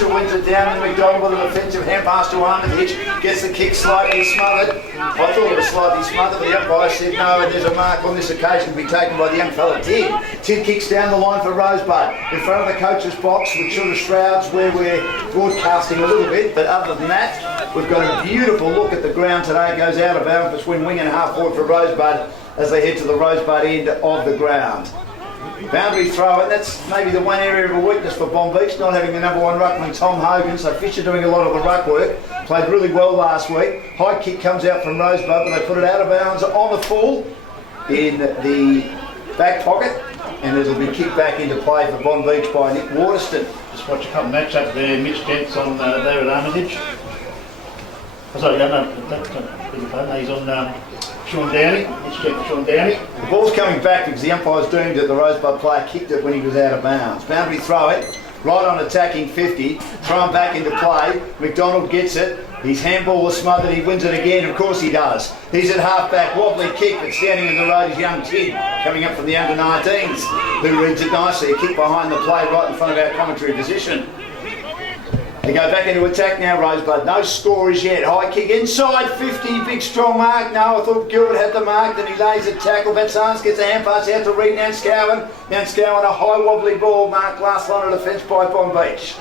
Fisher wins it down, and McDonald with an offensive hand pass to Armitage, gets the kick slightly smothered. I thought it was slightly smothered, the umpire said no, and there's a mark on this occasion to be taken by the young fella, Tid. Tid kicks down the line for Rosebud, in front of the coach's box, which sort of shrouds where we're broadcasting a little bit, but other than that, we've got a beautiful look at the ground today. It goes out of bounds between wing and half forward for Rosebud as they head to the Rosebud end of the ground. Boundary throw, and that's maybe the one area of a weakness for Bonbeach, not having the number one ruckman Tom Hogan, so Fisher doing a lot of the ruck work. Played really well last week. High kick comes out from Rosebud, but they put it out of bounds on the full in the back pocket, and it'll be kicked back into play for Bonbeach by Nick Waterston. Just watch a couple match up there, Mitch Kent's on there at Armitage. Oh, sorry, no, he's on Sean Downey, Mitch Kent, Sean Downey. The ball's coming back because the umpire's doomed it. The Rosebud player kicked it when he was out of bounds. Boundary throw it, right on attacking 50, thrown back into play. McDonald gets it. His handball was smothered, he wins it again, of course he does. He's at half-back, wobbly kick, but standing in the road is young Tid, coming up from the under-19s, who reads it nicely. A kick behind the play right in front of our commentary position. They go back into attack now, Rosebud. No score as yet. High kick inside 50, big strong mark. No, I thought Gilbert had the mark, then he lays a tackle. Vatsans gets a hand pass out to Reed Nanscowan. Nanscowan, a high wobbly ball, marked last line of defence by Bonbeach.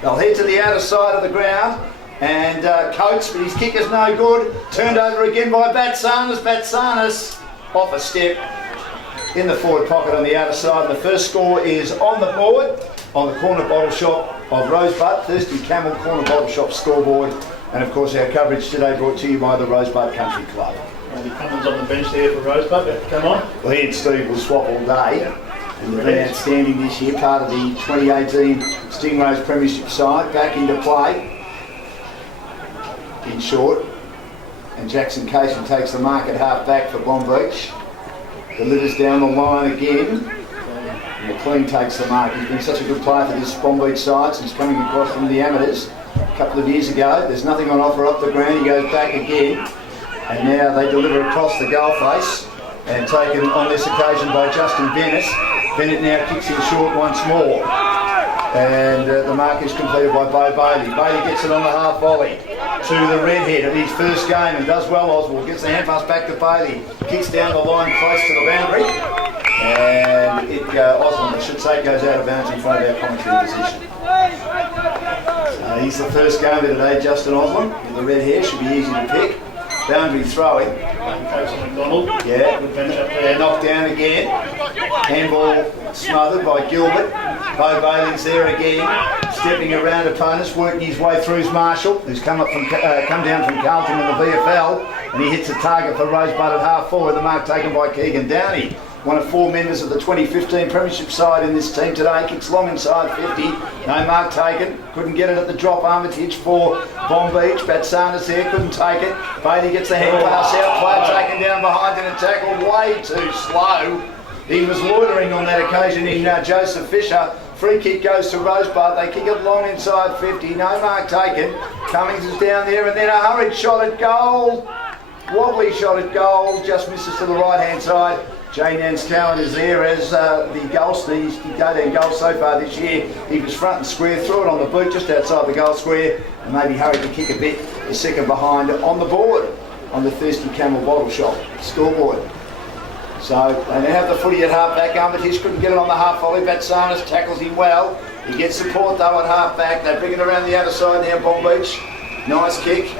They'll head to the outer side of the ground, and Coates, but his kick is no good. Turned over again by Vatsans. Vatsans off a step in the forward pocket on the outer side. The first score is on the board, on the corner bottle shop of Rosebud, Thirsty Camel corner bottle shop scoreboard, and of course our coverage today brought to you by the Rosebud Country Club. Andy Cummins on the bench there for Rosebud, but come on. Well, he and Steve will swap all day, and they've been outstanding this year, part of the 2018 Stingrays Premiership side, back into play, in short, and Jackson Casey takes the mark at half back for Bonbeach, delivers down the line again. McLean takes the mark. He's been such a good player for this Bonbeach side since coming across from the amateurs a couple of years ago. There's nothing on offer up the ground. He goes back again, and now they deliver across the goal face, and taken on this occasion by Justin Bennett. Bennett now kicks in short once more, and the mark is completed by Bo Bailey. Bailey gets it on the half volley to the redhead of his first game, and does well. Oswald gets the hand pass back to Bailey, kicks down the line close to the boundary, and Oswald, I should say, goes out of bounds in front of our commentary position. He's the first gamer today, Justin Oswald, with the red hair, should be easy to pick. Boundary throwing. McDonald. Yeah, knocked down again. Handball smothered by Gilbert. Bo Bailey's there again, stepping around opponents, working his way through Marshall, who's come down from Carlton in the VFL, and he hits a target for Rosebud at half forward. The mark taken by Keegan Downey, one of four members of the 2015 Premiership side in this team today. Kicks long inside 50, no mark taken. Couldn't get it at the drop. Armitage for Bonbeach. Batsanis there, couldn't take it. Bailey gets the hand pass out. Player taken down behind in a tackle, way too slow. He was loitering on that occasion in Joseph Fisher. Free kick goes to Rosebud. They kick it long inside 50. No mark taken. Cummings is down there, and then a hurried shot at goal. Wobbly shot at goal. Just misses to the right-hand side. Jay Nanscowan is there as the goalster. He's go down goal so far this year. He was front and square, threw it on the boot just outside the goal square, and maybe hurried to kick a bit. The second behind on the board on the Thirsty Camel bottle shop scoreboard. So they now have the footy at half back. Armitage couldn't get it on the half volley. Batsanis tackles him well. He gets support though at half back. They bring it around the other side now, Bonbeach. Nice kick.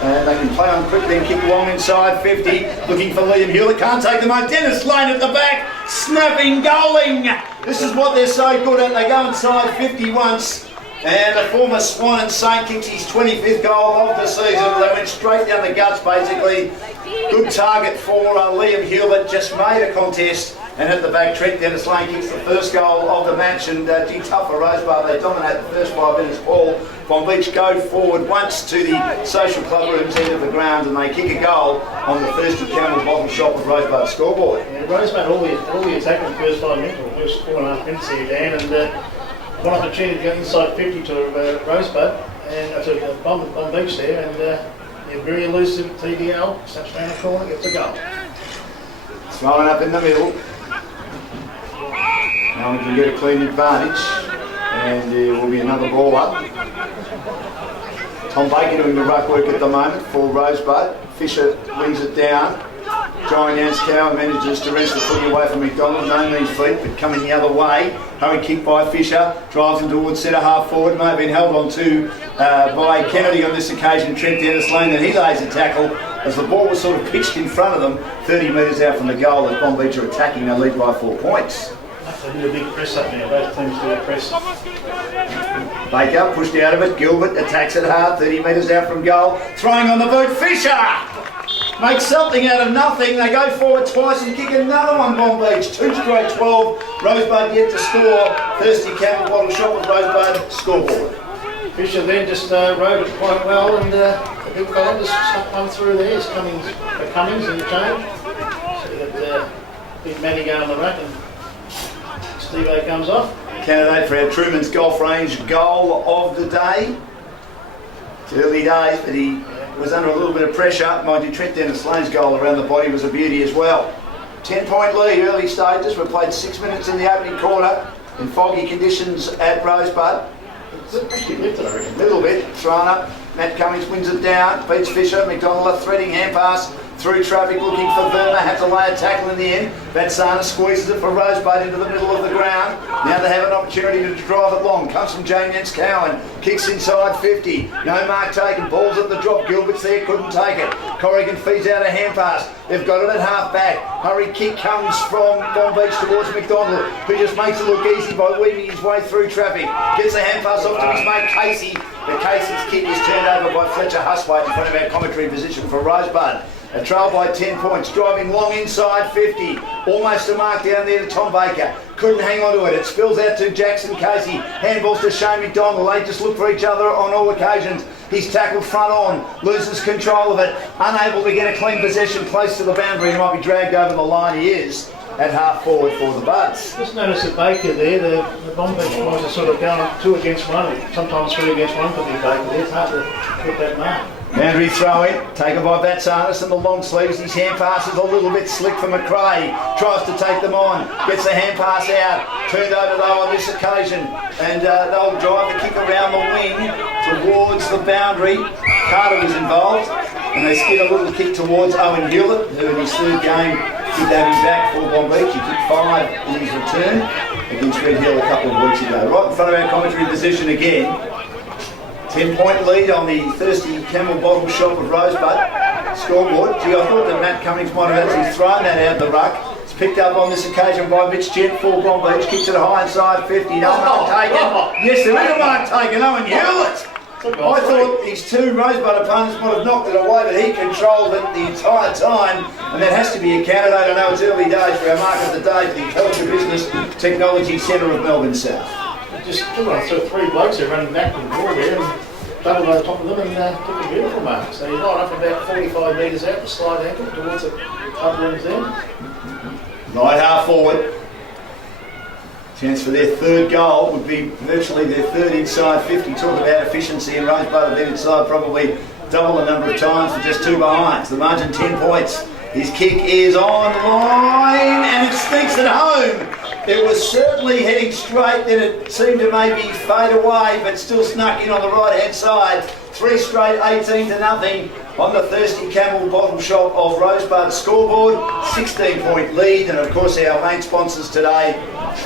And they can play on quickly and kick long inside 50. Looking for Liam Hewlett. Can't take them on. Dennis Lane at the back. Snapping goaling. This is what they're so good at. They go inside 50 once. And the former Swan and Saint kicks his 25th goal of the season. They went straight down the guts basically. Good target for Liam Hewlett. Just made a contest. And at the back, Trent Dennis Lane kicks the first goal of the match, and did tough for Rosebud. They dominate the first 5 minutes ball. Bonbeach go forward once to the social club rooms end of the ground, and they kick a goal on the Thirsty Camel bottom shop of Rosebud scoreboard. Yeah, Rosebud all the attack in the first 5 minutes, or first 4.5 minutes here, Dan, and one opportunity to go inside 50 to Rosebud, and to Bonbeach there, and they're very elusive TDL, such down the corner, gets a goal. Throwing up in the middle. Now we can get a clean advantage. And there will be another ball up. Tom Baker doing the ruck work at the moment for Rosebud. Fisher wings it down. Giant Nance Cowan manages to wrest the footy away from McDonald. No mean feet, but coming the other way. Hurry kick by Fisher. Drives him towards centre half forward. May have been held on to by Kennedy on this occasion. Trent Dennis Lane. Then he lays a tackle as the ball was sort of pitched in front of them, 30 metres out from the goal as Bonbeach are attacking. They lead by 4 points. They did a big press up now. Both teams do a press. Baker pushed out of it. Gilbert attacks it hard, 30 metres out from goal. Throwing on the boot. Fisher makes something out of nothing. They go forward twice and kick another one, Bonbeach. 2 straight 12. Rosebud yet to score. Thirsty Camel bottle shot with Rosebud. Scoreboard. Fisher then just rode it quite well, and the big fella just snuck one through there. It's Cummings in the change. So that big Matty go on the rack, and Steve-O comes off. Candidate for our Truman's Golf Range goal of the day. It's early days, but he was under a little bit of pressure. Mind you, Trent Dennis Lane's goal around the body was a beauty as well. 10-point lead, early stages. We've played 6 minutes in the opening quarter in foggy conditions at Rosebud. A little bit, thrown up. Matt Cummings wins it down, beats Fisher. McDonald a threading hand pass through traffic looking for Verma, had to lay a tackle in the end. Vatsana squeezes it for Rosebud into the middle of the ground. Now they have an opportunity to drive it long. Comes from Nance Cowan, kicks inside 50. No mark taken, balls at the drop. Gilbert's there, couldn't take it. Corrigan feeds out a hand pass. They've got it at half back. Hurry kick comes from Bonbeach towards McDonald, who just makes it look easy by weaving his way through traffic. Gets a hand pass off to his mate Casey. But Casey's kick is turned over by Fletcher Huswaite in front of our commentary position for Rosebud. A trail by 10 points, driving long inside 50. Almost a mark down there to Tom Baker. Couldn't hang on to it. It spills out to Jackson Casey. Handballs to Shane McDonald. They just look for each other on all occasions. He's tackled front on, loses control of it. Unable to get a clean possession close to the boundary. He might be dragged over the line. He is at half forward for the Buds. Just notice that Baker there, the Bonbeach boys are sort of going 2 against 1, sometimes 3 against 1 for Big Baker there. It's hard to put that mark. Boundary throw in, taken by Vatsanis and the long sleeves. His hand pass is a little bit slick for McRae. Tries to take them on, gets the hand pass out. Turned over though on this occasion. And they'll drive the kick around the wing towards the boundary. Carter was involved. And they skid a little kick towards Owen Hewlett, who in his 3rd game did have him back for Bonbeach. He kicked 5 in his return against Red Hill a couple of weeks ago. Right in front of our commentary position again. 10-point lead on the Thirsty Camel bottle shot with Rosebud. Scoreboard. Gee, I thought that Matt Cummings might have actually thrown that out the ruck. It's picked up on this occasion by Mitch Gent for Bonbeach. Kicks it high inside 50. No mark taken. Yes, there is a mark taken. Owen Hewlett. I thought his 2 Rosebud opponents might have knocked it away, but he controlled it the entire time, and that has to be a candidate. I know it's early days for our mark of the day for the Intelligent Business Technology Centre of Melbourne South. Just so 3 blokes there running back to the ball there and doubled over top of them and took a beautiful mark. So he's not up about 45 metres out, the slide ankle towards the upper ends there. Right half forward. Chance for their 3rd goal would be virtually their 3rd inside 50. Talk about efficiency, and Rosebud have been inside probably double the number of times for just 2 behinds. The margin 10 points. His kick is on line and it sneaks it home. It was certainly heading straight, then it seemed to maybe fade away, but still snuck in on the right hand side. 3 straight, 18-0 on the Thirsty Camel bottle shop of Rosebud. Scoreboard, 16-point lead, and of course our main sponsors today.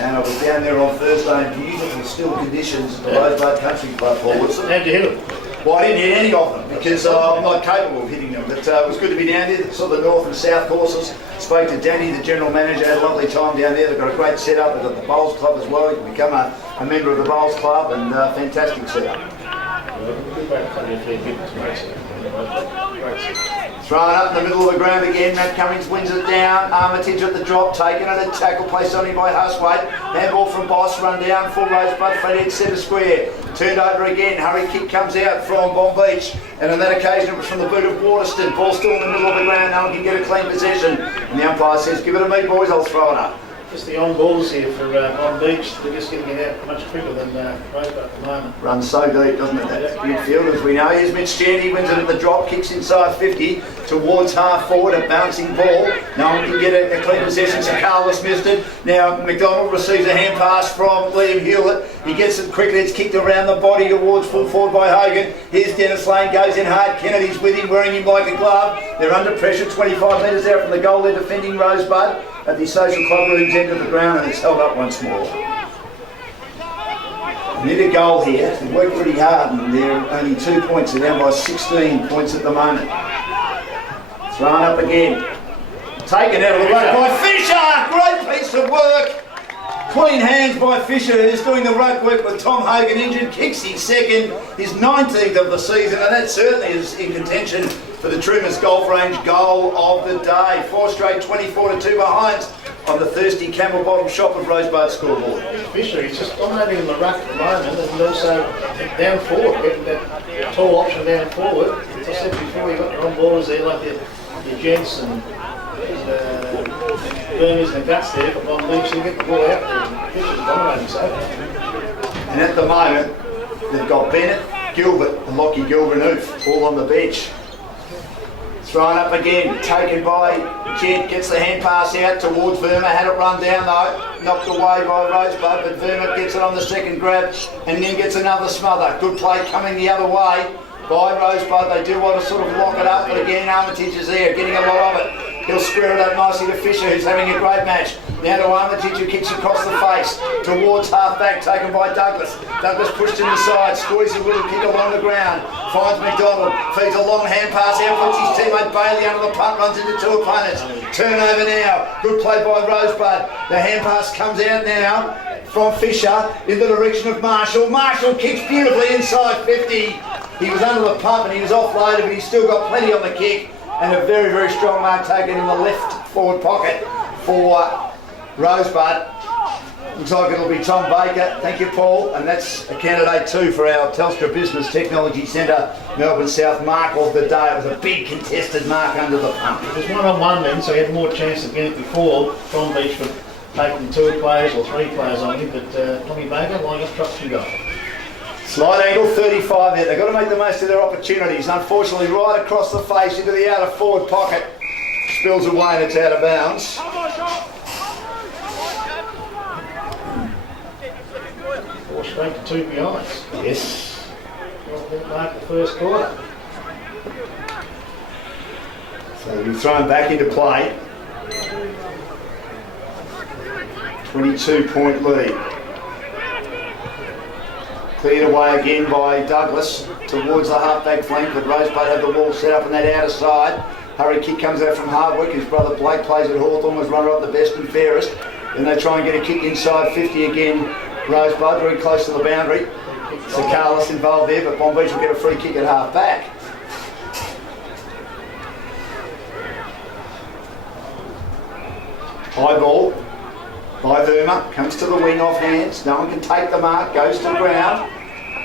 And I was down there on Thursday in beautiful still conditions at the Rosebud Country Club. How'd you hit them? Well, I didn't hit any of them because I'm not capable of hitting them, but it was good to be down there. Saw the north and south courses, spoke to Danny, the general manager, had a lovely time down there. They've got a great setup. They've got the Bowls Club as well. You can become a member of the Bowls Club, and fantastic setup. Thrown up in the middle of the ground again. Matt Cummings wins it down. Armitage at the drop, taken and a tackle placed on him by Huswaite. Handball from Boss, run down for Rosebud, front end centre square. Turned over again. Hurry kick comes out from Bonbeach, and on that occasion it was from the boot of Waterston. Ball still in the middle of the ground. No one can get a clean possession. And the umpire says, "Give it to me, boys. I'll throw it up." Just the on balls here for Bonbeach. They're just getting it out much quicker than Rosebud at the moment. Runs so deep, doesn't it, that midfield, as we know. Here's Mitch Chandy, wins it at the drop, kicks inside 50 towards half forward, a bouncing ball. No one can get a clean possession, so Carlos missed it. Now McDonald receives a hand pass from Liam Hewlett. He gets it quickly, it's kicked around the body towards full forward by Hogan. Here's Dennis Lane, goes in hard. Kennedy's with him, wearing him like a glove. They're under pressure, 25 metres out from the goal. They're defending Rosebud at the social club room's end of the ground, and it's held up once more. They need a goal here. They worked pretty hard, and they're only 2 points. They're down by 16 points at the moment. Thrown up again. Taken out of the ruck by Fisher. Great piece of work. Clean hands by Fisher, who's doing the ruck work with Tom Hogan injured. Kicks his second, his 19th of the season, and that certainly is in contention for the Truman's Golf Range goal of the day. 4 straight, 24-2 behind on the thirsty Camel Bottom Shop of Rosebud scoreboard. Fisher, he's just dominating in the ruck at the moment, and also down forward, getting that tall option down forward. As I said before, you've got your on-ballers there like your Gents and Burmese and Guts there for Bonbeach, so you get the ball out there, and Fisher's dominating so. And at the moment, they've got Bennett, Gilbert and Lockie Gilbert all on the bench. Thrown up again, taken by Gent, gets the hand pass out towards Verma, had it run down though, knocked away by Rosebud, but Verma gets it on the second grab and then gets another smother. Good play coming the other way by Rosebud. They do want to sort of lock it up, but again Armitage is there, getting a lot of it. He'll square it up nicely to Fisher, who's having a great match. Now to Armitage, who kicks across the face towards half-back, taken by Douglas. Douglas pushed in the side, squeezes a little kick along the ground, finds McDonald, feeds a long hand pass out, puts his teammate Bailey under the punt, runs into 2 opponents. Turnover now, good play by Rosebud. The hand pass comes out now from Fisher in the direction of Marshall. Marshall kicks beautifully inside 50. He was under the pump and he was offloaded, but he's still got plenty on the kick. And a very, very strong mark taken in the left forward pocket for Rosebud. Looks like it'll be Tom Baker. Thank you, Paul. And that's a candidate too for our Telstra Business Technology Centre, Melbourne South mark of the day. It was a big contested mark under the pump. It was 1-on-1 then, so he had more chance of getting it before Bonbeach for taking 2 players or 3 players on him, but Tommy Baker lining up trucks and go. Slight angle 35 there. They've got to make the most of their opportunities. Unfortunately, right across the face into the outer forward pocket. Spills away and it's out of bounds. 4 straight to 2 behinds. Yes. Well, mark the first quarter. So we've thrown back into play. 22-point lead. Cleared away again by Douglas towards the half-back flank, but Rosebud had the wall set up on that outer side. Hurry kick comes out from Hardwick. His brother Blake plays at Hawthorn, was runner up the best and fairest. Then they try and get a kick inside 50 again. Rosebud very close to the boundary. So Carlos involved there, but Bonbeach will get a free kick at half-back. High ball by Verma, comes to the wing off hands, no one can take the mark, goes to the ground.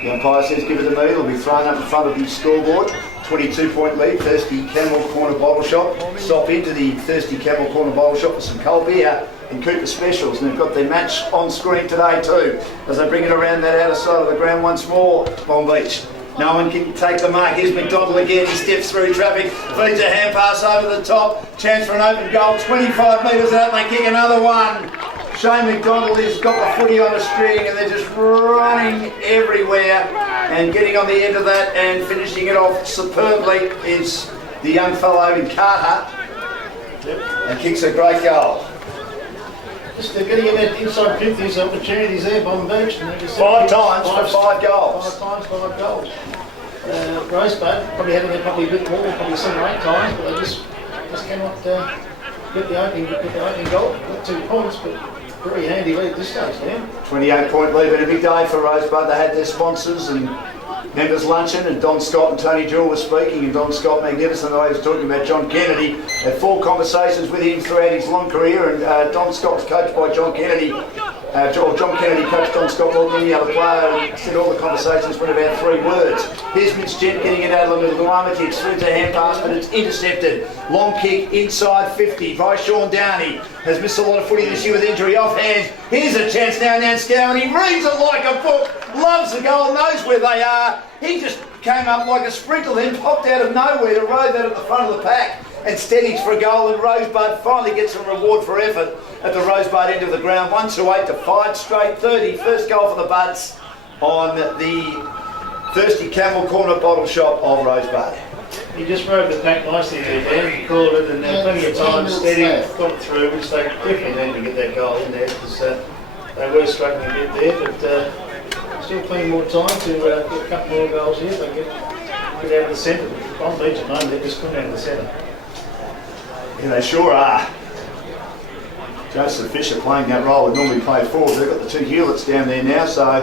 The umpire says give it to me, it'll be thrown up in front of the scoreboard. 22-point lead, Thirsty Camel Corner Bottle Shop. Stop into the Thirsty Camel Corner Bottle Shop for some cold beer and Cooper Specials, and they've got their match on screen today too, as they bring it around that outer side of the ground once more. Bonbeach. No one can take the mark. Here's McDonald again. He steps through traffic, feeds a hand pass over the top. Chance for an open goal. 25 metres out, and they kick another one. Shane McDonald has got the footy on a string, and they're just running everywhere and getting on the end of that and finishing it off superbly is the young fellow in Carter. And kicks a great goal. Just they're getting in that inside 50s opportunities there, Bonbeach. 5 times for 5 goals. 5 times, 5 goals. Rosebud probably having it probably a bit more, probably 7 or 8 times, but they just cannot get the opening goal. Got 2 points, but very handy lead at this stage, man. 28-point lead, but a big day for Rosebud. They had their sponsors and members luncheon, and Don Scott and Tony Jewell were speaking, and Don Scott, magnificent the way he was talking about John Kennedy. Had 4 conversations with him throughout his long career, and Don Scott was coached by John Kennedy. John Kennedy coached Don Scott more than any other player, and said all the conversations went about 3 words. Here's Mitch Gent getting it out of the middle. Armitage through to hand pass, but it's intercepted. Long kick inside 50 by Sean Downey. Has missed a lot of footy this year with injury off hands. Here's a chance now, Nanscow, and he reads it like a book. Loves the goal, knows where they are. He just came up like a sprinkle, then popped out of nowhere to row that at the front of the pack and steadies for a goal, and Rosebud finally gets some reward for effort at the Rosebud end of the ground. 1-8 to 5 straight 30. First goal for the Buds on the Thirsty Camel Corner bottle shop of Rosebud. He just rode the pack nicely there, Dan. He called it, and plenty of time, steady, got it through, which they definitely needed to get that goal in there, because they were struggling a bit there, but still plenty more time to get a couple more goals here. They get out of the centre. Bonbeach at the moment, they're just coming out of the centre. Yeah, they sure are. Joseph Fisher playing that role would normally play forward. They've got the two Hewletts down there now, so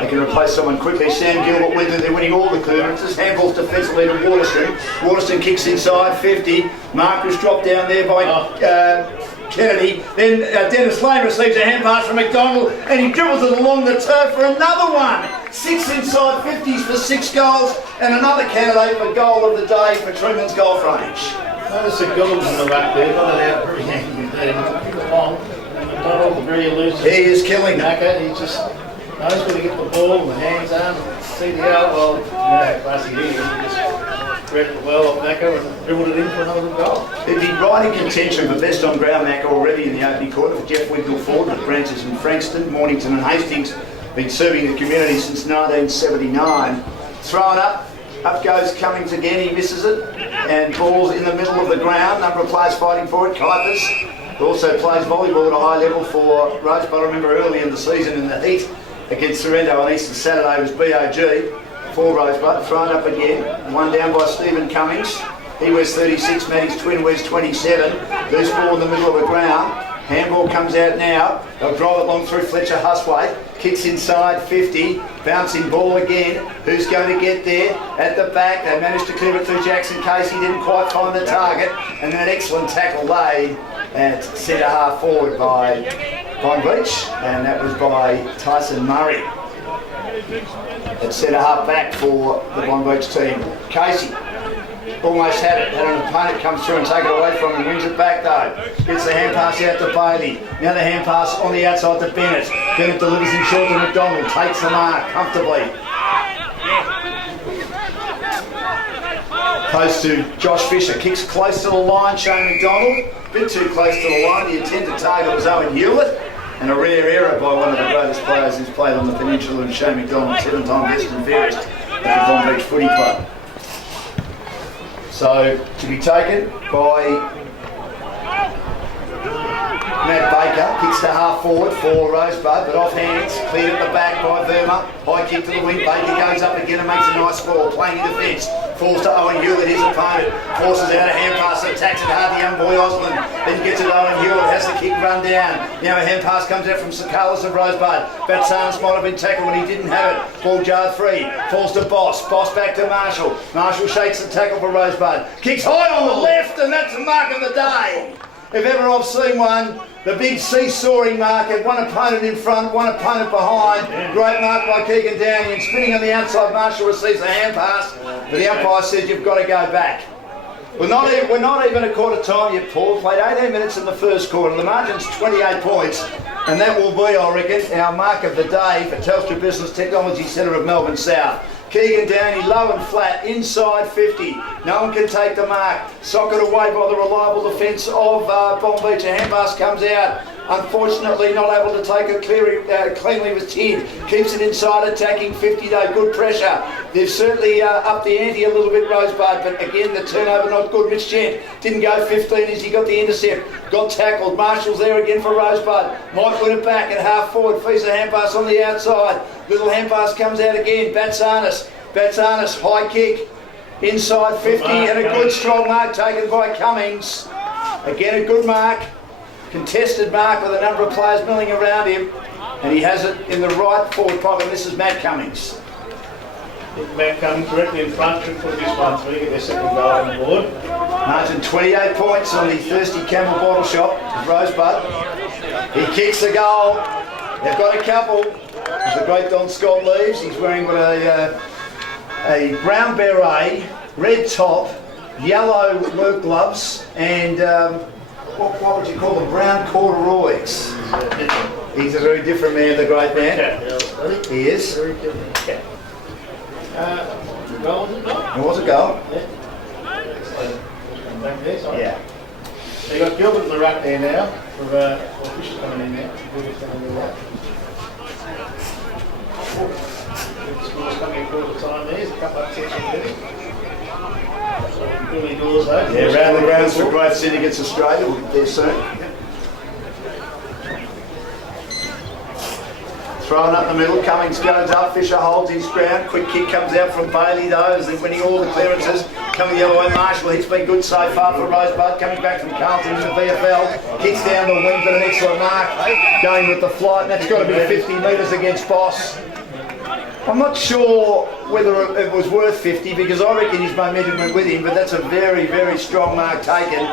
they can replace someone quickly. Sam Gilbert with it. They're winning all the clearances. Handballs defensively to Waterston. Waterston kicks inside 50. Marcus dropped down there by Kennedy. Then Dennis Lane receives a hand pass from McDonald, and he dribbles it along the turf for another one. 6 inside 50s for 6 goals, and another candidate for goal of the day for Truman's golf range. Notice the Goodles in the back there, got it out very handy there. Kick it long, and McDonald, the very loose. He is killing Macca. He just knows where to get the ball, and the hands on, see the out. Well, you know how classy he is. He just read it well off Macca and dribbled it in for another good goal. He'd be right in contention for best on ground Macca already in the opening quarter for Jeff Wiggle forward with branches in Frankston, Mornington and Hastings. Been serving the community since 1979. Thrown up. Up goes Cummings again, he misses it, and ball's in the middle of the ground. Number of players fighting for it. Kuipers also plays volleyball at a high level for Rosebud. I remember early in the season in the heat against Sorrento on Easter Saturday was BOG for Rosebud. Thrown up again, one down by Stephen Cummings. He wears 36, Matty's twin wears 27. Loose ball in the middle of the ground. Handball comes out now. They'll drive it long through Fletcher Husway. Kicks inside 50. Bouncing ball again. Who's going to get there? At the back. They managed to clear it through Jackson Casey. Didn't quite find the target. And then an excellent tackle laid at centre half forward by Bonbeach. And that was by Tyson Murray. At centre half back for the Bonbeach team. Casey. Almost had it, an opponent comes through and take it away from him, wins it back though. Gets the hand pass out to Bailey. Now the hand pass on the outside to Bennett. Bennett delivers in short to McDonald, takes the mark comfortably. Post to Josh Fisher, kicks close to the line, Shane McDonald. A bit too close to the line, the intended target was Owen Hewlett. And a rare error by one of the greatest players who's played on the peninsula, and Shane McDonald, 7-time best and fairest at the Bonbeach Footy Club. So, to be taken by Matt Baker, kicks to half forward for Rosebud, but off hands, cleared at the back by Verma. High kick to the wing, Baker goes up again and makes a nice score, playing in defence. Falls to Owen Hewlett, his opponent, forces out a hand pass, attacks it hard, the young boy Osland, then gets it to Owen Hewlett, has the kick run down. Now a hand pass comes out from Carlos of Rosebud. Batsanis might have been tackled when he didn't have it. Ball jarred free, falls to Boss, Boss back to Marshall. Marshall shakes the tackle for Rosebud. Kicks high on the left, and that's the mark of the day. If ever I've seen one, the big seesawing mark, one opponent in front, one opponent behind. Great mark by Keegan Downey, and spinning on the outside, Marshall receives a hand pass, but the umpire says you've got to go back. We're not even a quarter time yet, Paul. Played 18 minutes in the first quarter. The margin's 28 points, and that will be, I reckon, our mark of the day for Telstra Business Technology Centre of Melbourne South. Keegan Downey, low and flat, inside 50. No one can take the mark. Socket away by the reliable defence of Bonbeach. A hand pass comes out. Unfortunately, not able to take it cleanly with Tid. Keeps it inside, attacking 50 though. Good pressure. They've certainly upped the ante a little bit, Rosebud, but again, the turnover not good. Mitch Gent didn't go 15 as he got the intercept. Got tackled. Marshall's there again for Rosebud. Might win it back at half forward. Feeds a hand pass on the outside. Little hand pass comes out again. Batsanis, high kick. Inside 50 and a good strong mark taken by Cummings. Again, a good mark. Contested mark with a number of players milling around him, and he has it in the right forward pocket. This is Matt Cummings. Matt Cummings directly in front, should put this one through, get their second goal on the board. Margin 28 points on the Thirsty Camel bottle shop of Rosebud. He kicks a goal. They've got a couple. As the great Don Scott leaves, he's wearing a brown beret, red top, yellow work gloves, and what would you call them? Brown corduroys. He's a very different man, the great man. He is. Very different cat. Goal was it? It was a goal. Yeah. there, sorry. Yeah. So you've got Gilbert in the ruck there now, for Fisher's coming in now. Gilbert's going to do that. The score's coming in quarter time there, there's a couple of attention there. So Billy Dawes though. Yeah, round the grounds for Great City against Australia, we'll get there soon. Thrown up the middle, Cummings goes up, Fisher holds his ground, quick kick comes out from Bailey though, as they're winning all the clearances. Coming the other way, Marshall, he's been good so far for Rosebud, coming back from Carlton in the VFL, kicks down the wing for an excellent mark, going with the flight, and that's got to be 50 metres against Boss. I'm not sure whether it was worth 50 because I reckon his momentum went with him, but that's a very, very strong mark taken.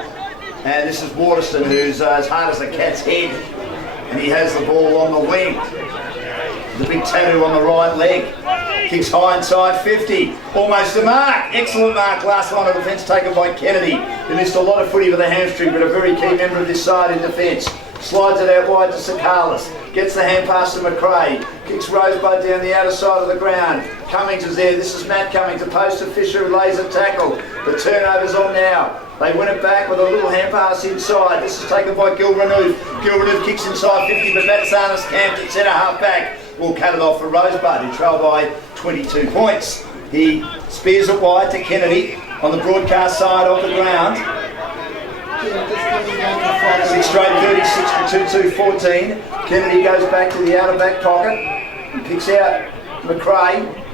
And this is Waterston, who's as hard as a cat's head, and he has the ball on the wing. The big tattoo on the right leg. Kicks high inside 50. Almost a mark. Excellent mark. Last line of defence taken by Kennedy. He missed a lot of footy with a hamstring, but a very key member of this side in defence. Slides it out wide to Sakalis. Gets the hand pass to McRae. Kicks Rosebud down the outer side of the ground. Cummings is there. This is Matt Cummings. Opposed to Fisher, who lays a tackle. The turnover's on now. They win it back with a little hand pass inside. This is taken by Gil Renouf. Gil Renouf kicks inside 50, but Matt Sarnas camped at centre half back. Will cut it off for Rosebud, who trail by 22 points. He spears it wide to Kennedy on the broadcast side of the ground. 6 straight 36 to 2-2-14. Kennedy goes back to the outer back pocket and picks out McRae.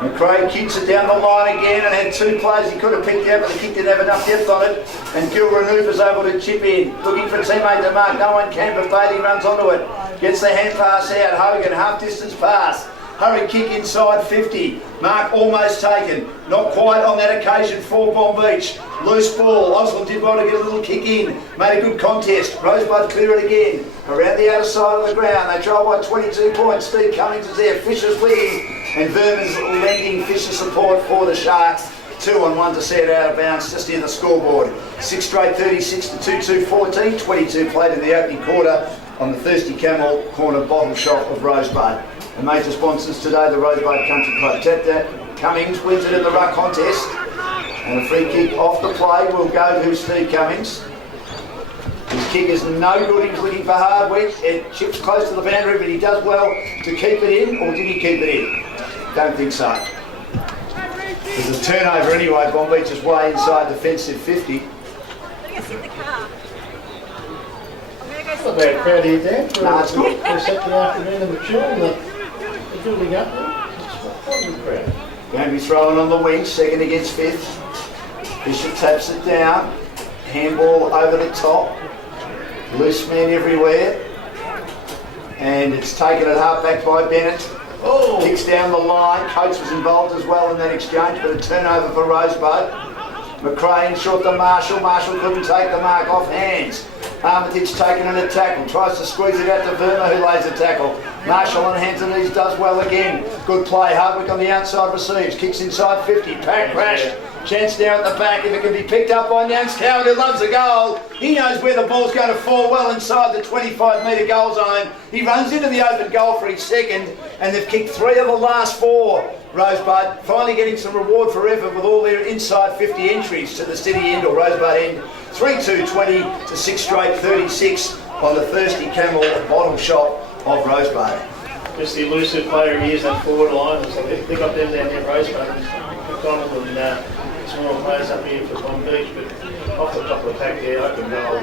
McRae kicks it down the line again and had two players he could have picked out, but the kick didn't have enough depth on it. And Gil Renouf is able to chip in, looking for a teammate to mark. No one can, but Bailey runs onto it. Gets the hand pass out. Hogan, half distance pass. Hurry kick inside 50. Mark almost taken. Not quite on that occasion for Bonbeach. Loose ball. Osland did well to get a little kick in. Made a good contest. Rosebud clear it again. Around the outer side of the ground. They trail by 22 points. Steve Cummings is there. Fisher's leading. And Verman's lending Fisher support for the Sharks. 2 on 1 to see it out of bounds just near the scoreboard. 6 straight 36 to 2-2-14. 22 played in the opening quarter on the Thirsty Camel corner bottle shop of Rosebud. The major sponsors today, the Rosebud Country Club. Tap that. Cummings wins it in the ruck contest. And a free kick off the play will go to Steve Cummings. His kick is no good. He's looking for Hardwick. It chips close to the boundary, but he does well to keep it in. Or did he keep it in? Don't think so. There's a turnover anyway. Bonbeach is way inside defensive 50. Not a bad crowd here, Dan. Nah, it's good. For a Saturday afternoon in the chill and the building up there. It's quite a good crowd. Going to be throwing on the wing, second against fifth. Fisher taps it down. Handball over the top. Loose man everywhere. And it's taken at half back by Bennett. Oh. Kicks down the line. Coates was involved as well in that exchange, but a turnover for Rosebud. McRae short to Marshall. Marshall couldn't take the mark off hands. Armitage taken in a tackle, tries to squeeze it out to Verma, who lays a tackle. Marshall on hands and knees does well again. Good play, Hardwick on the outside receives, kicks inside 50, pack crashed. Chance down at the back, if it can be picked up by Nance Coward, who loves a goal. He knows where the ball's going to fall well inside the 25-metre goal zone. He runs into the open goal for his second, and they've kicked 3 of the last 4. Rosebud finally getting some reward for effort with all their inside 50 entries to the City end or Rosebud end. 3-2-20 to 6 straight 36 on the Thirsty Camel bottom shot of Rosebud. Just the elusive player he is on forward line. So they got them down there, Rosebud. McDonald and small players up here for Bonbeach, but off the top of the pack there, open goal.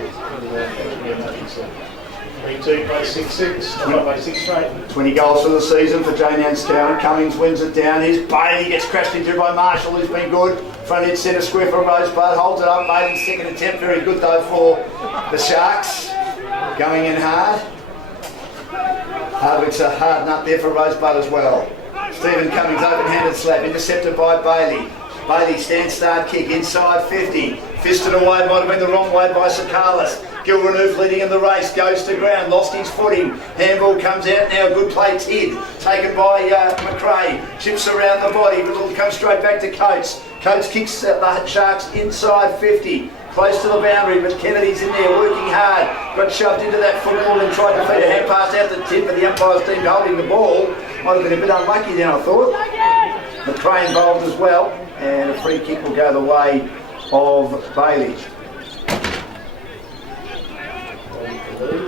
3-2, play 6-6, play 6 straight. 20 goals for the season for Jane Anstown. Cummings wins it down. Here's Bailey, gets crashed into by Marshall, who's been good. Front end centre square for Rosebud, holds it up. Bailey's second attempt, very good though for the Sharks. Going in hard. Hardwick's a hard nut there for Rosebud as well. Stephen Cummings, open-handed slap, intercepted by Bailey. Bailey stands start kick inside 50. Fisted away, might have been the wrong way by Sakalis. Gil Renouf leading in the race, goes to ground, lost his footing. Handball comes out now, good play Tid. Taken by McRae, chips around the body, but it'll come straight back to Coates. Coates kicks the Sharks inside 50. Close to the boundary, but Kennedy's in there working hard. Got shoved into that football and tried to feed a hand pass out to Tid, but the umpire's team holding the ball. Might have been a bit unlucky then, I thought. McRae involved as well, and a free kick will go the way of Bailey.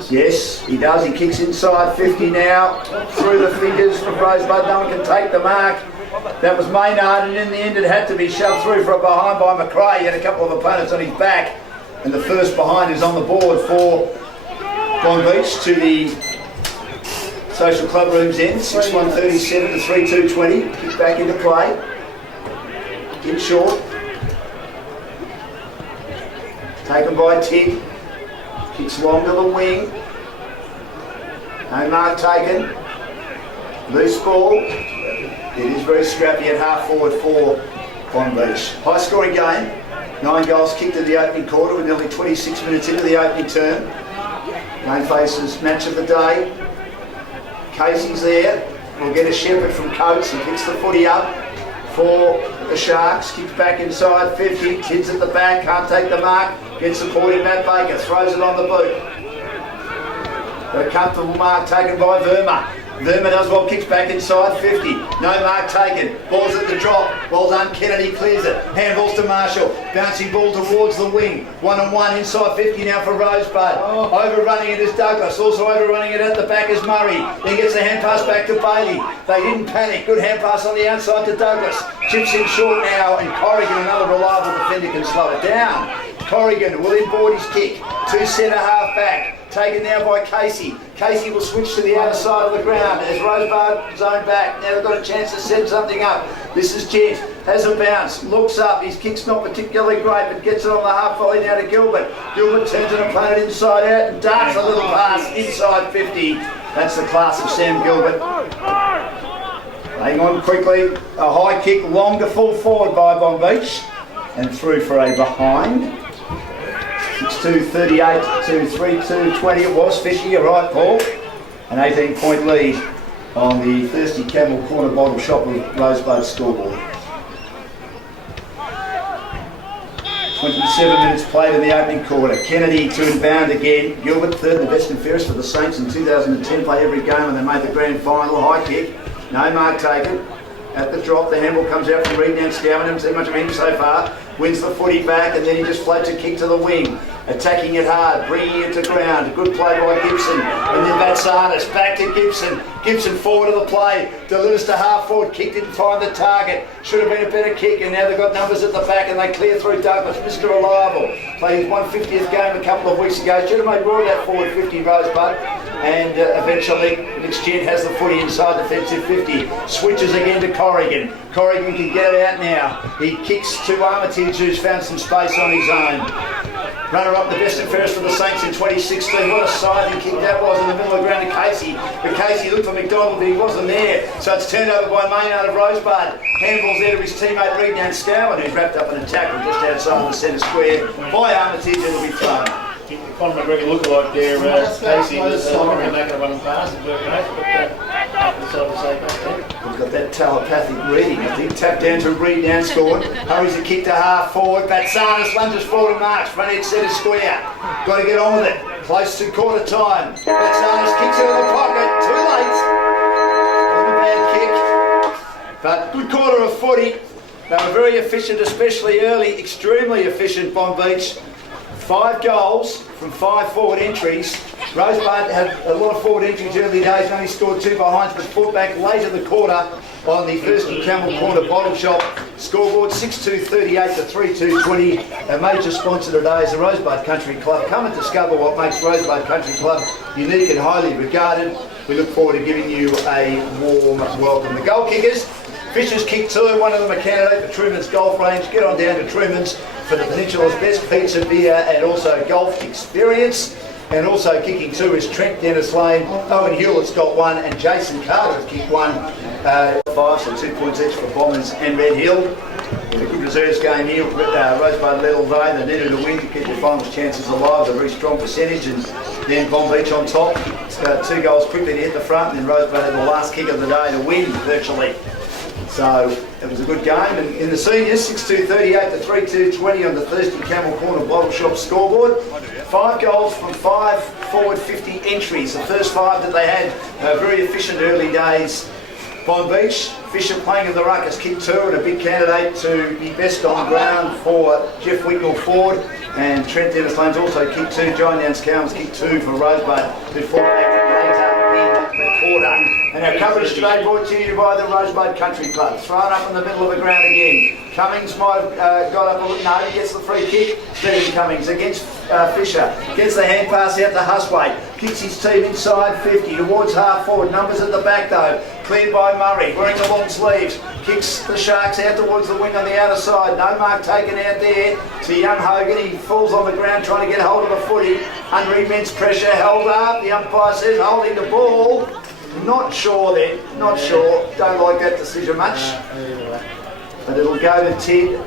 Yes, he does. He kicks inside 50 now. Through the fingers from Rosebud. No one can take the mark. That was Maynard, and in the end it had to be shoved through for a behind by McRae. He had a couple of opponents on his back. And the first behind is on the board for Bonbeach to the Social Club Room's end. 6-1-37 to 3-2-20. Kick back into play. In short. Taken by Tig. Kicks long to the wing. No mark taken. Loose ball. It is very scrappy at half forward for Bonbeach. High scoring game. 9 goals kicked in the opening quarter with nearly 26 minutes into the opening term. Game faces match of the day. Casey's there. We'll get a shepherd from Coates. He picks the footy up for the Sharks. Kicks back inside 50. Kids at the back. Can't take the mark. Gets supporting Matt Baker. Throws it on the boot. Got a comfortable mark taken by Verma. Verma does well, kicks back inside 50. No mark taken. Ball's at the drop. Well done, Kennedy clears it. Handballs to Marshall. Bouncing ball towards the wing. 1-on-1 inside 50 now for Rosebud. Overrunning it is Douglas. Also overrunning it at the back is Murray. Then gets the hand pass back to Bailey. They didn't panic. Good hand pass on the outside to Douglas. Chips in short now, and Corrigan, another reliable defender, can slow it down. Corrigan will inboard his kick. 2 centre half back. Taken now by Casey. Casey will switch to the outer side of the ground as Rosebud zone back. Now they've got a chance to set something up. This is Jet. Has a bounce. Looks up. His kick's not particularly great, but gets it on the half volley now to Gilbert. Gilbert turns an opponent inside out and darts a little pass inside 50. That's the class of Sam Gilbert. Hang on quickly. A high kick, long to full forward by Bonbeach. And through for a behind. 6-2-38 to 3-2-20. It was Fishy, you're right, Paul. An 18-point lead on the Thirsty Camel Corner Bottle Shop of Rosebud scoreboard. 27 minutes played in the opening quarter. Kennedy to inbound again. Gilbert, third and best and fairest for the Saints in 2010. Play every game and they made the grand final. High kick. No mark taken. At the drop, the handball comes out from Reed now. Scowen hasn't seen much of him so far. Wins the footy back and then he just floats a kick to the wing. Attacking it hard, bringing it to ground. Good play by Gibson. And then Vatsanis back to Gibson. Gibson forward of the play. Delivers to half forward. Kick didn't find the target. Should have been a better kick. And now they've got numbers at the back and they clear through Douglas. Mr. Reliable. Played his 150th game a couple of weeks ago. Should have made more of that forward 50 Rosebud. And eventually, Nick's Jet has the footy inside defensive 50. Switches again to Corrigan. Corrigan can get it out now. He kicks to Armitage, who's found some space on his own. Runner-up, the best and fairest for the Saints in 2016. What a scything kick that was in the middle of the ground to Casey. But Casey looked for McDonald, but he wasn't there. So it's turned over by Maynard of Rosebud. Handballs there to his teammate Reed now Scowen, who's wrapped up in a tackle just outside of the centre square. By Armitage, it'll be thrown. Conor McGregor lookalike there, Casey was looking back at one pass and working out, but decided to say back. We've got that telepathic reading. I think tapped down to Reed now scored. Hurries the kick to half forward. Vatsanis lunges forward and marks. Front edge centre square. Got to get on with it. Close to quarter time. Vatsanis kicks out of the pocket. Too late. Wasn't a bad kick. But good quarter of footy. They were very efficient, especially early. Extremely efficient, Bonbeach. 5 goals from 5 forward entries. Rosebud had a lot of forward entries early days and only scored 2 behinds, but fought back late in the quarter on the Thirsty Camel Corner Bottle Shop. Scoreboard 6-2-38 to 3-2-20. Our major sponsor today is the Rosebud Country Club. Come and discover what makes Rosebud Country Club unique and highly regarded. We look forward to giving you a warm welcome. The goal kickers, Fisher's kick 2, one of them a candidate for Truman's Golf Range. Get on down to Truman's for the Peninsula's best pizza, beer and also golf experience. And also kicking 2 is Trent Dennis Lane. Owen Hewlett's got 1 and Jason Carter has kicked 1. 5, so 2 points each for Bombers and Red Hill. With a good reserves game here, Rosebud led all day. They needed a win to keep their finals chances alive, a very strong percentage. And then Bonbeach on top, 2 goals quickly to hit the front, and then Rosebud had the last kick of the day to win virtually. So it was a good game. And in the seniors, 6-2-38 to 3-2-20 on the Thirsty Camel Corner Bottle Shop scoreboard. 5 goals from 5 forward 50 entries. The first 5 that they had, very efficient early days. Bonbeach. Fisher playing in the ruck as kick 2 and a big candidate to be best on ground for Jeff Wicknell Ford. And Trent Dennis Lane's also kick 2. John Nance Cowan's kick 2 for Rosebud before later in the quarter. And our coverage today brought to you by the Rosebud Country Club. Thrown up in the middle of the ground again. Cummings might have got up a little. No, he gets the free kick. Stephen Cummings against Fisher. Gets the hand pass out to Husway. Kicks his team inside 50 towards half forward. Numbers at the back though. Cleared by Murray. Wearing the long sleeves. Kicks the Sharks out towards the wing on the outer side. No mark taken out there. To young Hogan. He falls on the ground trying to get hold of the footy. Under immense pressure. Held up. The umpire says holding the ball. Not sure then. Not sure. Don't like that decision much. But it'll go to Tid.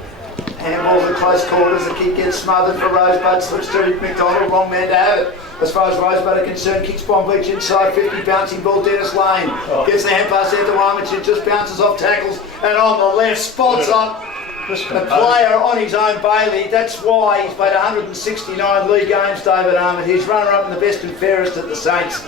Handballs at close quarters. The kick gets smothered for Rosebud. Slips to McDonald. Wrong man to have it. As far as Rosebud are concerned, kicks Bonbeach inside 50. Bouncing ball. Dennis Lane gets the hand pass out to Wyman. It just bounces off tackles. And on the left, spots up a player on his own Bailey. That's why he's played 169 league games, David Armand. He's runner-up in the best and fairest at the Saints.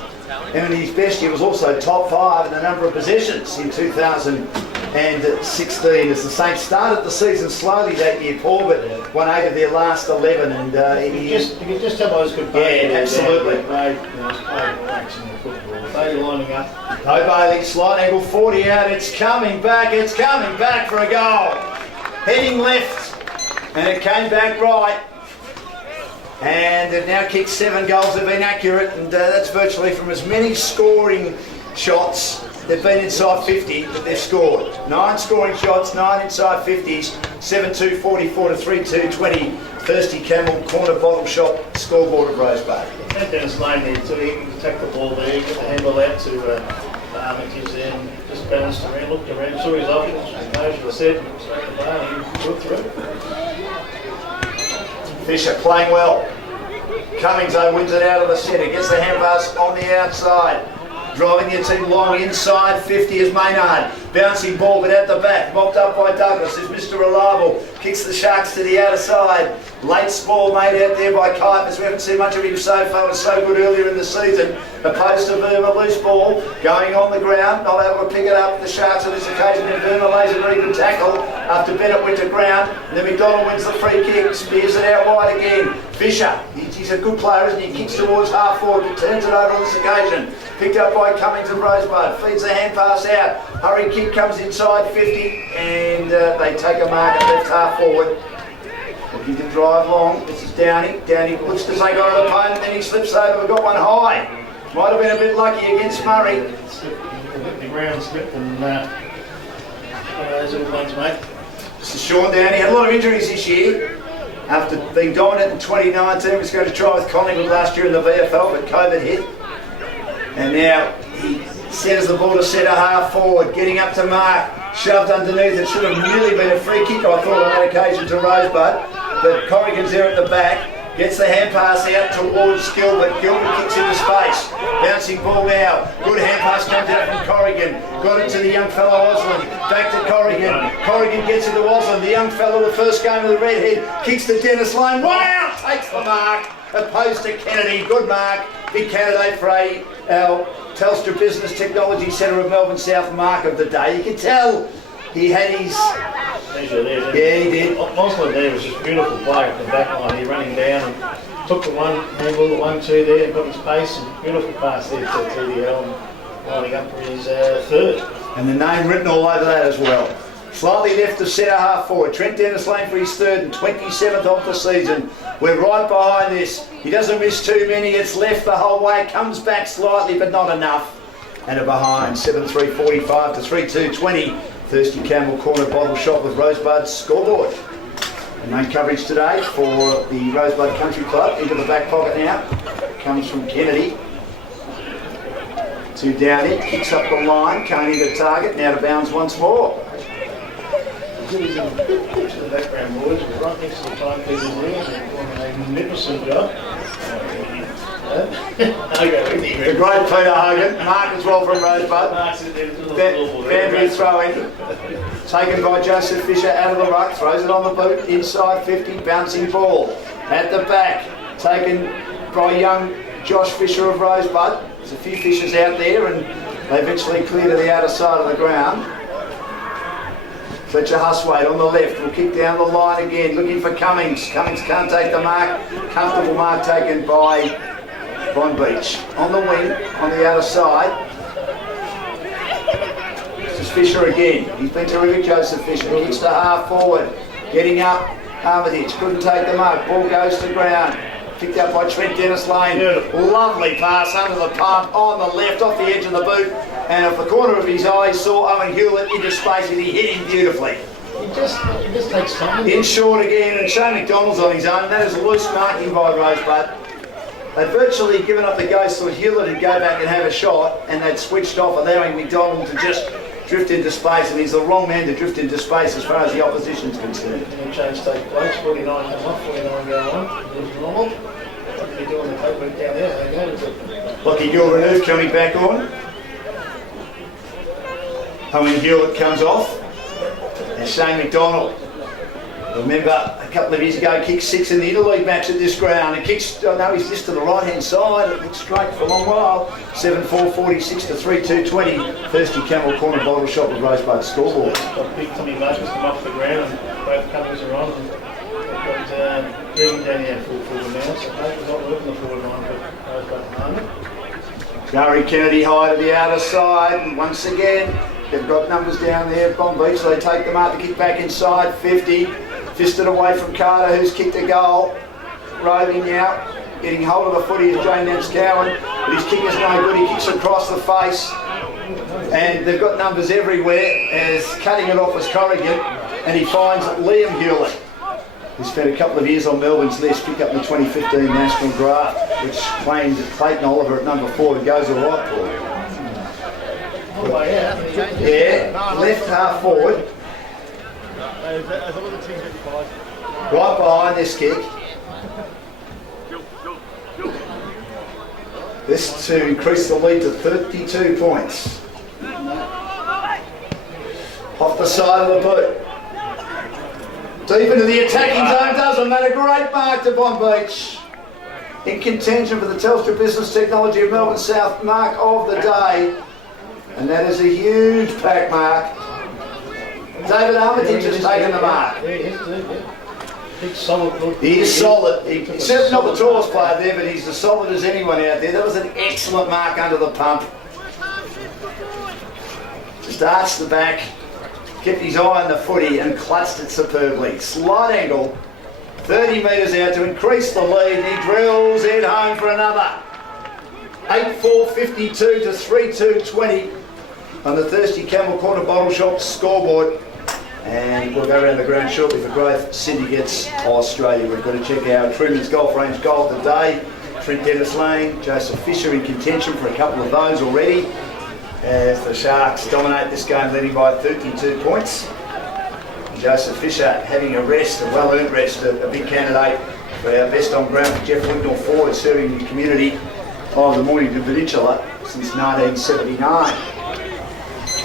And in his best year was also top 5 in the number of possessions in 2016 as the Saints started the season slowly that year, Paul, but won 8 of their last 11. And you can just tell those good players. Yeah, absolutely. They Bailey lining up. No Bailey, slight angle 40 out. It's coming back for a goal. Heading left, and it came back right. And they've now kicked 7 goals. They've been accurate, and that's virtually from as many scoring shots. They've been inside 50 that they've scored. 9 scoring shots, 9 inside 50s. 7-2, 44 to 3-2, 20. Thirsty Camel corner bottle shot scoreboard of Rosebud. And Dennis Lane there too. He can take the ball there, get the handball out to Armitage there, and just balanced around, looked around, saw his options, knows what I said, straight the bar, and he put through. Fisher playing well. Cummings though wins it out of the centre, gets the hand pass on the outside. Driving their team long inside 50 is Maynard. Bouncing ball but at the back, mopped up by Douglas. Is Mr. Reliable. Kicks the Sharks to the outer side. Late ball made out there by Kuipers. We haven't seen much of him so far. It was so good earlier in the season. Opposed to Verma, loose ball going on the ground, not able to pick it up. The Sharks on this occasion, and Verma lays a very good tackle after Bennett went to ground. And then McDonald wins the free kick, spears it out wide again. Fisher, he's a good player, isn't he? He kicks towards half forward, but turns it over on this occasion. Picked up by Cummings and Rosebud, feeds the hand pass out. Hurry kick comes inside 50, and they take a mark at left half forward. Looking to drive long. This is Downey. Downey looks to take on an opponent, then he slips over. We've got one high. Might have been a bit lucky against Murray. The ground slipped and one of those little ones, mate. This is Sean Downey. Had a lot of injuries this year. After being dominant in 2019, was going to try with Collingwood last year in the VFL, but COVID hit. And now he centres the ball to centre half forward, getting up to mark, shoved underneath. It should have nearly been a free kick, I thought, on that occasion to Rosebud. But Corrigan's there at the back, gets the hand pass out towards Gilbert. Gilbert kicks into space, bouncing ball now. Good hand pass comes out from Corrigan. Got it to the young fellow Osland. Back to Corrigan. Corrigan gets into Osland. The young fellow, the first game of the redhead, kicks to Dennis Lane. Wow! Takes the mark. Opposed to Kennedy. Good mark. Big candidate for our Telstra Business Technology Centre of Melbourne South mark of the day. You can tell he had his... Yeah, he did. Osland there was just a beautiful play at the back line. He running down and took the one handle, the 1-2 there, and got his pace, and beautiful pass there to TDL and lining up for his third. And the name written all over that as well. Slightly left to centre half forward. Trent Dennis Lane for his third and 27th of the season. We're right behind this. He doesn't miss too many. It's left the whole way. Comes back slightly, but not enough. And a behind. 7-3-45 to 3-2-20. Thirsty Camel corner bottle shot with Rosebud's scoreboard. The main coverage today for the Rosebud Country Club. Into the back pocket now. Comes from Kennedy to Downey. Kicks up the line. Can't hit the target. Now to bounds once more. He's in the background, boys. We're right next to the timekeepers there. They're doing a magnificent job. The great Peter Hogan. Mark as well from Rosebud. Bamboo throw-in. Taken by Joseph Fisher out of the ruck. Throws it on the boot. Inside 50. Bouncing ball. At the back. Taken by young Josh Fisher of Rosebud. There's a few Fishers out there, and They eventually clear to the outer side of the ground. Fletcher Huswaite on the left will kick down the line again, looking for Cummings. Cummings can't take the mark. Comfortable mark taken by Bonbeach. On the wing, on the outer side. This is Fisher again. He's been terrific, Joseph Fisher. Kicks to half forward. Getting up, Armitage. Couldn't take the mark. Ball goes to ground. Picked up by Trent Dennis Lane. Lovely pass under the pump, on the left, off the edge of the boot. And off the corner of his eye, he saw Owen Hewlett into space and he hit him beautifully. He just takes time. In short again, and Shane McDonald's on his own. That is loose marking by Rosebud. They'd virtually given up the ghost so Hewlett would go back and have a shot, and they'd switched off, allowing McDonald to just drift into space, and he's the wrong man to drift into space as far as the opposition's concerned. And change take place, 49 come off, 49 go on. It was normal. What did he do on the paper down there? They go with it. Lockie Gilreneuve coming back on. Owen Hewlett comes off. And Shane McDonald. Remember, a couple of years ago, kicked 6 in the interleague match at this ground. He kicks, oh no, he's just to the right-hand side. It looks straight for a long while. 7-4-46 to 3-2-20. Thirsty Camel corner bottle shot with Rosebud scoreboard. Got big Tommy Marcus come off the ground and both covers are on. And they've got Regan down here full forward now. So they've not working the forward line for Rosebud at the moment. Gary Kennedy high to the outer side. And once again, they've got numbers down there. Bonbeach, so they take them out to kick back inside. 50. Fisted away from Carter, who's kicked a goal. Roving now, getting hold of the footy is Jane Nance-Cowan, but his kick is no good. He kicks across the face, and they've got numbers everywhere. As cutting it off was Corrigan, and he finds Liam Hewlett, who spent a couple of years on Melbourne's list, picked up in the 2015 National Draft, which claimed Clayton Oliver at number 4, who goes all right for him. Yeah, left half forward. Right behind this kick. This to increase the lead to 32 points. Off the side of the boot. Deep into the attacking zone, doesn't matter. Great mark to Bonbeach. In contention for the Telstra Business Technology of Melbourne South mark of the day. And that is a huge pack mark. David Armitage has taken the mark. He's solid. He is solid. He's certainly not the tallest player there, but he's as solid as anyone out there. That was an excellent mark under the pump. Starts the back, kept his eye on the footy and clutched it superbly. Slight angle, 30 metres out to increase the lead. He drills it home for another. 8-4-52 to 3-2-20 on the Thirsty Camel Corner Bottle Shop scoreboard. And we'll go around the ground shortly for Growth Syndicates Australia. We've got to check our Truman's Golf Range goal of the day. Trent Dennis Lane, Joseph Fisher in contention for a couple of those already, as the Sharks dominate this game, leading by 32 points. And Joseph Fisher having a rest, a well-earned rest, a big candidate for our best on ground for Jeff Wignall forward, serving the community of the Mornington Peninsula since 1979.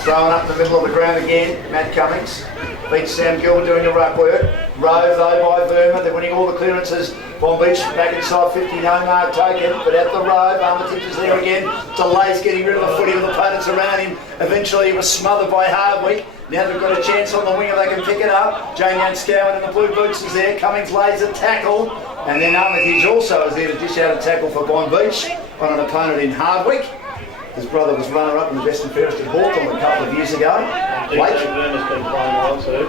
Throwing up the middle of the ground again, Matt Cummings. Beats Sam Gill doing the ruck work. Rove though by Verma, they're winning all the clearances. Bonbeach back inside 50, no mark taken, but at the Rove, Armitage is there again. Delays getting rid of the footy with opponents around him. Eventually he was smothered by Hardwick. Now they've got a chance on the wing if they can pick it up. Jane Nance-Cowan in the blue boots is there. Cummings lays a tackle. And then Armitage also is there to dish out a tackle for Bonbeach on an opponent in Hardwick. His brother was runner-up in the best and fairest at Hawthorn a couple of years ago. Blake.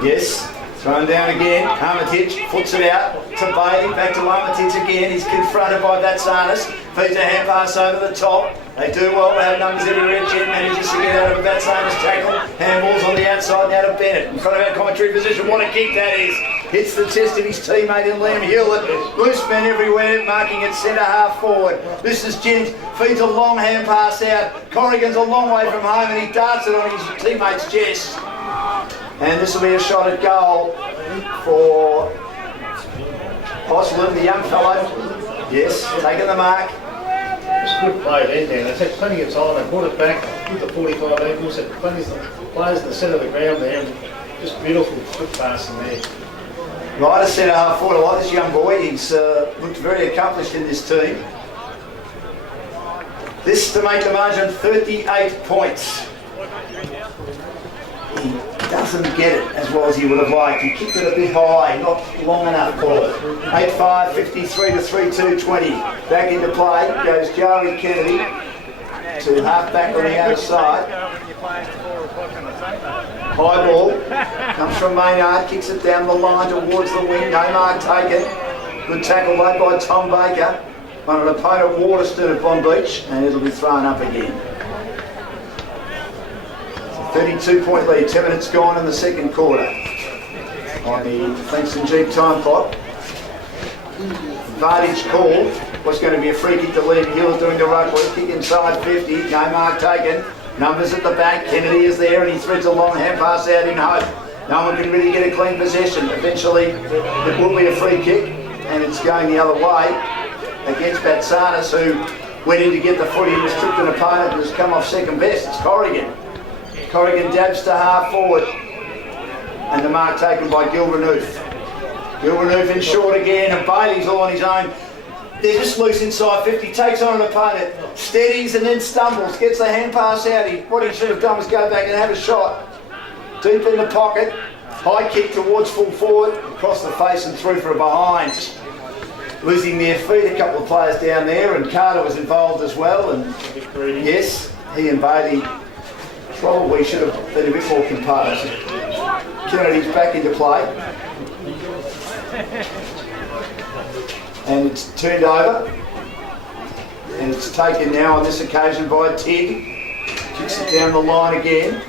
Yes. Thrown down again. Armitage foots it out to Bailey. Back to Armitage again. He's confronted by Vatsanis. Feeds a hand pass over the top. They do well to have numbers everywhere. Jen manages to get out of a Vatsanis tackle. Handballs on the outside now to Bennett. In front of our commentary position. What a kick that is. Hits the chest of his teammate in Liam Hewlett. Loose men everywhere, marking it centre half forward. This is Gent. Feeds a long hand pass out. Corrigan's a long way from home and he darts it on his teammate's chest. And this will be a shot at goal for Osland, the young fellow. Yes, taking the mark. It's a good play then, Dan. They had plenty of time. They brought it back with the 45 equals. Had plenty of players in the centre of the ground there. And just beautiful, good passing there. Right, a centre half forward. I like this young boy. He's looked very accomplished in this team. This to make the margin 38 points. He doesn't get it as well as he would have liked. He kicked it a bit high, not long enough for it. 8-5, 53 to 3-2-20. Back into play goes Joey Kennedy to half back on the outer side. High ball comes from Maynard, kicks it down the line towards the wing. No mark taken. Good tackle made by Tom Baker on an opponent Waterston at Bonbeach, and it'll be thrown up again. 32-point lead, 10 minutes gone in the second quarter on the Frankston Jeep time clock. Advantage called. What's going to be a free kick to Liam Hill doing the rugby. Kick inside 50, no mark taken. Numbers at the back, Kennedy is there and he threads a long hand pass out in hope. No one can really get a clean possession. Eventually it will be a free kick and it's going the other way against Batsanis, who went in to get the footy and was tripped an opponent and has come off second best. It's Corrigan. Corrigan dabs to half forward and the mark taken by Gilrenooth. Gilrenooth in short again and Bailey's all on his own. They're just loose inside 50, takes on an opponent, steadies and then stumbles, gets the hand pass out. What he should have done was go back and have a shot. Deep in the pocket, high kick towards full forward, across the face and through for a behind. Just losing their feet, a couple of players down there, and Carter was involved as well. And yes, he and Bailey probably should have been a bit more composed. Kennedy's back into play. And it's turned over. And it's taken now on this occasion by Tig. Kicks it down the line again.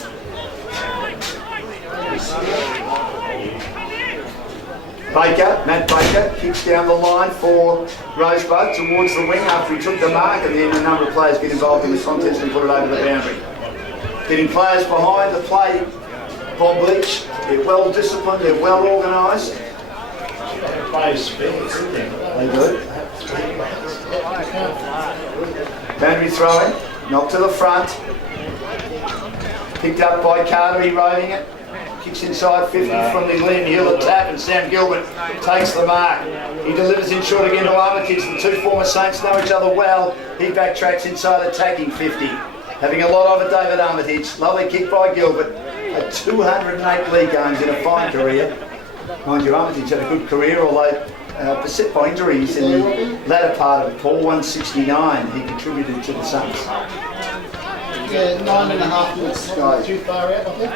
Baker, Matt Baker, kicks down the line for Rosebud towards the wing after he took the mark, and then a number of players get involved in the contest and put it over the boundary. Getting players behind the play, Bonbeach. They're well disciplined, they're well organised. They do. Boundary throwing, knocked to the front. Picked up by Carter, he roving it. Kicks inside 50 from the Liam Hill at tap, and Sam Gilbert takes the mark. He delivers in short again to Armitage. The two former Saints know each other well. He backtracks inside attacking 50. Having a lot of it, David Armitage. Lovely kick by Gilbert. Had 208 league games in a fine career. Mind you, Armitage had a good career, although beset by injuries in the latter part of Paul 169. He contributed to the Saints. Yeah, 9.5 minutes. Too far out, I think.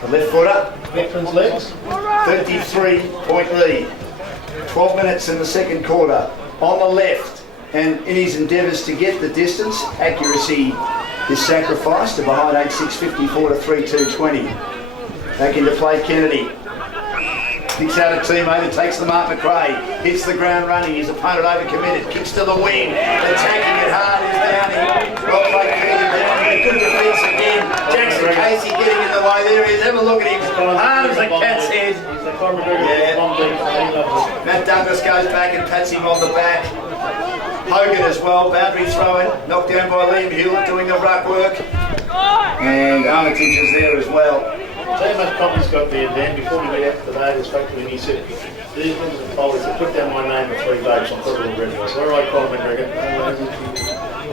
The left footer. Veterans' legs. 33-point lead. 12 minutes in the second quarter. On the left, and in his endeavours to get the distance, accuracy is sacrificed to behind 8-6, 54 to 3-2-20. Back into play, Kennedy. Kicks out a teammate and takes the mark. McRae hits the ground running. His opponent overcommitted. Kicks to the wing. Attacking it hard is Downey. Well played, Keegan. Good defence again. Jackson Casey getting in the way. There he is. Have a look at him. Hard as a cat's head. Yeah. Matt Douglas goes back and pats him on the back. Hogan as well. Boundary throwing. Knocked down by Liam Hill doing the ruck work. And Armitage is there as well. So much Coppy's got there, Dan. Before we went out today, I spoke to him and he said, these ones are followers that put down my name for 3 votes on Football Red Boys. All right, Colin McGregor.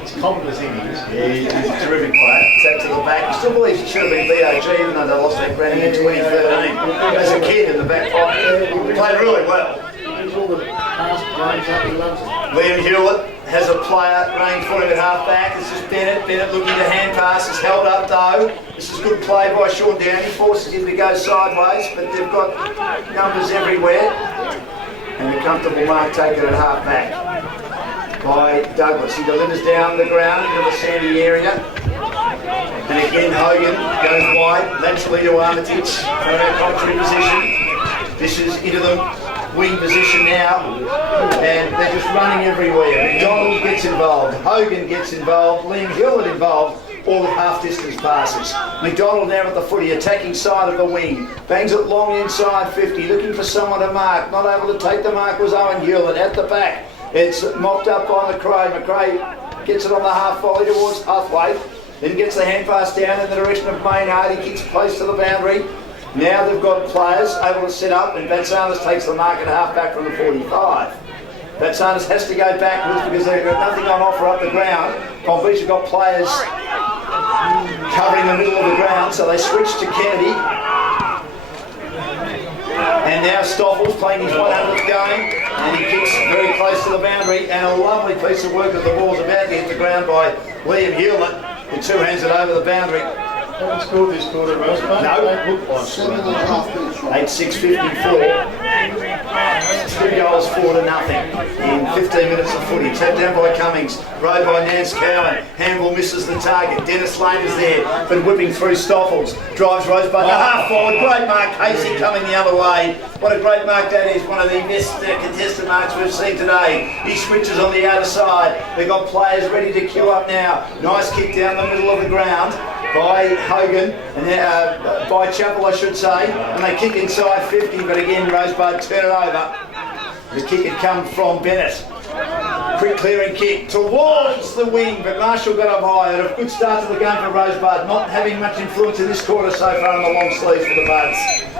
It's confident as he is. Yeah, he's a terrific player. Tap to the back. He still believes he should have been BOG even though they lost that granny in 2013. As a kid in the back pocket. Played really well. He's all the past games up, he loves it. Liam Hewlett has a player running for him at half back. This is Bennett. Bennett looking to hand pass. Is held up though. This is good play by Sean Downey. Forces him to go sideways, but they've got numbers everywhere. And a comfortable mark taken at half back by Douglas. He delivers down the ground into the sandy area. And again Hogan goes wide, laterally to Armitage from our commentary position. This is into the wing position now, and they're just running everywhere. McDonald gets involved, Hogan gets involved, Liam Hewlett involved, all the half-distance passes. McDonald now at the footy, attacking side of the wing, bangs it long inside 50, looking for someone to mark, not able to take the mark was Owen Hewlett at the back. It's mopped up by McRae. McRae gets it on the half volley towards Huthwaite, then gets the hand pass down in the direction of Maynard. He kicks close to the boundary. Now they've got players able to set up, and Batsanis takes the mark at half back from the 45. Batsanis has to go backwards because they've got nothing on offer up the ground. Bonbeach have got players covering the middle of the ground, so they switch to Kennedy. And now Stoffel's playing his 100th game, and he kicks very close to the boundary, and a lovely piece of work as the ball's about to hit the ground by Liam Hewlett, who two-hands it over the boundary. Haven't scored this quarter, Rosebud. No. 8-6-54. 2 goals, 4-0 in 15 minutes of footy. Tapped down by Cummings, rode by Nance Cowan. Handball misses the target. Dennis Lane is there, but whipping through Stoffels. Drives Rosebud to half forward. Great mark, Casey coming the other way. What a great mark that is. One of the best contested marks we've seen today. He switches on the outer side. They've got players ready to queue up now. Nice kick down the middle of the ground by Hogan, and by Chappell I should say, and they kick inside 50, but again Rosebud turn it over. The kick had come from Bennett. Quick clearing kick towards the wing, but Marshall got up high. And a good start to the game for Rosebud, not having much influence in this quarter so far in the long sleeves for the Buds.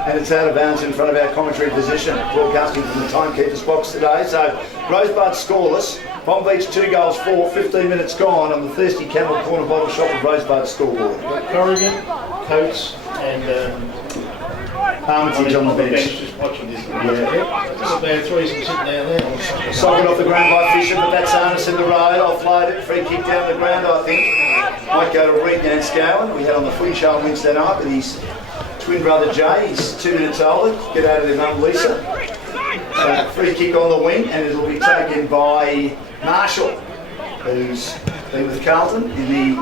And it's out of bounds in front of our commentary position, broadcasting from the timekeeper's box today. So Rosebud scoreless. Bonbeach 2 goals, 15 minutes gone on the Thirsty Camel Corner Bottle Shop of Rosebud scoreboard. Corrigan, Coates, and Armitage on the bench. Just watching this. Yeah. Just about three sitting down there. Socket off the ground by Fisher, but that's Arnis in the road. Offload it, free kick down the ground, I think. Might go to Reed Nanscowan. We had on the footy show on Wednesday night with his twin brother Jay. He's 2 minutes older. Get out of their mum Lisa. So free kick on the wing, and it'll be taken by Marshall, who's been with Carlton in the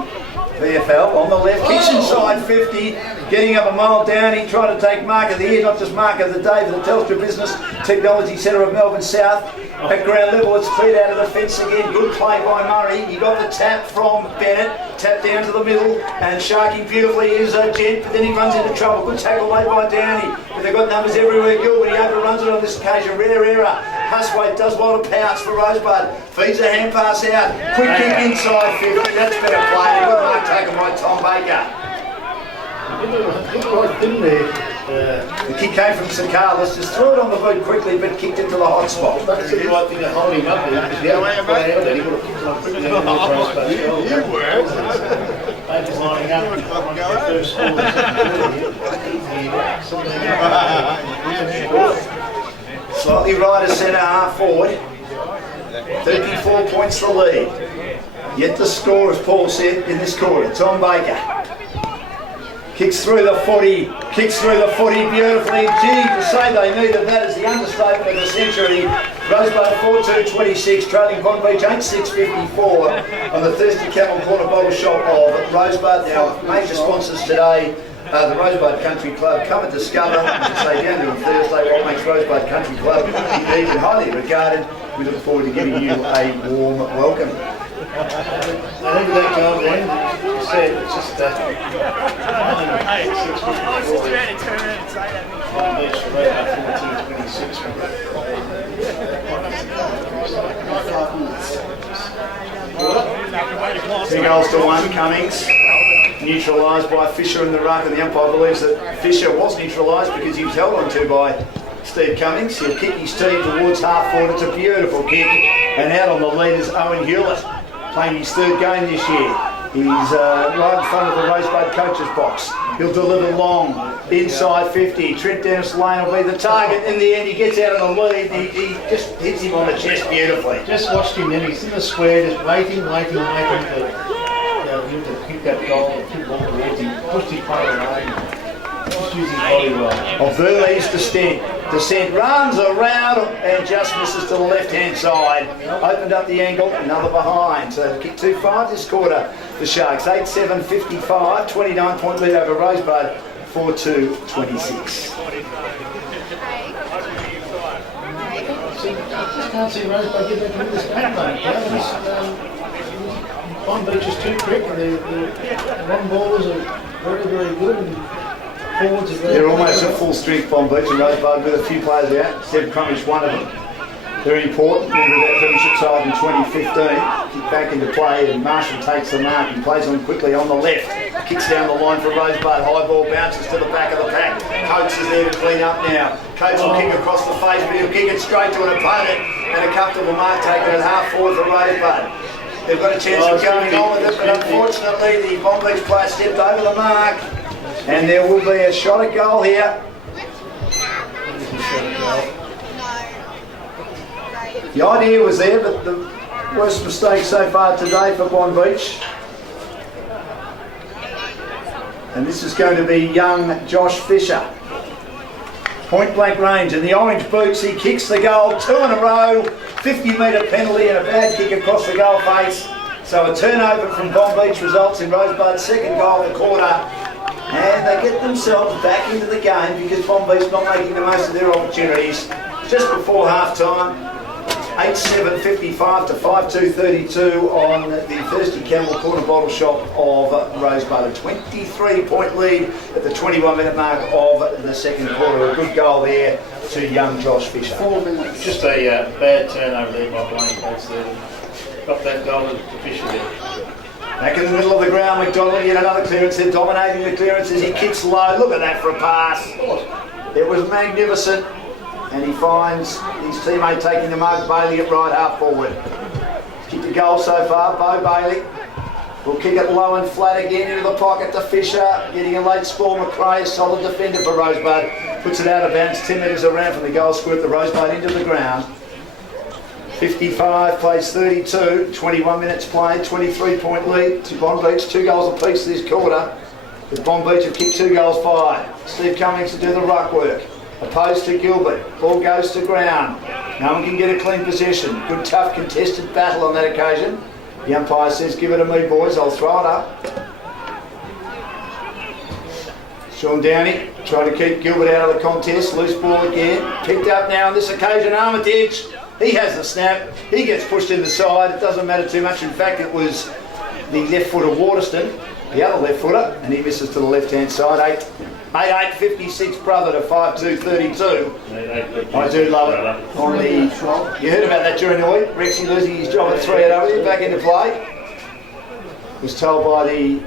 VFL. On the left, kicks inside 50, getting up a mile down. He tried to take mark of the year, not just mark of the day, for the Telstra Business Technology Centre of Melbourne South. At ground level, it's cleared out of the fence again. Good play by Murray. He got the tap from Bennett, tap down to the middle, and sharking beautifully is Gent, but then he runs into trouble. Good tackle made by Downey. But they've got numbers everywhere. Gilbert, he overruns it on this occasion. Rare error. Huswaite does well to pounce for Rosebud. Feeds a hand pass out. Quick kick inside 50. That's better play. Good mark taken by Tom Baker. Didn't they? The kick came from St Carlos, just threw it on the boot quickly, but kicked it to the hot spot. That's the right thing to hold him up there, because the other way out there, he would have kicked it on quickly. You were. Baker's lining up. First score. Slightly right of centre, half forward. 34 points the lead. Yet the score, as Paul said, in this quarter. Tom Baker. Kicks through the footy beautifully. Gee, to say they needed that is the understatement of the century. Rosebud 4-2-26, trailing Bonbeach 8-6-54 on the Thirsty Camel Corner Bottle Shop of Rosebud. Our major sponsors today, the Rosebud Country Club. Come and discover, and say down to on Thursday, what makes Rosebud Country Club unique and highly regarded. We look forward to giving you a warm welcome. I think that goal then, you said it's just that. Two goals to one, Cummings. Neutralised by Fisher in the ruck, and the umpire believes that Fisher was neutralised because he was held on to by Steve Cummings. He'll kick his team towards half forward. It's a beautiful kick, and out on the lead is Owen Hewlett, playing his 3rd game this year. He's right in front of the Rosebud coach's box. He'll deliver long, inside 50. Trent Dennis Lane will be the target. In the end, he gets out of the lead. He just hits him on the chest beautifully. Just watched him then, he's in the square, just waiting to kick that goal, kick ball towards him. Pushed his play away. Just using his body well. Of Verlees descent, runs around and just misses to the left-hand side. Opened up the angle, another behind. So they kick 2-5 this quarter, the Sharks. 8-7-55, 29-point lead over Rosebud, 4-2-26. I can't see Rosebud get back into this game, mate. Bonbeach is too quick, and the long ballers are very, very good. And they're almost at full strength, Bonbeach and Rosebud, with a few players out. Seb Crummage, one of them. Very important. Remember that premiership side in 2015. Kick back into play, and Marshall takes the mark. He plays on quickly on the left. Kicks down the line for Rosebud. High ball bounces to the back of the pack. Coates bounces there to clean up now. Coates will kick across the face, but he'll kick it straight to an opponent, and a comfortable mark taken at half forward for Rosebud. They've got a chance of going on with it, but unfortunately the Bonbeach player stepped over the mark, and there will be a shot at goal here. The idea was there, but the worst mistake so far today for Bonbeach. And this is going to be young Josh Fisher. Point blank range, and the orange boots, he kicks the goal, 2 in a row, 50-metre penalty and a bad kick across the goal face. So a turnover from Bonbeach results in Rosebud's second goal of the quarter, and they get themselves back into the game because Bonbeach not making the most of their opportunities. Just before half time, 8-7-55 to 5-2-32 on the Thirsty Camel corner bottle shop of Rosebud. A 23-point lead at the 21-minute mark of the second quarter. A good goal there to young Josh Fisher. 4 minutes. Just a bad turnover there by Blaine Coates there. Got that goal to Fisher there. Back in the middle of the ground, McDonald yet another clearance. They're dominating the clearances. He kicks low. Look at that for a pass. It was magnificent. And he finds his teammate taking the mark, Bailey at right half forward. Kicked a goal so far, Bo Bailey. Will kick it low and flat again into the pocket to Fisher. Getting a late score, McRae, a solid defender for Rosebud. Puts it out of bounds, 10 metres around from the goal square, the Rosebud into the ground. 55 plays 32, 21 minutes played, 23-point lead to Bonbeach, 2 goals apiece this quarter. But Bonbeach have kicked 2 goals 5. Steve Cummings to do the ruck work. Opposed to Gilbert, ball goes to ground. No one can get a clean possession. Good tough contested battle on that occasion. The umpire says, give it to me boys, I'll throw it up. Sean Downey trying to keep Gilbert out of the contest. Loose ball again. Picked up now on this occasion, Armitage. He has the snap. He gets pushed in the side. It doesn't matter too much. In fact, it was the left footer Waterston, the other left footer, and he misses to the left-hand side. 8-8-56 brother to 5-2-32. I do love it. On the, you heard about that during the week. Rexy losing his job at 3-8, back into play. Was told by the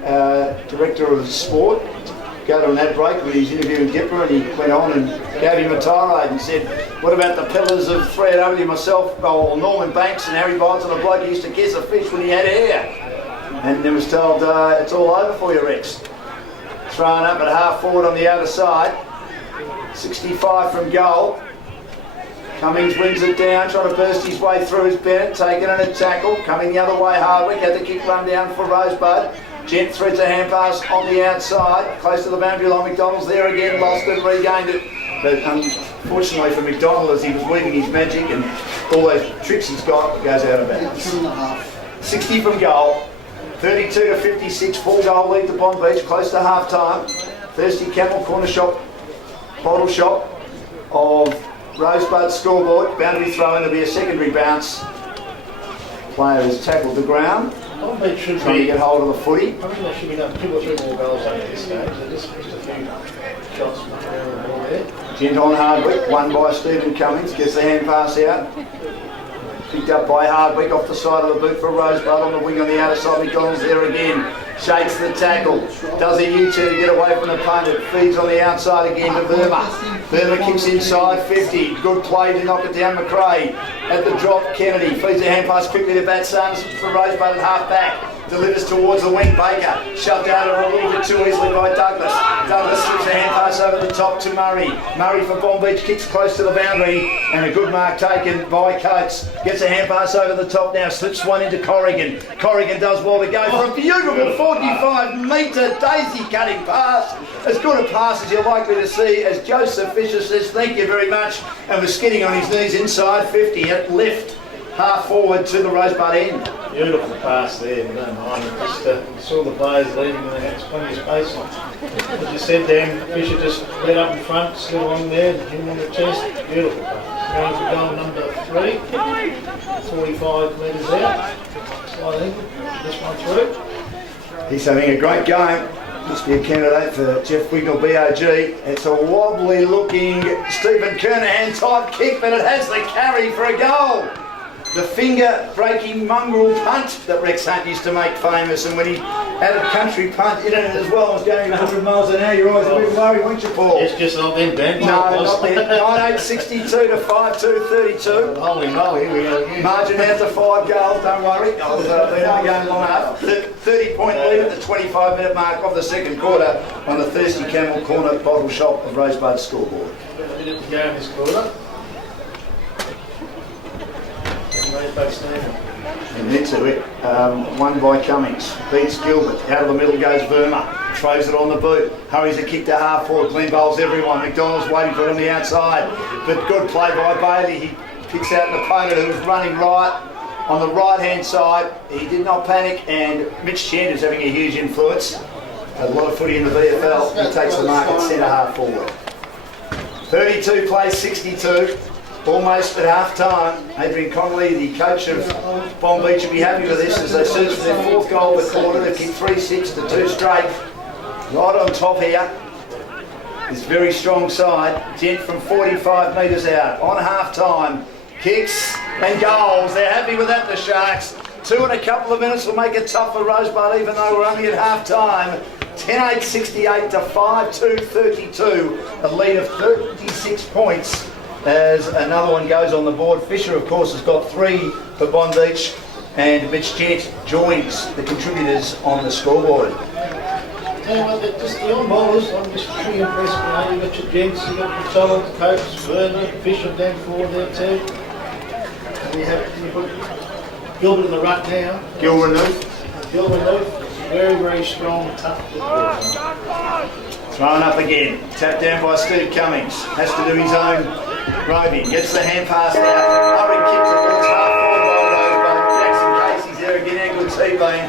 director of sport to go to an ad break when he's interviewing Dipper, and he went on and gave him a tirade and said, what about the pillars of 3-8 myself, Norman Banks and Harry Bynes and a bloke who used to kiss a fish when he had hair. And then was told, it's all over for you, Rex. Thrown up at half forward on the outer side. 65 from goal. Cummings wins it down, trying to burst his way through his Bennett, taking in a tackle. Coming the other way, Hardwick had the kick run down for Rosebud. Gent threads a hand pass on the outside, close to the boundary line. McDonald's there again, lost it, regained it. But unfortunately for McDonald, as he was weaving his magic and all those tricks he's got, it goes out of bounds. 60 from goal. 32-56, 4-goal lead to Bonbeach, close to half time. Thirsty Camel corner shop, bottle shop of Rosebud scoreboard. Boundary throw in, there'll be a secondary bounce. Player has tackled the ground. Bonbeach should trying to get hold of the footy. I think they should be done 2 or 3 more goals over this game. So just a few shots around the ball there. Gent on Hardwick, won by Stephen Cummings, gets the hand pass out. Picked up by Hardwick off the side of the boot for Rosebud on the wing on the outer side. McDonald's there again. Shakes the tackle. Does a U-turn to get away from the punter. Feeds on the outside again to Verma. Verma kicks inside 50. Good play to knock it down McRae. At the drop, Kennedy feeds a hand pass quickly to Bat Sons for Rosebud at half back. Delivers towards the wing, Baker. Shoved out a little bit too easily by Douglas. Douglas slips a hand pass over the top to Murray. Murray for Bonbeach, kicks close to the boundary, and a good mark taken by Coates. Gets a hand pass over the top now, slips one into Corrigan. Corrigan does well to go for a beautiful 45-metre daisy-cutting pass. As good a pass as you're likely to see, as Joseph Fisher says, thank you very much, and was skidding on his knees inside 50 at left. Half forward to the Rosebud end. Beautiful pass there, we don't mind it. Just saw the players leaving and they had plenty of space. As you said, Dan Fisher just led up in front, slid along there, hit him on the chest. Beautiful pass. Going for goal number 3, 45 metres out. Slight angle, this one through. He's having a great game. Must be a candidate for Jeff Wiggle BOG. It's a wobbly looking Stephen Kernahan type kick, but it has the carry for a goal. the finger-breaking mongrel punt that Rex Hunt used to make famous, and when he had a country punt in it as well, was going 100 miles an hour, you're always a bit worried, weren't you, Paul? It's just not then, Ben. No, not then. 9862 to 5232. Holy moly, here we go again. Margin out to 5 goals, don't worry. I've been on the game long enough. 30-point lead at the 25-minute mark of the second quarter on the Thirsty Camel Corner Bottle Shop of Rosebud scoreboard. About a minute to go in this quarter. Rosebud standing. And into it, won by Cummings, beats Gilbert, out of the middle goes Verma, throws it on the boot, hurries a kick to half forward, Glenn bowls everyone, McDonald's waiting for it on the outside, but good play by Bailey, he picks out an opponent who was running right on the right hand side, he did not panic, and Mitch Chandler's having a huge influence, a lot of footy in the VFL, he takes the mark at centre half forward. 32 plays 62. Almost at half time, Adrian Connolly, the coach of Bonbeach, will be happy with this as they search for their 4th goal of the quarter. They've kicked 3-6 to 2 straight. Right on top here, this very strong side. Gent from 45 metres out on half time. Kicks and goals. They're happy with that, the Sharks. 2 in a couple of minutes will make it tough for Rosebud, even though we're only at half time. 10-8, 68 to 5-2, 32. A lead of 36 points. As another one goes on the board. Fisher, of course, has got 3 for Bonbeach, and Mitch Gent joins the contributors on the scoreboard. Tell you what, just the on bowlers, I'm just pretty impressed. You know, you've got your Gents, you've got McDonald, the coach, Verner, Fisher down forward there too. And you put Gilbert in the ruck now. Gilbert Nooth. Gilbert Nooth, very, very strong, tough football. Thrown up again. Tapped down by Steve Cummings. Has to do his own roving. Gets the hand pass out. Hurry kick towards half forward by Rosebud. Jackson Casey's there again. Good T-Bane.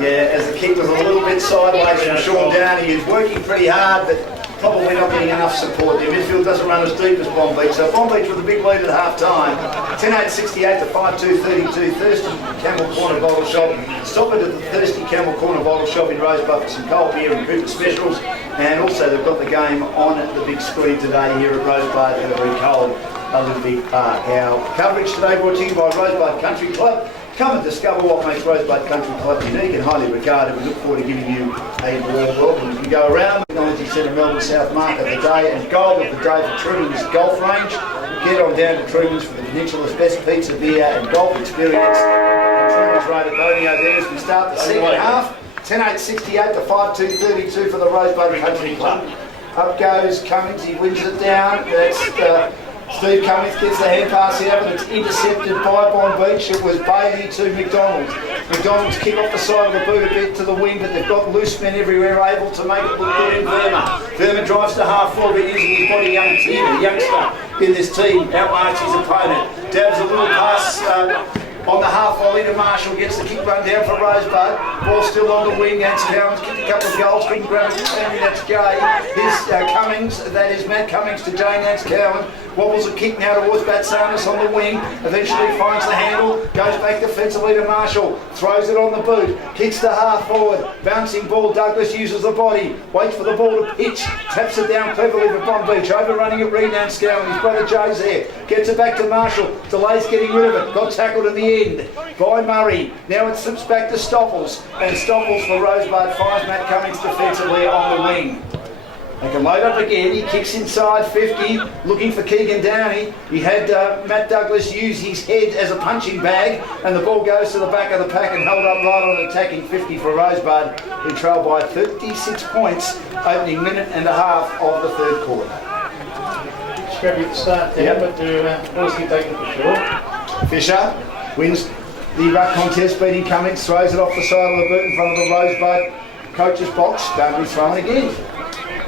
Yeah, as the kick was a little bit sideways from Sean Downey. He's working pretty hard, but probably not getting enough support. The midfield doesn't run as deep as Bonbeach. So Bonbeach with a big lead at half time. 10-8, 68 to 5-2, 32. Thirsty Camel Corner Bottle Shop. Stop it at the Thirsty Camel Corner Bottle Shop in Rosebud for some cold beer and Cooper specials. And also they've got the game on the big screen today here at Rosebud in a very cold Olympic Park. Our coverage today brought to you by Rosebud Country Club. Come and discover what makes Rosebud Country Club unique and highly regarded. We look forward to giving you a warm welcome as we go around the Technology Centre Melbourne South Market of the day and goal of the day for Truman's Golf Range. Get on down to Truman's for the Peninsula's best pizza, beer and golf experience. And Truman's rated voting over there as we start the second half. 10-8, 68 to 5-2, 32 for the Rosebud Country Club. Up goes Cummings, he wins it down. That's Steve Cummings gets the hand pass out, but it's intercepted by Bonbeach. It was Bailey to McDonald. McDonald's kick off the side of the boot a bit to the wing, but they've got loose men everywhere able to make it look good in Verma. Verma drives to half forward, but using his body youngster in this team, outmarks his opponent. Dabs a little pass on the half volley to Marshall, gets the kick run down for Rosebud. Ball still on the wing, Nance Cowan's kicked a couple of goals, couldn't grab it, that's Jay. Here's Cummings, that is Matt Cummings to Jay Nance Cowan. Wobbles a kick now towards Batsanis on the wing, eventually finds the handle, goes back defensively to Marshall, throws it on the boot, kicks to half forward, bouncing ball, Douglas uses the body, waits for the ball to pitch, taps it down cleverly for Bonbeach, overrunning it, Reed Nance Cowan, his brother Jay's there, gets it back to Marshall, delays getting rid of it, got tackled in the end by Murray. Now it slips back to Stoffels, and Stoffels for Rosebud finds Matt Cummings defensively on the wing. They can load up again, he kicks inside 50, looking for Keegan Downey. He had Matt Douglas use his head as a punching bag, and the ball goes to the back of the pack and held up right on attacking 50 for Rosebud, who trail by 36 points, opening minute and a half of the third quarter. Scrappy at the start there, but they're obviously taken for sure. Fisher wins the ruck contest, beating Cummings, throws it off the side of the boot in front of the Rosebud coach's box, don't be thrown again.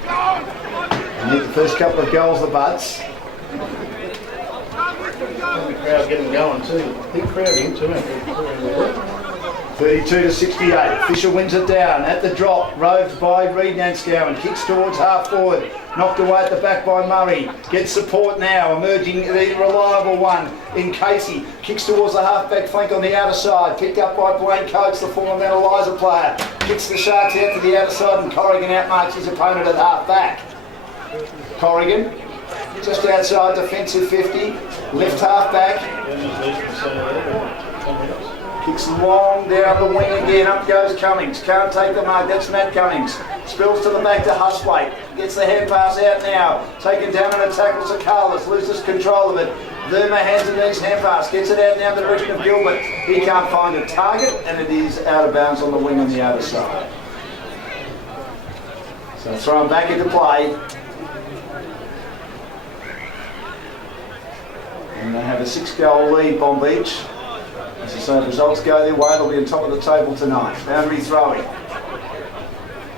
And the first couple of goals, the Buds. The crowd getting going too. Big crowd in too. 32 to 68. Fisher wins it down at the drop, roved by Reed Nanscow and kicks towards half forward. Knocked away at the back by Murray. Gets support now, emerging the reliable one in Casey. Kicks towards the half-back flank on the outer side. Picked up by Blaine Coates, the former Mount Eliza player. Kicks the Sharks out to the outer side and Corrigan outmarks his opponent at half-back. Corrigan just outside defensive 50, left half back. Kicks long down the wing again, up goes Cummings, can't take the mark, that's Matt Cummings. Spills to the back to Huswaite, gets the hand pass out now, taken down and tackles to Carlos, loses control of it. Verma hands it his hand pass, gets it out now in the direction of Gilbert. He can't find a target and it is out of bounds on the wing on the other side. So throw him back into play. And they have a 6-goal lead, Bonbeach. As I say, if results go their way, they'll be on top of the table tonight. Boundary throwing.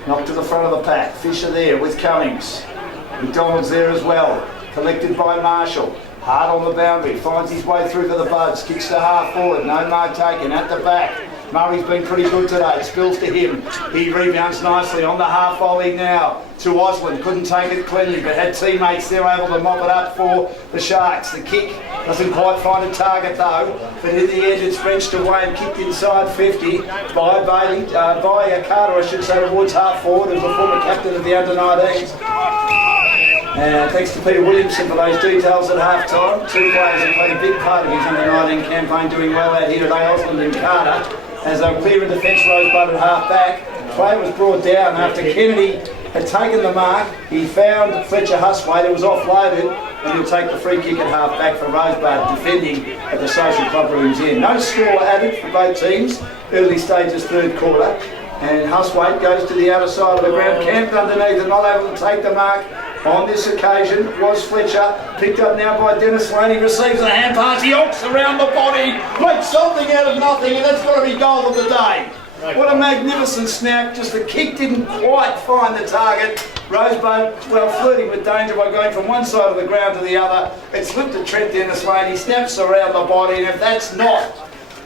Knocked to the front of the pack. Fisher there with Cummings. McDonald's there as well. Collected by Marshall. Hard on the boundary. Finds his way through to the buds. Kicks to half forward. No mark taken. At the back. Murray's been pretty good today. Spills to him. He rebounds nicely on the half volley now to Osland. Couldn't take it cleanly, but had teammates there able to mop it up for the Sharks. The kick doesn't quite find a target though, but in the end it's wrenched away and kicked inside 50 by Bailey, by Carter, I should say, towards half forward, who's the former captain of the under-19s. And thanks to Peter Williamson for those details at half time. Two players have played a big part of his under-19 campaign, doing well out here today, Osland and Carter. As they were clear in defence, Rosebud at half back. Play was brought down after Kennedy had taken the mark. He found Fletcher Huswaite, who was offloaded, and he'll take the free kick at half back for Rosebud, defending at the social club room's end. No score added for both teams, early stages, third quarter. And Huswaite goes to the outer side of the ground, camped underneath and not able to take the mark. On this occasion was Fletcher, picked up now by Dennis Lane. He receives a hand pass, he hooks around the body, makes something out of nothing, and that's got to be goal of the day. What a magnificent snap, just the kick didn't quite find the target. Rosebud, well, flirting with danger by going from one side of the ground to the other. It slipped to Trent Dennis Lane, he snaps around the body, and if that's not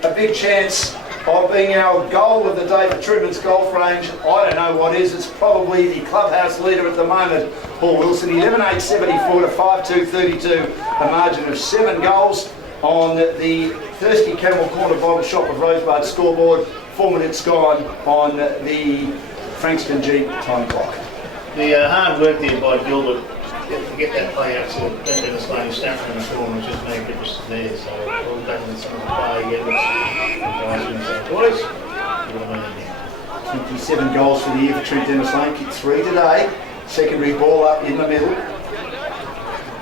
a big chance of being our goal of the day for Truman's Golf Range, I don't know what is. It's probably the clubhouse leader at the moment, Paul Wilson. 11.874 to 5.232, a margin of 7 goals on the Thirsty Camel Corner Bottle Shop of Rosebud scoreboard. 4 minutes gone on the Frankston Jeep time clock. The hard work there by Gilbert to get that play out to Dennis Lane, snap from the corner, which just magnificent there. So all done with some of the play again. Boys, what am I in 27 goals for the year for Trent Dennis Lane. Kicked 3 today. Secondary ball up in the middle.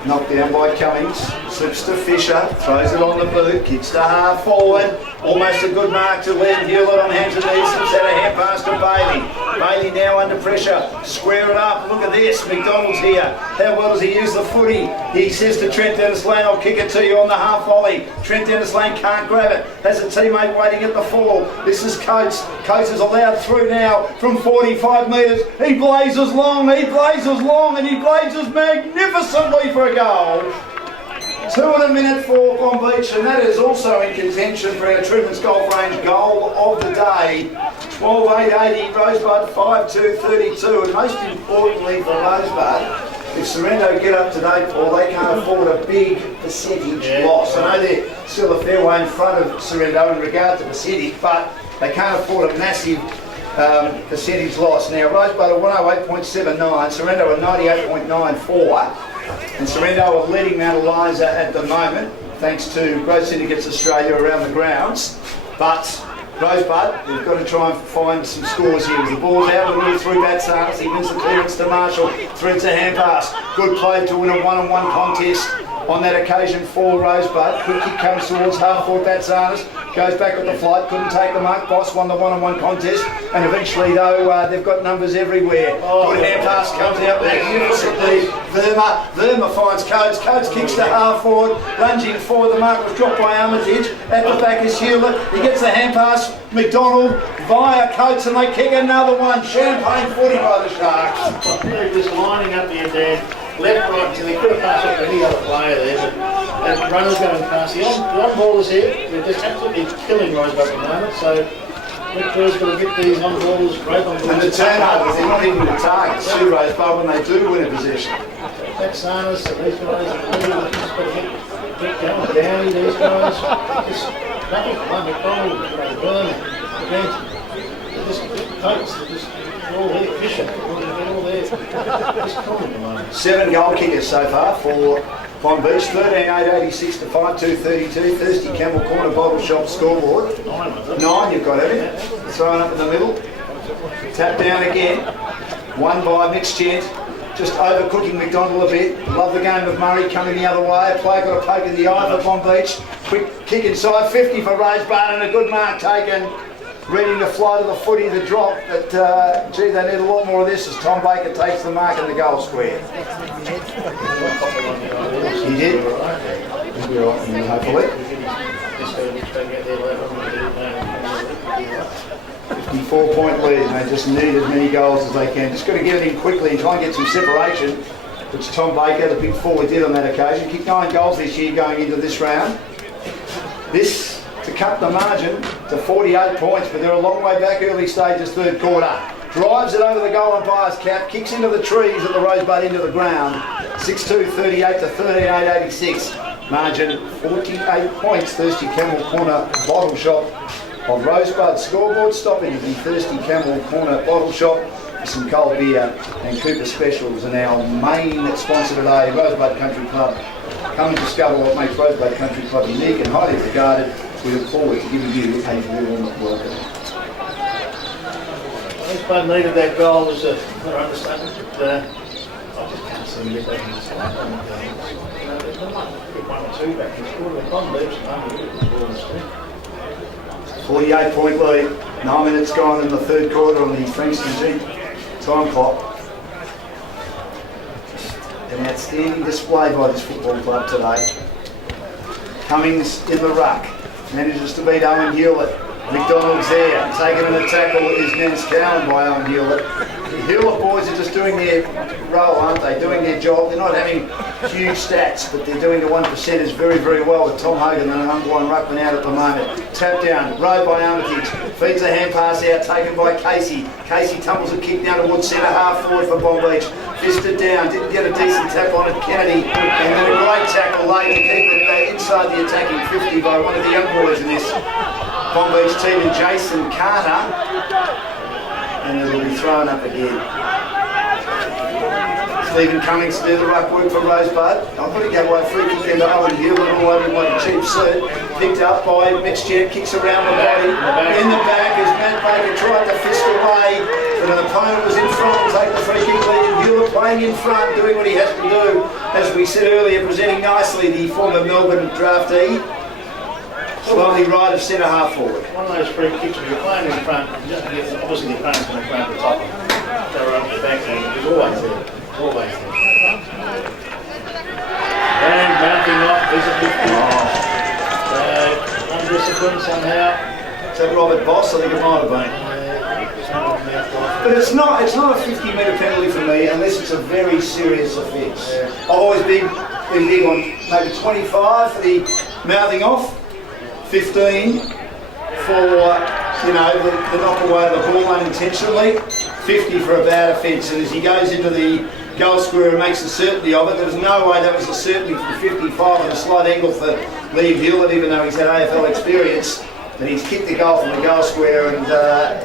Knocked down by Cummings. Slips to Fisher. Throws it on the boot. Kicks to half forward. Almost a good mark to Len Hewlett on hands and knees. Slips out a hand pass to Bailey. Bailey now under pressure. Square it up. Look at this. McDonald's here. How well does he use the footy? He says to Trent Dennis Lane, I'll kick it to you on the half volley. Trent Dennis Lane can't grab it. Has a teammate waiting at the fall. This is Coates. Coates is allowed through now from 45 metres. He blazes long. He blazes long and he blazes magnificently for a goal. 2 in a minute for Bonbeach, and that is also in contention for our Truman's Golf Range goal of the day. 12.880, Rosebud 5.232, and most importantly for Rosebud, if Sorrento get up to date, Paul, they can't afford a big percentage loss. I know they're still a fair way in front of Sorrento in regard to percentage, but they can't afford a massive percentage loss. Now, Rosebud are 108.79, Sorrento are 98.94. And Sorrento are leading Mount Eliza at the moment, thanks to Growth Syndicates Australia around the grounds. But Rosebud, they've got to try and find some scores here. The ball's out, a little through Batsanis. He wins the clearance to Marshall, threads a hand pass. Good play to win a one-on-one contest on that occasion for Rosebud. Quick kick comes towards half forward Batsanis. Goes back with the flight, couldn't take the mark. Boss won the one-on-one contest, and eventually, though, they've got numbers everywhere. Good hand pass comes out magnificently. Verma finds Coates. Coates kicks to half forward, lunging forward. The mark was dropped by Armitage. At the back is Hewlett. He gets the hand pass. McDonald via Coates, and they kick another one. Champagne 40 by the Sharks. They're just lining up here, Dan. Left, right, so they could have passed up any other player there, but that runner's going past. The on-ballers here, they're just absolutely killing Rosebud at the moment, so Victoria's got to get these on-ballers, great on-ballers. And the turnovers, they're not even the targets to Rosebud when they do win a possession. That's Sarnas, and these guys, just got to get going down, these guys, just nothing for one. McDonald, Burn, Benton, they're just Coates, they're just all there, Fisher, they're all there. 7 goal kickers so far for Bonbeach. 13-8-86 to 5-2-32. Thirsty Camel Corner Bottle Shop scoreboard. 9 you've got it. Thrown up in the middle. Tap down again. Won by Mixed Gent. Just overcooking McDonald a bit. Love the game of Murray coming the other way. A play got a poke in the eye for Bonbeach. Quick kick inside, 50 for Rosebud and a good mark taken. Reading the fly to the footy, the drop, but gee, they need a lot more of this as Tom Baker takes the mark in the goal square. He did. Hopefully. 54-point lead, and they just need as many goals as they can. Just got to get it in quickly and try and get some separation, which Tom Baker, the big forward, did on that occasion. Kicked 9 goals this year going into this round. This to cut the margin to 48 points, but they're a long way back, early stages, third quarter. Drives it over the goal umpire's cap, kicks into the trees at the Rosebud into the ground. 6-2-38 to 13-8-86. Margin 48 points. Thirsty Camel Corner Bottle Shop of Rosebud. Scoreboard stopping at the Thirsty Camel Corner Bottle Shop. Some cold beer and Cooper specials, and our main sponsor today, Rosebud Country Club. Come and discover what makes Rosebud Country Club unique and highly regarded. We look forward to giving you a warm welcome. Rosebud needed that goal as a understatement, but I just can't see them get back in the side. They might get 1 or 2 back and score with Bonbeach and unbelievable. 48-point lead. 9 minutes gone in the third quarter on the Frankston G time clock. An outstanding display by this football club today. Cummings in the ruck. Manages to beat Owen Hewlett. McDonald's there. Taking an tackle is Nance Cowan by Owen Hewlett. The Hewlett boys are just doing their role, aren't they? Doing their job. They're not having huge stats, but they're doing the 1%ers very, very well with Tom Hogan and an unblind ruckman out at the moment. Tap down. Rode by Armitage. Feeds a hand pass out. Taken by Casey. Casey tumbles a kick down towards centre half forward for Bonbeach. Fisted down. Didn't get a decent tap on it. Kennedy. And then a great tackle late to keep it inside the attacking 50 by one of the young boys in this Bonbeach team, and Jason Carter, and it'll be thrown up again. Stephen Cummings to do the ruck work for Rosebud. I'm going to go away free kick into Owen Hewlett all over like a cheap suit. Picked up by Mitch Jet, kicks around the body. In the back as Matt Baker tried to fist away, but an opponent was in front to take the free kick lead, and Hewlett playing in front, doing what he has to do. As we said earlier, presenting nicely the former Melbourne draftee. Slowly right of centre half forward. One of those free kicks when you're playing in front, obviously the opponent's going to grab the top of it. They're up the back end, it's always there. Always there. And bouncing off, there's a big undisciplined somehow. Is that Robert Boss? I think it might have been. But it's not a 50-metre penalty for me unless it's a very serious offence. I've always been big on maybe 25 for the mouthing off. 15 for, the knock away of the ball unintentionally, 50 for a bad offence, and as he goes into the goal square and makes a certainty of it, there was no way that was a certainty for 55 and a slight angle for Liam Hewlett, even though he's had AFL experience, but he's kicked the goal from the goal square, and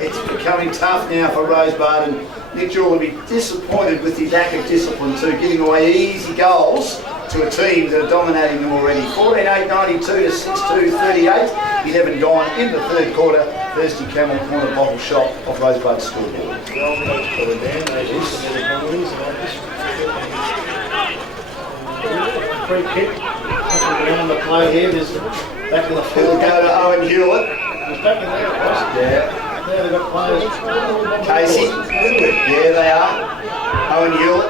it's becoming tough now for Rosebud, and Nick Jewell will be disappointed with the lack of discipline too, giving away easy goals to a team that are dominating them already. 14-8-92 to 6-2-38. 11 gone in the third quarter. Thirsty Camel Corner Bottle Shop of Rosebud scoreboard. Free kick. Around the play here. There's back to the field. It'll go to Owen Hewlett. It's back in there, it was. Yeah. There they've got players. Casey. Yeah, they are. Owen Hewlett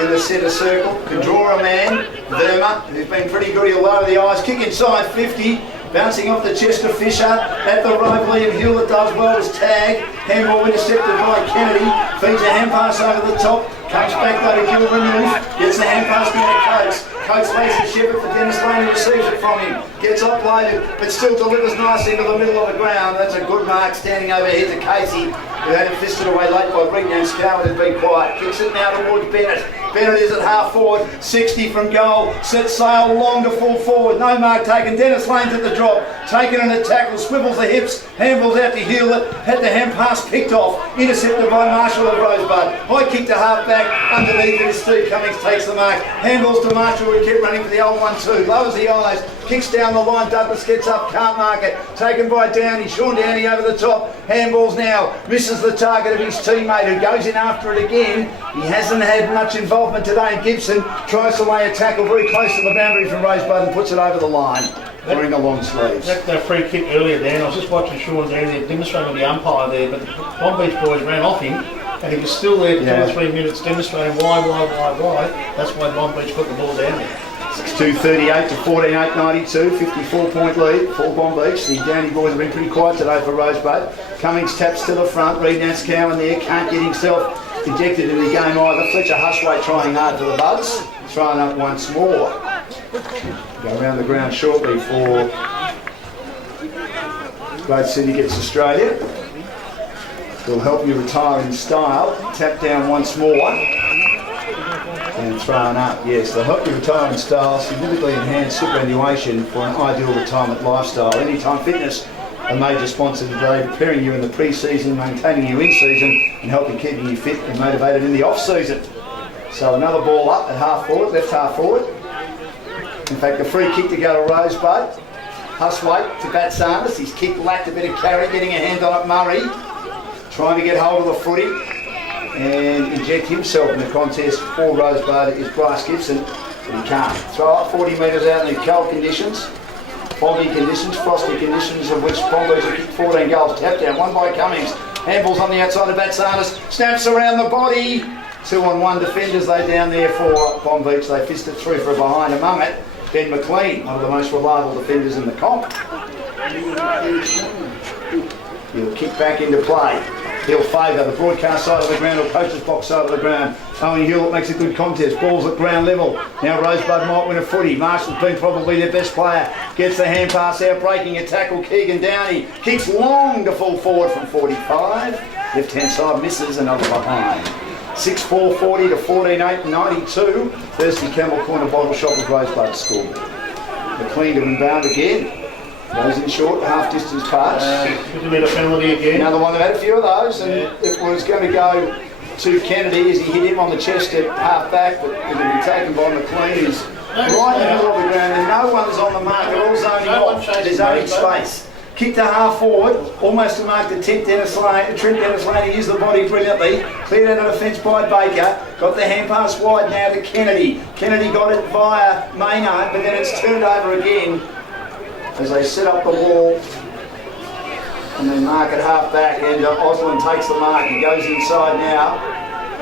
in the centre circle. Can draw a man. Verma, who's been pretty good, he'll lower the eyes. Kick inside 50. Bouncing off the chest of Fisher. At the right, Liam Hewlett does well as tag. Handball intercepted by Kennedy. Feeds a hand pass over the top. Comes back though to Gilbert Roof. Gets the hand pass down to Coates. Coates makes the shiver for Dennis Lane, who receives it from him. Gets offloaded, but still delivers nicely into the middle of the ground. That's a good mark standing overhead to Casey, who had it fisted away late by Regan Scout and been quiet. Kicks it now towards Bennett. Bennett is at half forward, 60 from goal, set sail long to full forward, no mark taken. Dennis Lane's at the drop, taken in a tackle, swivels the hips, handballs out to heel it, had the hand pass picked off, intercepted by Marshall of Rosebud. High kick to half back, underneath it is Steve Cummings, takes the mark, handballs to Marshall, who kept running for the old 1-2, lowers the eyes, kicks down the line, Douglas gets up, can't mark it, taken by Downey, Sean Downey over the top, handballs now, misses the target of his teammate who goes in after it again. He hasn't had much involvement today. Gibson tries to lay a tackle very close to the boundary from Rosebud and puts it over the line, wearing the long sleeves. That free kick earlier, Dan, I was just watching Sean Downey demonstrating with the umpire there, but the Bonbeach boys ran off him and he was still there for 2 or 3 minutes demonstrating why. That's why Bonbeach put the ball down there. 6-2-38 to 14-8-92, 54-point lead for Bonbeach. The Downey boys have been pretty quiet today for Rosebud. Cummings taps to the front, Reed Natscow in there, can't get himself injected in the game either. Fletcher Huswaite trying hard for the Buds, throwing up once more. Go around the ground shortly for Great City gets Australia. Will help you retire in style. Tap down once more. And thrown up, yes, they'll help you retire in style, significantly enhance superannuation for an ideal retirement lifestyle. Anytime Fitness, a major sponsor today, preparing you in the pre-season, maintaining you in season, and helping keeping you fit and motivated in the off-season. So another ball up at half forward, left half forward. In fact, the free kick to go to Rosebud. Huswaite to Bat Sanders. His kick lacked a bit of carry, getting a hand on it. Murray trying to get hold of the footy and inject himself in the contest for Rosebud is Bryce Gibson, but he can't. Throw up 40 metres out in the cold conditions, foggy conditions, frosty conditions, of which Bonbeach have kicked 14 goals. Tap down, one by Cummings. Handballs on the outside of Bat Sanders, snaps around the body. 2-on-1 defenders, they down there for Bonbeach. They fist it through for a behind among it. Ben McLean, one of the most reliable defenders in the comp. He'll kick back into play. He'll favour the broadcast side of the ground or coach's box side of the ground. Owen Hewlett makes a good contest. Ball's at ground level. Now Rosebud might win a footy. Marshall's been probably their best player. Gets the hand pass out, breaking a tackle. Keegan Downey kicks long to full forward from 45. Left hand side misses, another behind. 6-4-40 to 14-8-92. Thirsty Camel Corner Bottle Shop with Rosebud score. McLean to inbound again. Goes in short, half distance pass. Could have a penalty again. Another one, they've had a few of those, and it was going to go to Kennedy as he hit him on the chest at half back, but it will be taken by McLean, who's right in the middle of the ground, and no one's on the mark. They're all zoning off. There's only space. Kick to half forward, almost to mark the Trent Dennis Lane. He used the body brilliantly. Cleared out of the fence by Baker. Got the hand pass wide now to Kennedy. Kennedy got it via Maynard, but then it's turned over again as they set up the wall and then mark it half back, and Osland takes the mark and goes inside now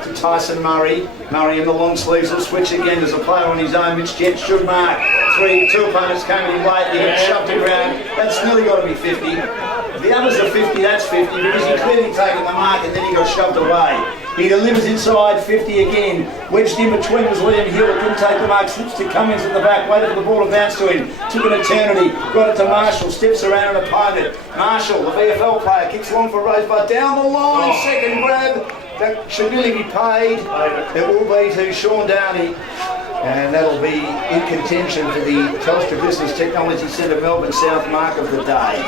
to Tyson Murray. Murray in the long sleeves will switch again. There's a player on his own, which Jets should mark. Two opponents came in late, he got shoved around. That's nearly got to be 50. If the others are 50, that's 50, because he clearly taken the mark and then he got shoved away. He delivers inside, 50 again. Wedged in between was Liam Hill, couldn't take the mark, slips to Cummings at the back, waited for the ball to bounce to him. Took an eternity, got it to Marshall, steps around an opponent. Marshall, the VFL player, kicks long for Rosebud, down the line, second grab. That should really be paid. It will be to Sean Downey. And that'll be in contention for the Telstra Business Technology Centre Melbourne South mark of the day.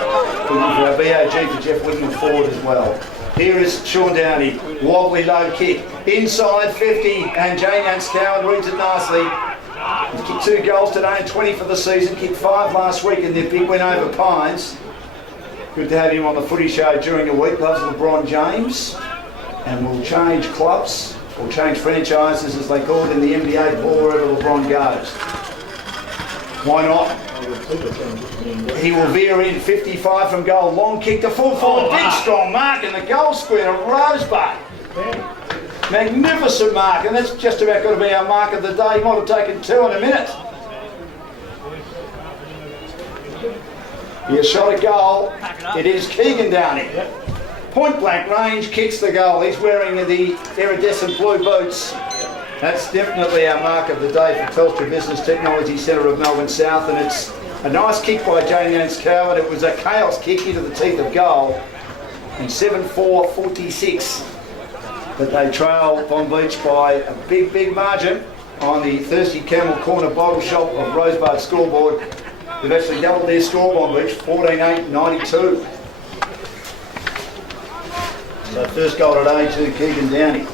For our BOG for Jeff Whitman forward as well. Here is Sean Downey, wobbly low kick, inside 50, and Jane Anscowan reads it nicely. He's kicked 2 goals today and 20 for the season, kicked 5 last week in their big win over Pines. Good to have him on the footy show during the week, loves LeBron James, and will change clubs, or change franchises as they call it in the NBA, ball wherever LeBron goes. Why not? He will veer in, 55 from goal, long kick to full forward, big strong mark in the goal square of Rosebud. Magnificent mark, and that's just about got to be our mark of the day. He might have taken 2 in a minute. He has shot a goal. It is Keegan Downey. Point blank range, kicks the goal. He's wearing the iridescent blue boots That's definitely our mark of the day for Telstra Business Technology Centre of Melbourne South, and it's a nice kick by Jane Yanscow, and it was a chaos kick into the teeth of goal, and 7-4-46. But they trail Bonbeach by a big margin on the Thirsty Camel Corner Bottle Shop of Rosebud scoreboard. They've actually doubled their score, Bonbeach, 14-8-92. So first goal today to Keegan Downey.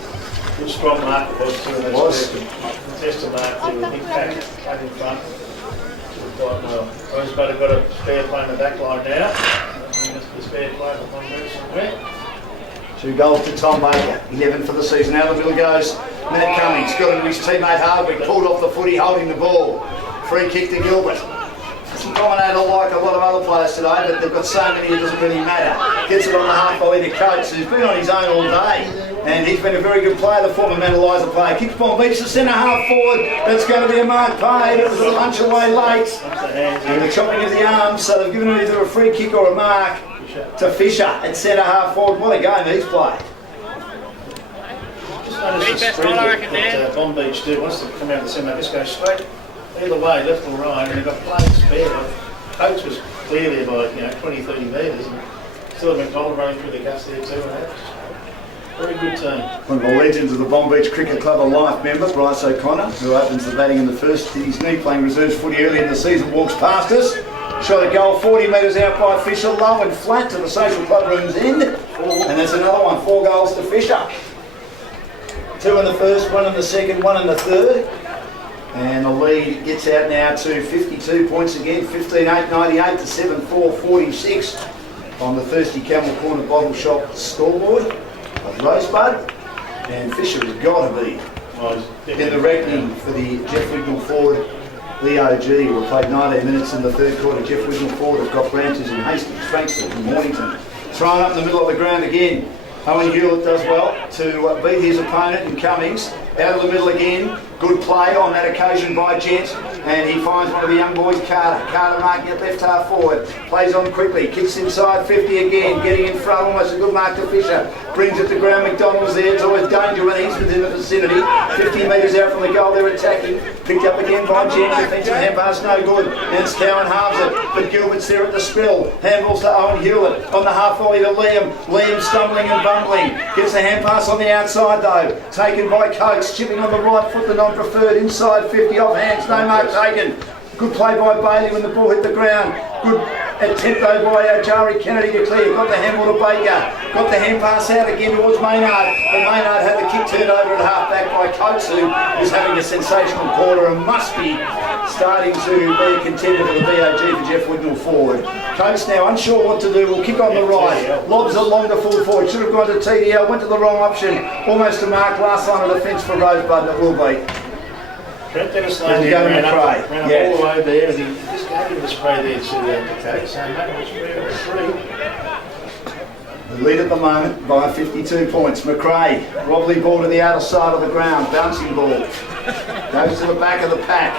Good strong mark it was too. It was. Contested mark there with Nick Pack in front. Rosebud have got a spare play in the back line now. That's the spare play for Bonbeach somewhere. 2 goals to Tom Baker, 11 for the season. Out of the middle goes Minute Cummings, got it to his teammate Hardwick, pulled off the footy, holding the ball. Free kick to Gilbert. Doesn't dominate like a lot of other players today, but they've got so many it doesn't really matter. Gets it on the half volley to Coates, who's been on his own all day. And he's been a very good player, the former Mandeliza player. Kicks Bonbeach to centre half forward. That's going to be a mark paid. It was a punch away late. And the chopping of the arms, so they've given him either a free kick or a mark to Fisher at centre half forward. What a game he's played. Just notice the spread that Bonbeach do. Once they come out the centre, just go straight either way, left or right, and they've got players spare. Coates was clear there by 20-30 metres, and still have been told running through the guts there too. Very good team. One of the legends of the Bonbeach Cricket Club, a life member, Bryce O'Connor, who opens the batting in the first. His knee playing reserves footy early in the season, walks past us. Shot a goal 40 metres out by Fisher, low and flat to the social club room's end. And there's another one, 4 goals to Fisher. 2 in the first, 1 in the second, 1 in the third. And the lead gets out now to 52 points again, 15-8-98 to 7-4-46 on the Thirsty Camel Corner Bottle Shop scoreboard of Rosebud. And Fisher has got to be in the reckoning for the Jeff Wignall forward, the OG, who played 19 minutes in the third quarter. Jeff Wignall forward have got branches in Hastings, Frankston and Mornington. Thrown up in the middle of the ground again. Owen Hewlett does well to beat his opponent in Cummings. Out of the middle again. Good play on that occasion by Gent, and he finds one of the young boys, Carter. Carter marking at left half forward. Plays on quickly, kicks inside 50 again, getting in front, almost a good mark to Fisher. Brings it to Graham McDonald's there. It's always danger when he's within the vicinity. 50 metres out from the goal, they're attacking. Picked up again by Gent. Defensive hand pass, no good. And Scowen halves it, but Gilbert's there at the spill. Handballs to Owen Hewlett on the half volley to Liam. Liam stumbling and bumbling. Gets a hand pass on the outside though. Taken by Coates, chipping on the right foot, the non-preferred inside 50 off hands, no mark taken. Good play by Bailey when the ball hit the ground. Good attempt though by Jari Kennedy to clear. Got the handball to Baker. Got the hand pass out again towards Maynard. And Maynard had the kick turned over at half back by Coates, who is having a sensational quarter and must be starting to be a contender for the BOG for Jeff Wignall forward. Coates now unsure what to do. Will kick on the right. Lobs it long to full forward. Should have gone to TDL. Went to the wrong option. Almost to mark last line of defence for Rosebud, and it will be. Brent Dennis ran up all the way there, and he just gave him the spray there to Coates, saying that was 3-3. The lead at the moment by 52 points. McRae, Robley ball to the outer side of the ground, bouncing ball. Goes to the back of the pack.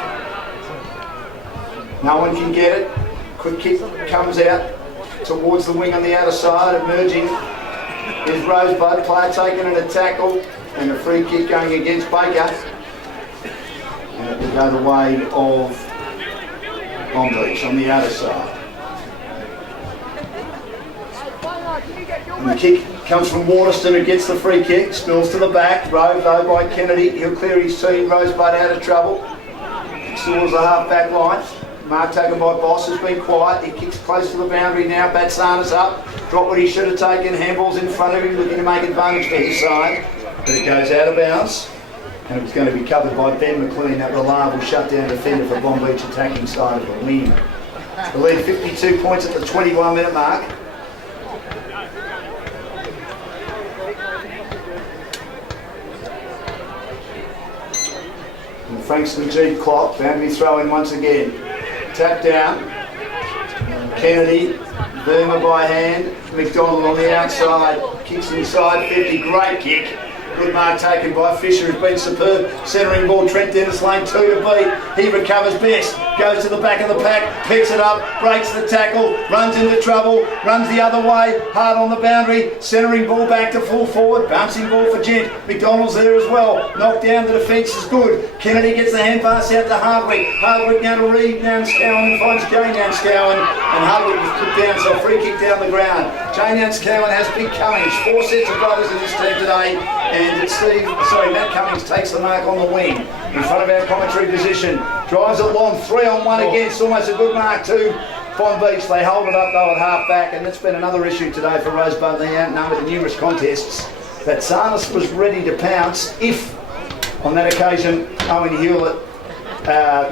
No one can get it. Quick kick comes out towards the wing on the outer side. Emerging is Rosebud, player taken in a tackle, and a free kick going against Baker. And it will go the way of Bonbeach on the outer side. And the kick comes from Waterston, who gets the free kick, spills to the back, rove though by Kennedy. He'll clear his team. Rosebud out of trouble. Kicks towards the half back line. Mark taken by Boss has been quiet. He kicks close to the boundary now. Bats Arness up. Drop what he should have taken. Handball's in front of him, looking to make advantage for his side. But it goes out of bounds. And it's going to be covered by Ben McLean, that reliable shutdown defender for Bonbeach attacking side of the wing. The lead 52 points at the 21-minute mark. And Frankston Jeep clock, boundary throw in once again. Tap down. Kennedy, Burma by hand. McDonald on the outside, kicks inside 50, great kick. Good mark taken by Fisher, who's been superb. Centering ball, Trent Dennis lane 2 to beat. He recovers best. goes to the back of the pack, picks it up, breaks the tackle, runs into trouble, runs the other way, hard on the boundary, centering ball back to full forward, bouncing ball for Gent. McDonald's there as well, knocked down, the defence is good. Kennedy gets the hand pass out to Hardwick. Hardwick now to Reed, now Scowen finds Jane now Scowen, and Hardwick was put down, so a free kick down the ground. Jane now Scowen has big Cummings, 4 sets of brothers in this team today, and Matt Cummings takes the mark on the wing in front of our commentary position, drives it long, 3-on-1 against, almost a good mark too. Bonbeach, they hold it up though at half back, and that's been another issue today for Rosebud. They outnumbered in numerous contests. But Sarnas was ready to pounce if, on that occasion, Owen Hewlett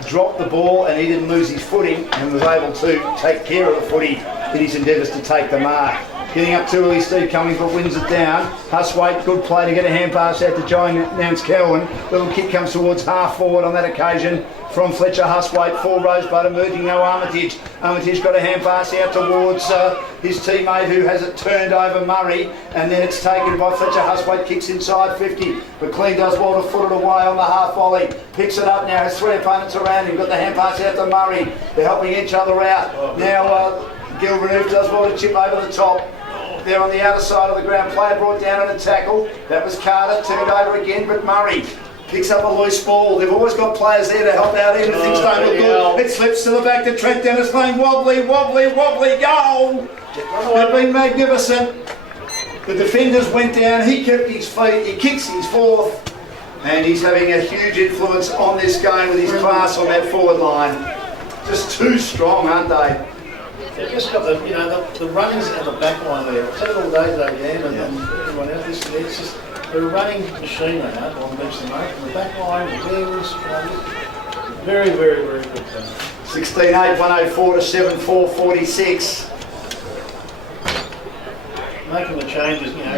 dropped the ball and he didn't lose his footing and was able to take care of the footy in his endeavours to take the mark. Getting up too early, Steve Cummings, but wins it down. Huswaite, good play to get a hand pass out to John Nance Kelwin. Little kick comes towards half forward on that occasion from Fletcher Huswaite for Rosebud, emerging now Armitage. Armitage got a hand pass out towards his teammate who has it turned over, Murray, and then it's taken by Fletcher Huswaite, kicks inside 50. McLean does well to foot it away on the half volley, picks it up now, has 3 opponents around him, got the hand pass out to Murray. They're helping each other out. Now Gilbert does well to chip over the top. There on the outer side of the ground, player brought down on a tackle. That was Carter, turned over again, but Murray picks up a loose ball. They've always got players there to help out even if things don't look good. It slips to the back to Trent Dennis Lane, wobbly, goal! They've been magnificent. The defenders went down, he kept his feet, he kicks his fourth, and he's having a huge influence on this game with his class on that forward line. Just too strong, aren't they? They've just got the runnings at the back line there. I've said it all day today, Dan, and everyone else. It's just they're a running machine they are on the bench the mark. And the back line, the clearance, very, very, very good. 16-8, 104 to 7-4, 46. Making the changes, quite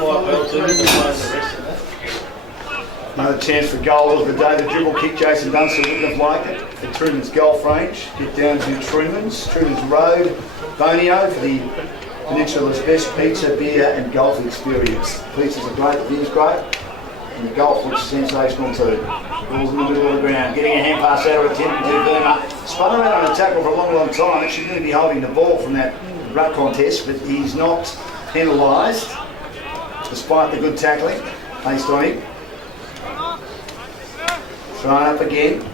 well too. The rest of that. Another chance for goal of the day. The dribble kick, Jason Dunster wouldn't have liked it. For Truman's golf range, get down to Truman's Road, Bonio for the Peninsula's best pizza, beer and golf experience. Pizzas are great, the beer's great, and the golf looks sensational too. Ball's in the middle of the ground, getting a hand pass out of attempting to Burma. Spun around on a tackle for a long, long time. Actually going to be holding the ball from that ruck contest, but he's not penalised, despite the good tackling based on him. Thrown up again.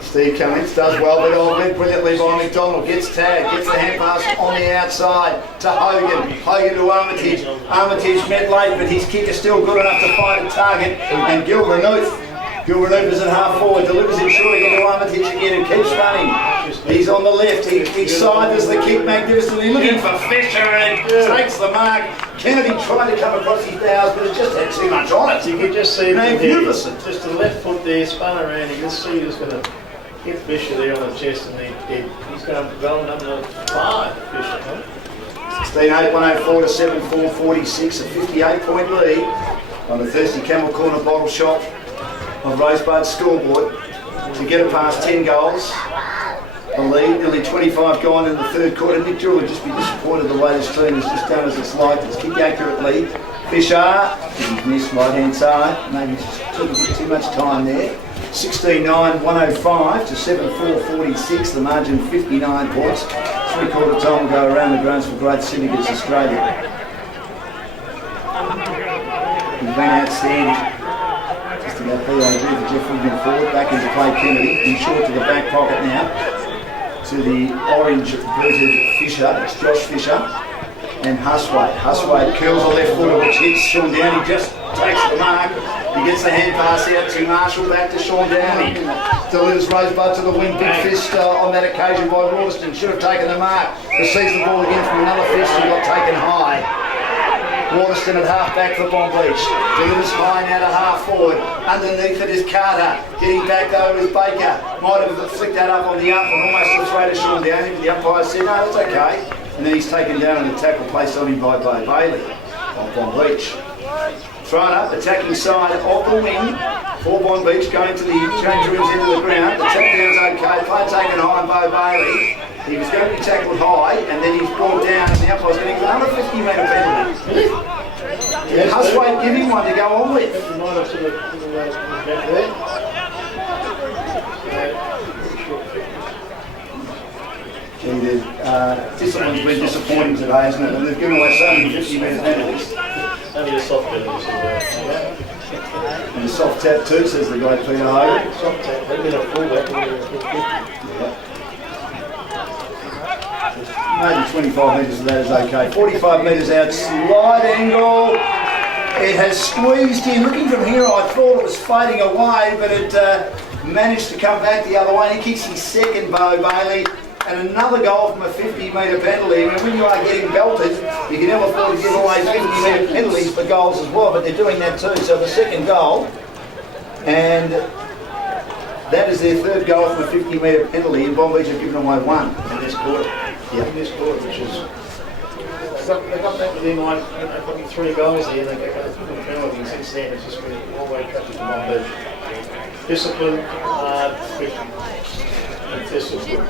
Steve Cummings does well, but led brilliantly by McDonald. Gets tagged, gets the hand pass on the outside to Hogan. Hogan to Armitage. Armitage met late, but his kick is still good enough to find a target. And Gil Renouf is at half forward, delivers it short again to Armitage again and keeps running. He's on the left, he siders the kick magnificently, looking for Fisher and takes the mark. Kennedy tried to come across his bows, but it just had too much on it. You could just see magnificent. Just the left foot there, spun around, you can see he was going to hit Fisher there on the chest, and he's going to go number 5, Fisher. 16-8, 104 to 7-4, 46, a 58-point lead on the Thirsty Camel Corner bottle shop of Rosebud scoreboard to get it past 10 goals. The lead, nearly 25 gone in the third quarter. Nick Jewell would just be disappointed the way this team has just done as it's like. It's kicked accurately. Fisher, he's missed right hand side. Maybe just took a bit too much time there. 16-9, 105 to 7-4, 46. The margin 59 points. 3/4 time will go around the grounds for Great Syndicates Australia. He's been outstanding. Just to go POG for Jeff Wigan forward. Back into play Kennedy. He's short to the back pocket now. To the orange booted Fisher, it's Josh Fisher, and Huswaite. Huswaite curls the left footer, which hits Sean Downey, just takes the mark. He gets the hand pass out to Marshall, back to Sean Downey. Delivers Rosebud to the wing, big fist on that occasion by Waterston, should have taken the mark. Receives the ball again from another fist who got taken high. Waterston at half back for Bonbeach. Delivers high now to half forward. Underneath it is Carter. Getting back over is Baker. Might have flicked that up on the up and almost looks right to Sean Downey. The umpire said, no, that's okay. And then he's taken down and a tackle placed on him by Bailey on Bonbeach. Thrown up, attacking side of the wing for Bonbeach, going to the change rooms into the ground. The tack down's okay. Play taken high by Bailey. He was going to be tackled high, and then he's brought down, and the umpire's getting another 50-metre penalty. Yeah, Huswaite giving one to go on with. Discipline's been disappointing today, hasn't it? And they've given away so many 50-metre penalties. Only a soft penalty. And a soft tap too, says the great Peter Hogan. Soft tap, they've been a fullback. Maybe 25 metres of that is okay. 45 metres out, slide angle. It has squeezed in. Looking from here, I thought it was fading away, but it managed to come back the other way. He kicks his second, Bo Bailey, and another goal from a 50-metre penalty. I mean, when you are getting belted, you can never afford to give away 50-metre penalties for goals as well, but they're doing that too. So the second goal, and that is their third goal from a 50-metre penalty, and Bonbeach have given away one in this quarter. Yeah. In this quarter, which is... They got back within like probably 3 goals there, and they got a penalty, and since then it's just been all the way traffic to Bonbeach. Discipline, 50. Discipline.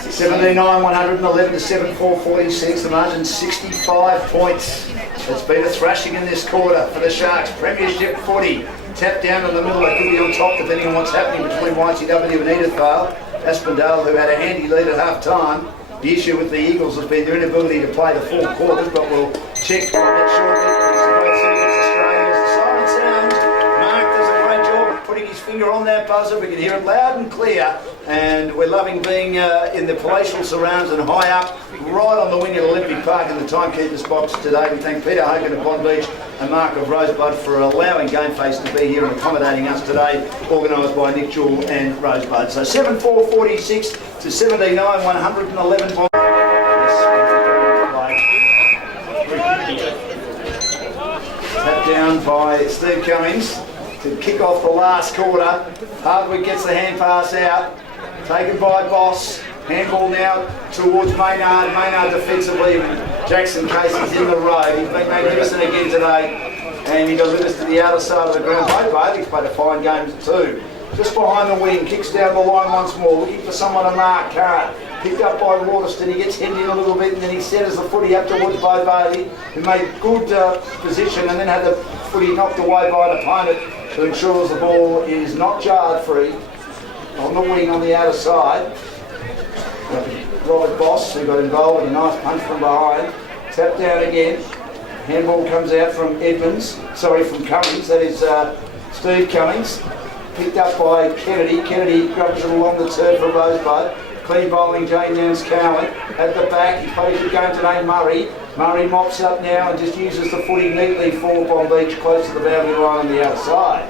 79-111 to 74-46, the margin 65 points. It's been a thrashing in this quarter for the Sharks. Premiership footy, tapped down in the middle, they could be on top depending on what's happening between YTW and Edithvale. Aspendale, who had a handy lead at half time. The issue with the Eagles has been their inability to play the full quarters, but we'll check on that shortly. The siren sounds. Mark does a great job of putting his finger on that buzzer. We can hear it loud and clear, and we're loving being in the palatial surrounds and high up, right on the wing at Olympic Park in the timekeeper's box today. We thank Peter Hogan of Bonbeach and Mark of Rosebud for allowing Gameface to be here and accommodating us today, organised by Nick Jewell and Rosebud. So 74-46 to 79-111. Tap down by Steve Cummings to kick off the last quarter. Hardwick gets the hand pass out, taken by Boss. Handball now towards Maynard. Maynard defensively. Jackson Casey's in the road. He's been magnificent again today. And he delivers to the outer side of the ground. He's played a fine game too. Just behind the wing, kicks down the line once more, looking for someone to mark. Carrot picked up by Waterston. He gets hemmed in a little bit, and then he centres the footy up towards Bo Bailey, who made good position and then had the footy knocked away by an opponent who ensures the ball is not jarred free on the wing on the outer side. Robert Boss, who got involved with a nice punch from behind. Tap down again. Handball comes out from from Cummings. That is Steve Cummings. Picked up by Kennedy. Kennedy grabs it along the turf for Rosebud. Clean bowling, Jane Nance Cowan. At the back, he plays the game today, Murray. Murray mops up now and just uses the footy neatly for Bonbeach, close to the boundary line on the outside.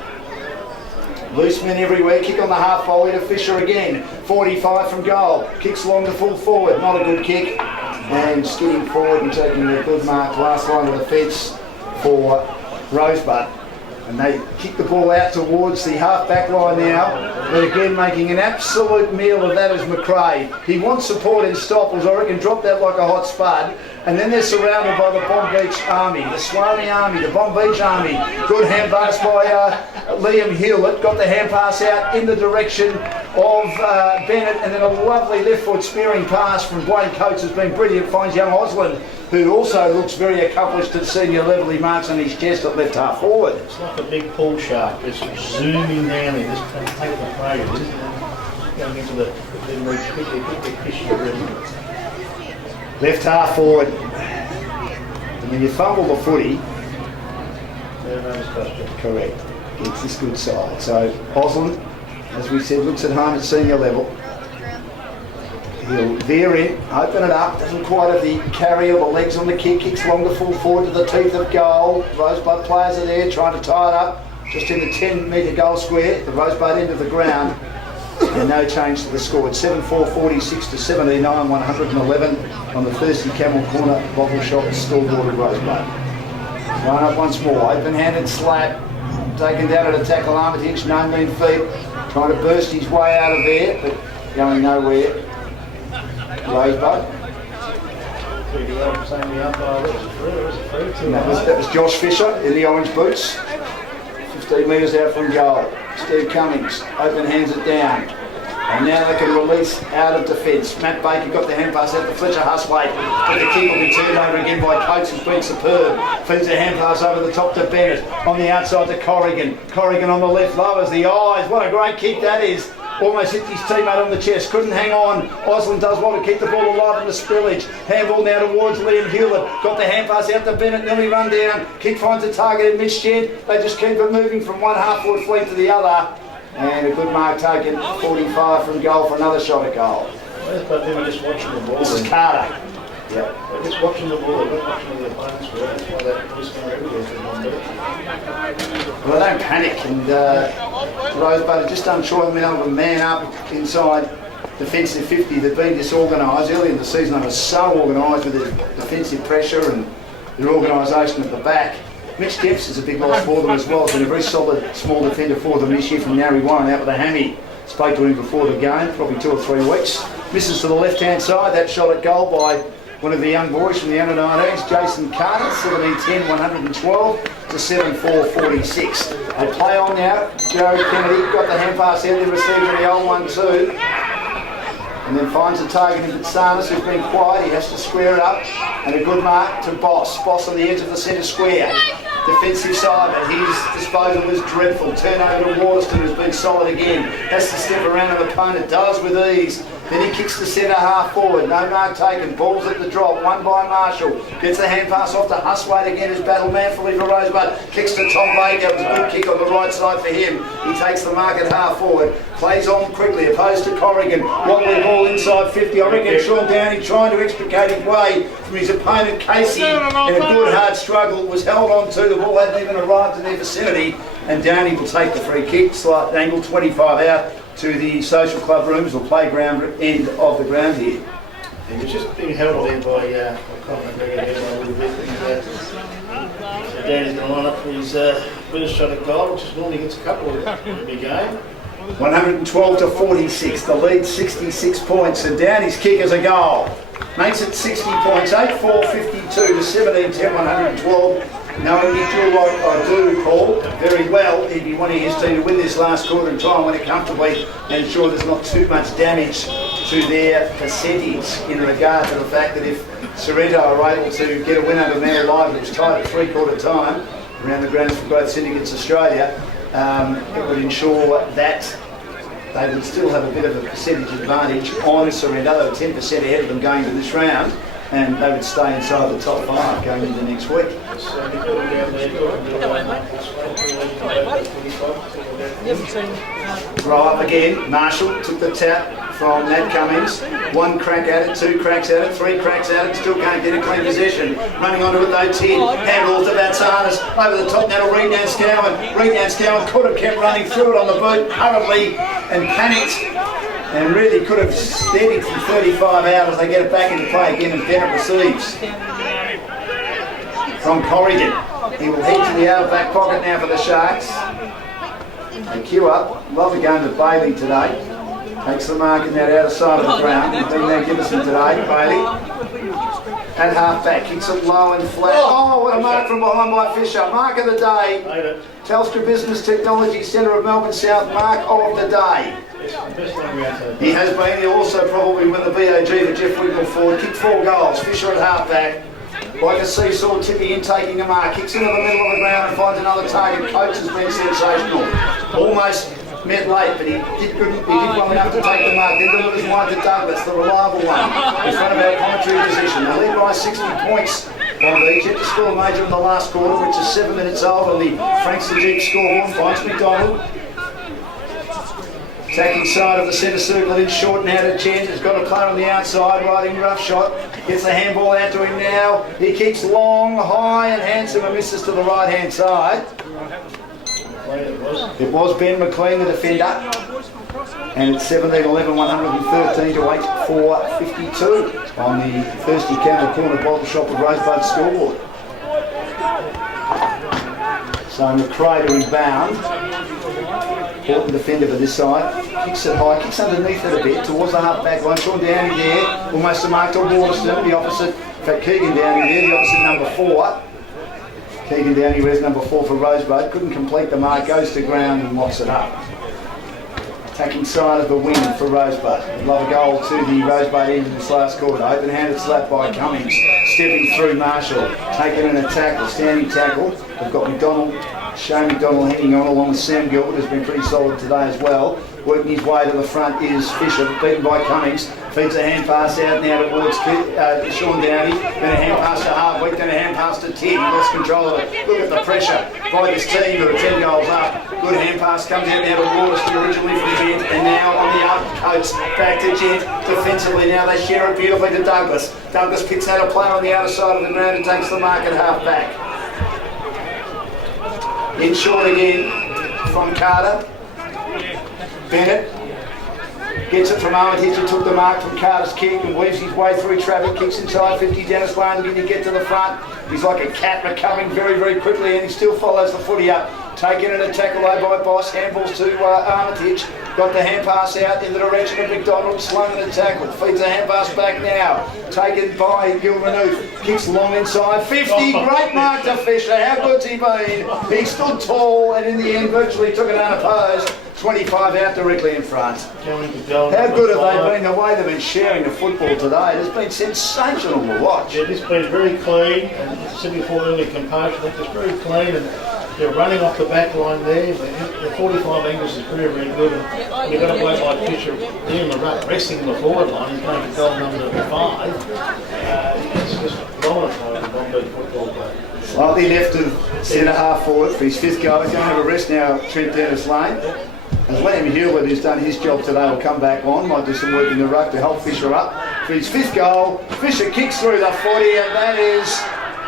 Loose men everywhere, kick on the half volley to Fisher again. 45 from goal, kicks along to full forward, not a good kick. And skidding forward and taking a good mark, last line of defence for Rosebud. And they kick the ball out towards the half-back line now, but again making an absolute meal of that is McRae. He wants support in Stopples, I reckon, drop that like a hot spud. And then they're surrounded by the Bonbeach Army, the Swanee Army, the Bonbeach Army. Good hand pass by Liam Hewlett, got the hand pass out in the direction of Bennett, and then a lovely left foot spearing pass from Dwayne Coates has been brilliant, finds young Osland, who also looks very accomplished at senior level. He marks on his chest at left half forward. It's like a big pool shark, just zooming down there, just trying to take the prey, going into the reach quickly fishing already. Left half forward. And when you fumble the footy, correct, it's this good side. So Osland, as we said, looks at home at senior level. He'll veer in, open it up, doesn't quite have the carry or the legs on the kick, kicks long to full forward to the teeth of goal. Rosebud players are there trying to tie it up, just in the 10-metre goal square, the Rosebud end of the ground. And no change to the score. It's 74-46 to 79-111 on the Thirsty Camel Corner bottle shop scoreboard at Rosebud. Line up once more, open-handed slap, taken down at a tackle, Armitage, no mean feet, trying to burst his way out of there, but going nowhere. Rosebud. That was Josh Fisher in the orange boots. 15 metres out from goal. Steve Cummings open hands it down. And now they can release out of defence. Matt Baker got the hand pass out to Fletcher Huswaite, but the kick will be turned over again by Coates, who's been superb. Feeds a hand pass over the top to Bennett. On the outside to Corrigan. Corrigan on the left lowers the eyes. What a great kick that is. Almost hit his teammate on the chest. Couldn't hang on. Osland does well to keep the ball alive in the spillage. Handball now towards Liam Hewlett. Got the hand pass out to Bennett. Nearly run down. Kick finds a target in mid-shed. They just keep it moving from one half-forward fleet to the other. And a good mark taken, 45 from goal for another shot at goal. But they were just watching the ball. This is Carter. Yeah, they're just watching the ball. They're not watching the opponents. That's why that was going everywhere for them. Well, they don't panic, and Rosebud are just unsure of being able to man up inside defensive 50. They've been disorganised. Early in the season they were so organised with their defensive pressure and their organisation at the back. Mitch Depps is a big loss for them as well. He's been a very solid small defender for them this year from Narry Warren out with a hammy. Spoke to him before the game, probably 2 or 3 weeks. Misses to the left-hand side. That shot at goal by one of the young boys from the under-19s, Jason Carter, 17-10, 112 to 7-4, 46. They play on now. Joey Kennedy got the hand pass out, they received the old 1-2. And then finds a target in Bitsanis, who's been quiet. He has to square it up. And a good mark to Boss. Boss on the edge of the centre square. Defensive side, but his disposal was dreadful. Turnover to Waterston, who's been solid again. Has to step around an opponent, does with ease. Then he kicks the centre half forward. No mark taken. Ball's at the drop. Won by Marshall. Gets the hand pass off to Huswaite again, who's battled manfully for Rosebud. Kicks to Tom Baker. It was a good kick on the right side for him. He takes the mark at half forward. Plays on quickly, opposed to Corrigan. Wobbly ball inside 50. I reckon Sean Downey trying to extricate his way from his opponent Casey in a good hard struggle. Was held on to. The ball hadn't even arrived in their vicinity. And Downey will take the free kick. Slight angle, 25 out to the social club rooms or playground end of the ground here. He was just being held there by Conor McGregor a little bit. So Danny's going to line up for his first shot at goal, which is normally gets a couple in a big game. 112 to 46, the lead 66 points, and Downey's kick is a goal. Makes it 60 points, 8-4, 52 to 17-10, 112. Knowing he drew like I do, Paul, very well, he'd be wanting his team to win this last quarter and try and win it comfortably and ensure there's not too much damage to their percentage in regard to the fact that if Sorrento are able to get a win over Man Alive, which tied at 3/4 time around the grounds for both syndicates Australia, it would ensure that they would still have a bit of a percentage advantage on Sorrento. They were 10% ahead of them going to this round, and they would stay inside the top 5 going into next week. Throw up again. Marshall took the tap from Nat Cummings. 1 crack at it, 2 cracks at it, 3 cracks at it, still can't get a clean possession. Running onto it though, 10. Handball to Batsanis. Over the top now to Reed Nanscowan. Reed Nanscowan could have kept running through it on the boot hurriedly and panicked. And really could have steadied from 35 out as they get it back into play again, and Bennett receives from Corrigan. He will head to the outer back pocket now for the Sharks. They queue up. Love the game of Bailey today. Takes the mark in that outer side of the ground. He's been there Gibbison today, Bailey. At half back, kicks it low and flat. Oh, what a mark from behind by Fisher. Mark of the day. Telstra Business Technology Centre of Melbourne South, mark of the day. He has been there also probably with the BAG for Jeff Wignall forward. Kicked 4 goals. Fisher at half back. Like a seesaw, Tippy in taking a mark. Kicks into the middle of the ground and finds another target. Coates has been sensational. Almost met late, but he did well enough to take the mark. Then delivers one to Douglas, the reliable one, in front of our commentary position. They lead by 60 points. Bonbeach yet to score a major in the last quarter, which is 7 minutes old on the Franks and Jeep scoreboard. Finds McDonald. Attacking side of the centre circle in short and out of chance. Has got a player on the outside, riding rough shot. Gets the handball out to him now. He kicks long, high and handsome and misses to the right hand side. It was Ben McLean, the defender. And it's 17-11, 113 to 8-4, 52 on the Thirsty Camel Corner Bottle Shop of Rosebud scoreboard. So McRae to rebound. Important defender for this side. Kicks it high, kicks underneath it a bit towards the half back line. Sean Downey there, almost a mark to Waterston, the opposite. In fact, Keegan Downey there, the opposite number 4. Keegan Downey wears number 4 for Rosebud. Couldn't complete the mark, goes to ground and locks it up. Attacking side of the wing for Rosebud. Love a goal to the Rosebud end of this last quarter. Open-handed slap by Cummings. Stepping through Marshall. Taking an tackle, standing tackle. They've got McDonald Shane McDonald hanging on along with Sam Gilbert, who's been pretty solid today as well. Working his way to the front is Fisher, beaten by Cummings. Feeds a hand pass out now towards Sean Downey. Then a hand pass to Hardwick, then a hand pass to Tim. He lost control of it. Look at the pressure by this team who are 10 goals up. Good hand pass comes out now to Waterston, originally from Gent, and now on the outcoats back to Gent. Defensively now they share it beautifully to Douglas. Douglas picks out a play on the outer side of the ground and takes the mark at half back. In short again from Carter. Bennett gets it from Armitage, who took the mark from Carter's kick and weaves his way through traffic, kicks inside 50. Dennis Lane getting to get to the front. He's like a cat recovering very, very quickly, and he still follows the footy up. Taken in a tackle by Boss, handballs to Armitage. Got the hand pass out in the direction of McDonald, slung in a tackle. Feeds the hand pass back now. Taken by Gilmanooth. Kicks long inside 50. Great mark to Fisher. How good's he been? He stood tall and in the end virtually took it unopposed. 25 out directly in front. How good have they been? The way they've been sharing the football today, it has been sensational to watch. Yeah, this has been very clean, and said before early composure, I think it's very clean, and they're running off the back line there. The 45 English is very, very good, and you've got a bloke like Fisher in the ruck, resting in the forward line. He's going to goal number 5. It's just phenomenal Bonbeach football play. Slightly left of centre half forward for his 5th goal. He's going to have a rest now, Trent Dennis Lane. As Liam Hewlett, who's done his job today, will come back on, might do some work in the ruck to help Fisher up. For his 5th goal, Fisher kicks through the 40, and that is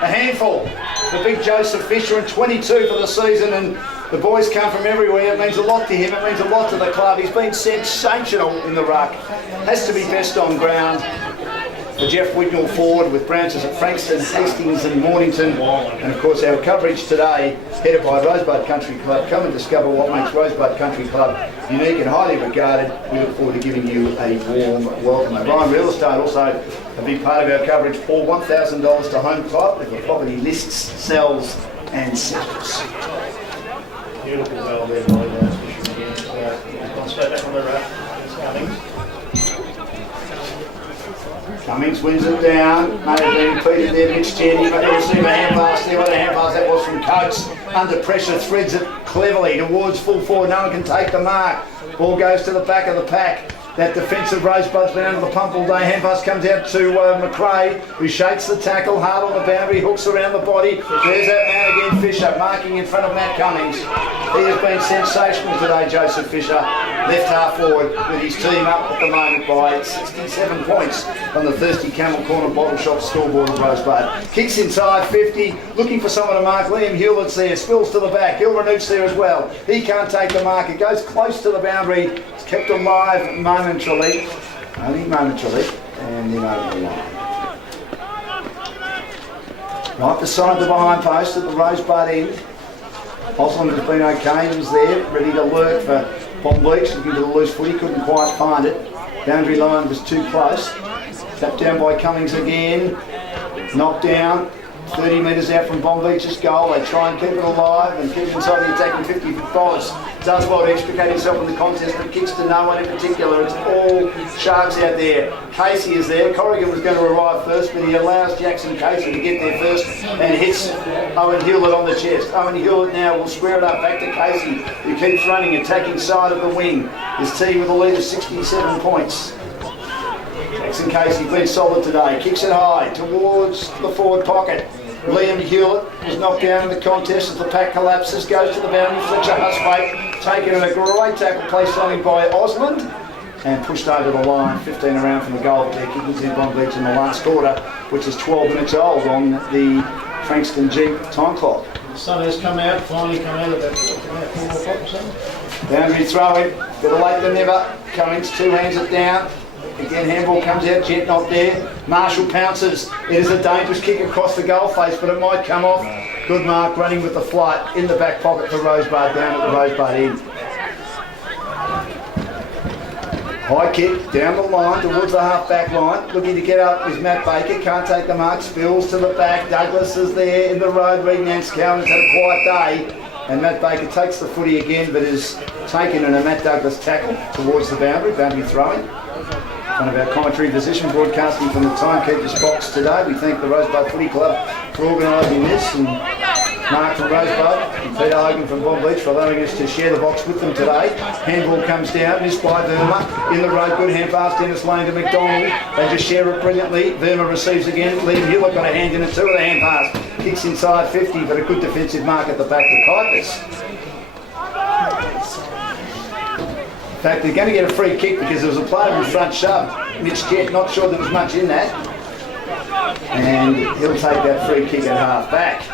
a handful. The big Joseph Fisher, and 22 for the season, and the boys come from everywhere. It means a lot to him, it means a lot to the club. He's been sensational in the ruck. Has to be best on ground. For Jeff Wignall forward with branches at Frankston, Hastings and Mornington. And of course our coverage today, headed by Rosebud Country Club. Come and discover what makes Rosebud Country Club unique and highly regarded. We look forward to giving you a warm welcome. Ryan Real Estate also a big part of our coverage. For $1,000 to Home Club if the property lists, sells and settles. Beautiful goal there by Fisher again. Gone straight back on the rack. It's Cummings. Cummings wins it down. May have been repeated there, Mitch Tierney, but you'll see the hand pass there. What a hand pass that was from Coates. Under pressure, threads it cleverly towards full forward. No one can take the mark. Ball goes to the back of the pack. That defensive Rosebud's been under the pump all day. Hand pass comes out to McRae, who shakes the tackle, hard on the boundary, hooks around the body. There's that man again, Fisher, marking in front of Matt Cummings. He has been sensational today, Joseph Fisher. Left half forward with his team up at the moment by 67 points on the Thirsty Camel Corner Bottle Shop scoreboard of Rosebud. Kicks inside 50, looking for someone to mark. Liam Hewlett's there, spills to the back. Hilrenute's there as well. He can't take the mark. It goes close to the boundary. It's kept alive momentarily, only momentarily, and then over the line. Right beside the behind post at the Rosebud end. Osland has been okay, he was there, ready to lurk for Bonbeach, looking for the loose footy, couldn't quite find it. Boundary line was too close. Tapped down by Cummings again, knocked down. 30 metres out from Bonbeach's goal. They try and keep it alive and keep it inside the attacking 50. Boss does well to extricate himself from the contest, but kicks to no one in particular. It's all Sharks out there. Casey is there. Corrigan was going to arrive first, but he allows Jackson Casey to get there first and hits Owen Hewlett on the chest. Owen Hewlett now will square it up back to Casey, who keeps running, attacking side of the wing. His team with a lead of 67 points. Jackson Casey been solid today. Kicks it high towards the forward pocket. Liam Hewlett was knocked down in the contest as the pack collapses, goes to the boundary. Fletcher Husbake taken in a great tackle placed on him by Osland and pushed over the line, 15 around from the goal there, kicking to Bonbeach in the last quarter, which is 12 minutes old on the Frankston Jeep time clock. The sun has come out, finally come out about 4 o'clock or something. Boundary throw in, better late than never. Cummings 2 hands it down. Again, handball comes out, Jet not there. Marshall pounces. It is a dangerous kick across the goal face, but it might come off. Good mark, running with the flight in the back pocket for Rosebud down at the Rosebud end. High kick down the line towards the half-back line. Looking to get up is Matt Baker. Can't take the mark. Spills to the back. Douglas is there in the road. Reed Nanscow has had a quiet day. And Matt Baker takes the footy again, but is taken in a Matt Douglas tackle towards the boundary. Boundary throwing. One of our commentary position broadcasting from the timekeeper's box today. We thank the Rosebud Footy Club for organising this, and Mark from Rosebud and Peter Hogan from Bonbeach for allowing us to share the box with them today. Handball comes down, missed by Verma. In the road, good hand pass, Dennis Lane to McDonald. They just share it brilliantly. Verma receives again. Liam Hewlett got a hand in it too with a hand pass. Kicks inside 50, but a good defensive mark at the back to Kuipers. In fact, they're going to get a free kick because there was a player in front shove. Mitch Jett, not sure there was much in that. And he'll take that free kick at half back.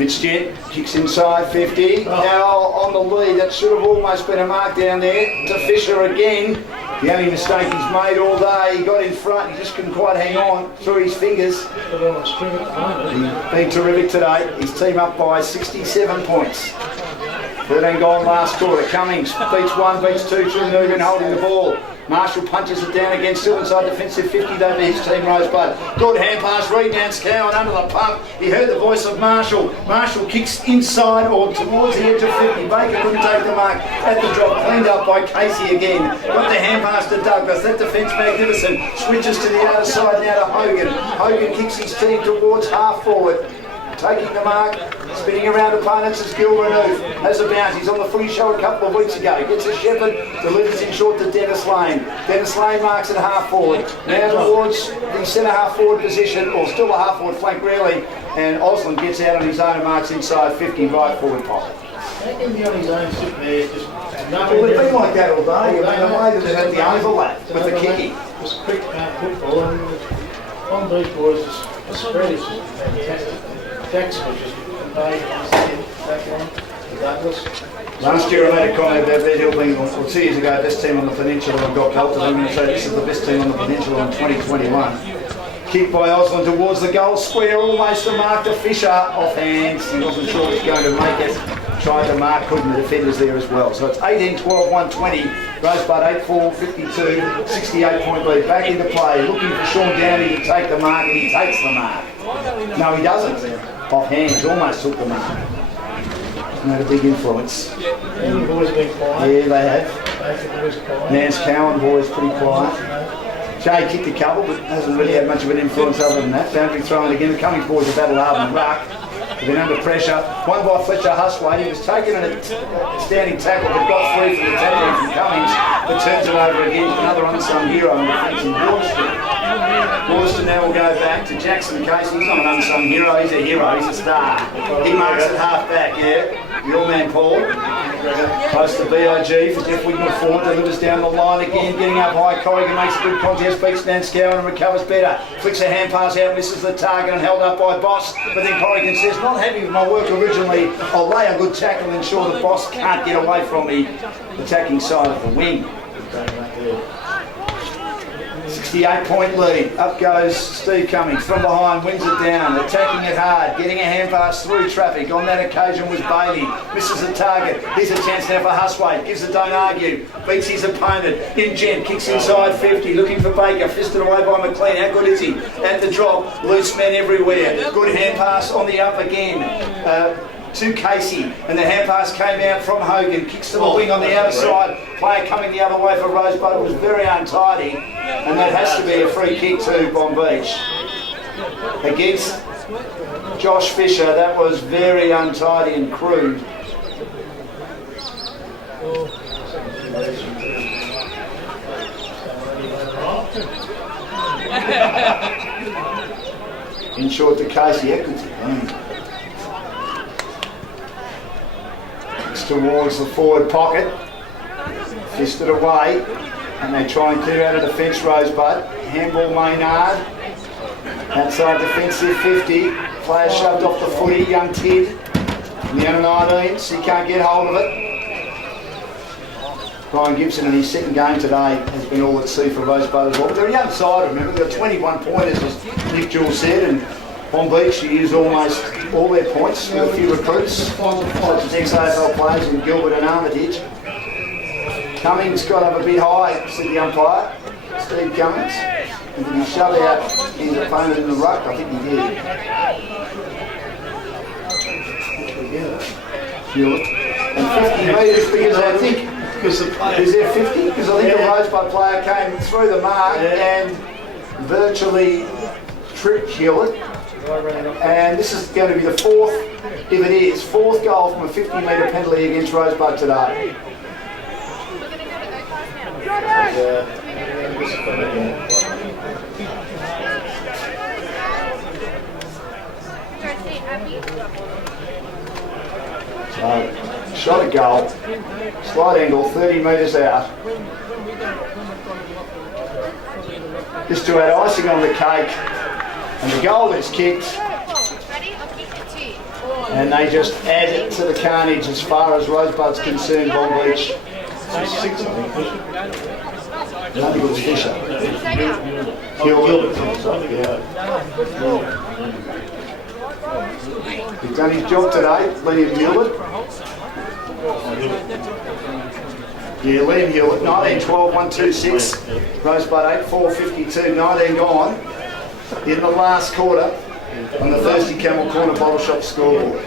Mitch Jett kicks inside 50. Now on the lead, that should have almost been a mark down there to Fisher again. The only mistake he's made all day, he got in front, he just couldn't quite hang on through his fingers. He's been terrific today. His team up by 67 points. 13 gone last quarter. Cummings beats one, beats two, Newman holding the ball. Marshall punches it down again, still inside defensive 50 over his team, Rosebud. Good hand pass, rebounds Cowan under the pump. He heard the voice of Marshall. Marshall kicks inside or towards the edge of 50. Baker couldn't take the mark at the drop, cleaned up by Casey again. Got the hand pass to Douglas. That defence magnificent. Switches to the outer side now to Hogan. Hogan kicks his team towards half forward. Taking the mark, spinning around opponents is Gil Renouf. Has a bounce, he's on the free show a couple of weeks ago. Gets a Shepherd, delivers in short to Dennis Lane. Dennis Lane marks it half forward. Now towards the centre half forward position, or still a half forward flank really. And Osland gets out on his own and marks inside 50 right forward pocket. How can he be on his own sitting there? Well, they've been like that all day. I mean, the way that they've had the overlap with the kicking. Just quick football and Bonbeach boys just spread is fantastic. Jackson was just back on Douglas. Last year I made a comment about Red Hill being, or 2 years ago, best team on the peninsula and got belted. I'm going to say this is the best team on the peninsula in 2021. Kick by Osland towards the goal square, almost a mark to Fisher, off hands. He wasn't sure he was going to make it. Tried to mark, couldn't, the defenders there as well. So it's 18-12, 120. Rosebud 8-4, 52, 68 point lead. Back into play, looking for Sean Downey to take the mark, and he takes the mark. No, he doesn't. Off hands, almost took the mark. Not a big influence. And the boys have been quiet. Yeah, they have. Nance Cowan boys pretty quiet. Jay kicked a couple, but hasn't really had much of an influence other than that. Boundary thrown again. The Cummings boys have battled hard in the ruck. They've been under pressure. One by Fletcher Husway. He was taken in a standing tackle, but got free from the tackling from Cummings, but turns it over again. Another unsung hero in defence in Wilston. Wilston now will go back to Jackson Casey. He's not an unsung hero, he's a hero, he's a star. He marks it half back, yeah. Your man Paul. Close to BIG for Jeff Wigmore Ford, delivers down the line again, getting up high. Corrigan makes a good contest, beats Nanscowan and recovers better. Flicks a hand pass out, misses the target and held up by Boss. But then Corrigan says, not happy with my work originally, I'll lay a good tackle and ensure the Boss can't get away from me. Attacking side of the wing. 68 point lead. Up goes Steve Cummings from behind, wins it down, attacking it hard, getting a hand pass through traffic. On that occasion was Bailey, misses the target. Here's a chance now for Husway, gives it don't argue, beats his opponent. In Gent, kicks inside 50, looking for Baker, fisted away by McLean. How good is he? At the drop, loose men everywhere. Good hand pass on the up again. To Casey, and the hand pass came out from Hogan, kicks to the wing on the outer side. Player coming the other way for Rosebud was very untidy, and that has to be a free kick to Bonbeach. Against Josh Fisher, that was very untidy and crude. In short to Casey Equity. Towards the forward pocket, fisted away, and they try and clear out of defence. Rosebud, handball Maynard, outside defensive 50, player shoved off the footy, young Tid, in the under 19s, he can't get hold of it. Brian Gibson in his second game today has been all at sea for Rosebud as well. But they're a young side, remember, they've got 21 pointers, as Nick Jewell said, and Bonbeach used almost all their points with a few recruits, such as ex-AFL players in Gilbert and Armitage. Cummings got up a bit high, said the umpire, Steve Cummings, and did he shove out his opponent in the ruck? I think he did. And 50 metres because I think, is there 50? Because I think the Rosebud player came through the mark and virtually tripped Hewlett. And this is going to be the fourth If it is, 4th goal from a 50-metre penalty against Rosebud today. So, shot a goal, slight angle, 30 metres out. Just to add icing on the cake, and the goal is kicked, and they just add it to the carnage as far as Rosebud's concerned, Bonbeach. So 6, I think. I think it was Fisher. He's done his job today, let him Gilbert. Yeah, Liam Hewitt, 19-12, 126. Rosebud 8, 452, 19 gone in the last quarter on the Thirsty Camel Corner Bottle Shop scoreboard.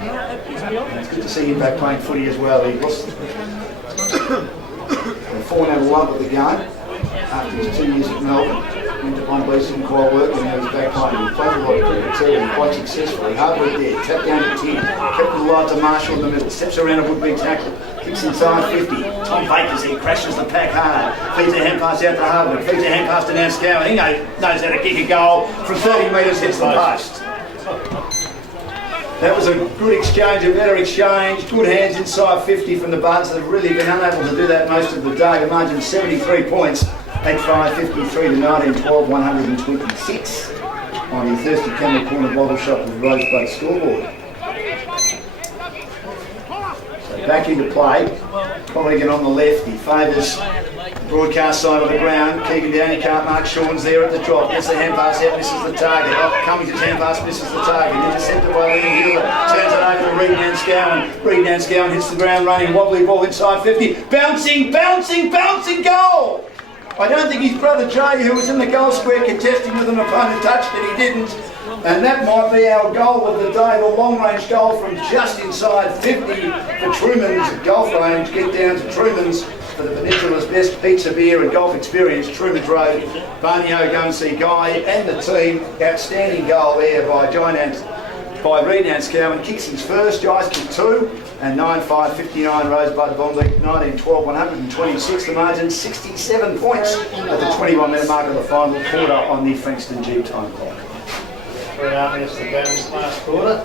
It's good to see him back playing footy as well. He lost fallen out of love with the game after his 2 years at Melbourne. Went to Bonbeach, didn't quite work, and now he's back playing. He played a lot of cricket too, and quite successfully. Hard work there, tapped down to 10, kept the light to Marshall in the middle, steps around a would-be tackle, kicks inside 50. Tom Baker's here, crashes the pack hard, feeds a hand pass out to Hardwick, feeds a hand pass to Nanscow. He knows how to kick a goal from 30 metres, hits the post. That was a good exchange, a better exchange. Good hands inside 50 from the Buds. They've really been unable to do that most of the day. The margin 73 points, 8-5, 53 to 19-12, 126 on the Thirsty Camel Corner Bottle Shop with Rosebud scoreboard. So back into play. Colligan on the left. He favours the broadcast side of the ground. Keegan down, he can't mark. Sean's there at the drop. Gets the hand pass out, misses the target. Cummings' hand pass, misses the target. Intercepted by Liam Hewitt. Turns it over to Reed Nanscowan. Reed Nanscowan hits the ground running. Wobbly ball inside 50. Bouncing goal! I don't think his brother Jay, who was in the goal square contesting with an opponent, touched it. He didn't. And that might be our goal of the day, the long-range goal from just inside 50 for Truman's golf range. Get down to Truman's for the Peninsula's best pizza, beer and golf experience, Truman's Road. Barnio, go and see Guy and the team. Outstanding goal there by Reed Nanscowan. Kicks his first, Jai's kicked 2. And 9-5, 59 Rosebud+Bonbeach, 19-12, 126. The margin 67 points at the 21-minute mark of the final quarter on the Frankston Jeep time clock. 3.5 minutes to go in this last quarter.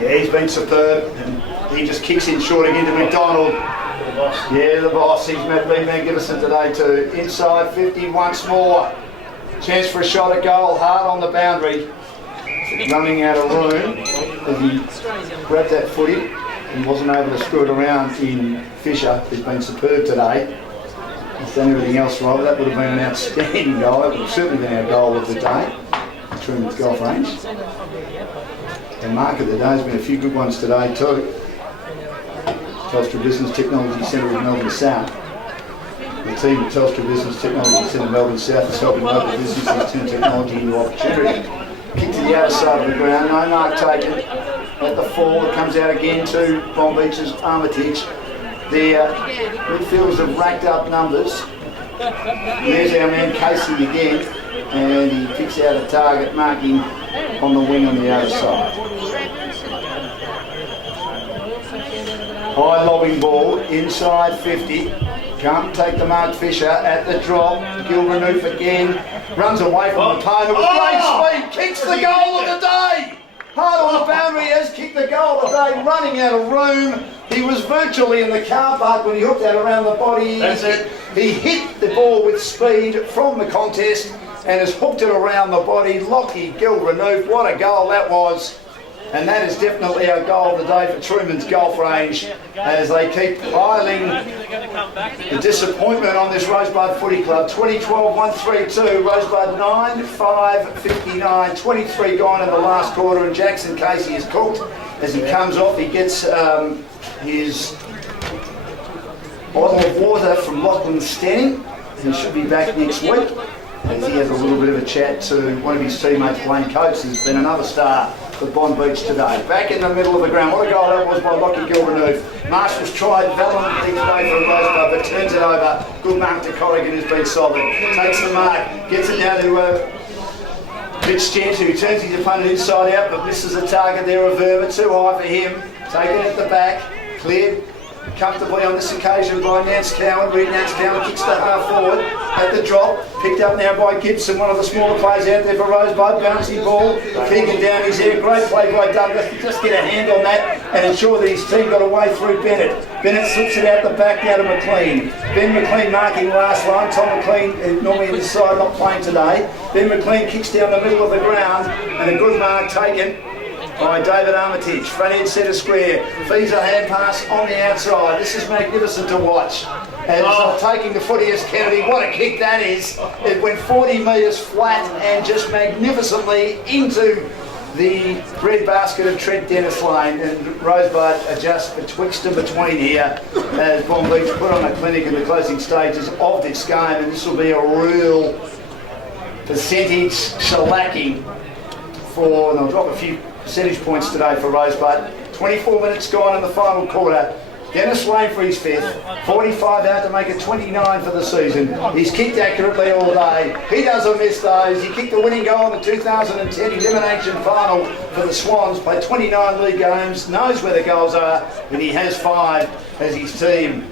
Yeah, he's been superb. And he just kicks in short again to McDonald. Yeah, the boss. He's been magnificent today too. Inside 50 once more. Chance for a shot at goal, hard on the boundary. Running out of room as he grabbed that footy. He wasn't able to screw it around in Fisher, who's been superb today. He's done everything else right. That would have been an outstanding goal. That would have certainly been our goal of the day. Truman's golf range. And mark of the day has been a few good ones today too. Telstra Business Technology Centre of Melbourne South. The team at Telstra Business Technology Centre Melbourne South is helping local businesses turn technology into opportunity. Kick to the outer side of the ground, no mark taken at the forward, comes out again to Bonbeach's Armitage. Their midfielders have racked up numbers. There's our man Casey again, and he picks out a target marking on the wing on the outer side. High lobbing ball, inside 50. Can't take the mark. Fisher at the drop. Gil Renouf again. Runs away from the opponent with great speed. Kicks the goal of the day. Hard on the boundary, has kicked the goal of the day. Running out of room. He was virtually in the car park when he hooked that around the body. That's it. He hit the ball with speed from the contest and has hooked it around the body. Lockie Gil Renouf. What a goal that was. And that is definitely our goal of the day for Truman's golf range as they keep piling the disappointment on this Rosebud Footy Club. 20-12-132, Rosebud 9-5, 59, 23 gone in the last quarter, and Jackson Casey is cooked. As he comes off, he gets his bottle of water from Lachlan Stenning. He should be back next week. as he has a little bit of a chat to one of his teammates, Blaine Coates, who's been another star for Bonbeach today. Back in the middle of the ground, what a goal that was by Lockie Gilbert. Marshall's tried valiantly today for Rosebud, but turns it over. Good mark to Corrigan, who's been solid. Takes the mark, gets it down to Fitzgerald, who turns his opponent inside out, but misses the target there of Verma. Too high for him. Taken at the back, cleared comfortably on this occasion by Nance Cowan. Reed Nance Cowan kicks the half forward at the drop. Picked up now by Gibson, one of the smaller players out there for Rosebud. Bouncy ball, Keegan down his ear. Great play by Douglas to just get a hand on that and ensure that his team got away through Bennett. Bennett slips it out the back now to McLean. Ben McLean marking last line. Tom McLean, normally in the side, not playing today. Ben McLean kicks down the middle of the ground and a good mark taken by David Armitage. Front end centre square. Feeds a hand pass on the outside. This is magnificent to watch. And taking the footy as Kennedy. What a kick that is. It went 40 metres flat and just magnificently into the red basket of Trent Dennis Lane. And Rosebud adjusts betwixt and between here as Bonbeach put on a clinic in the closing stages of this game. And this will be a real percentage shellacking for, and I'll drop a few percentage points today for Rosebud. 24 minutes gone in the final quarter. Dennis Lane for his fifth. 45 out to make it 29 for the season. He's kicked accurately all day. He doesn't miss those. He kicked the winning goal in the 2010 elimination final for the Swans. Played 29 league games. Knows where the goals are. And he has 5 as his team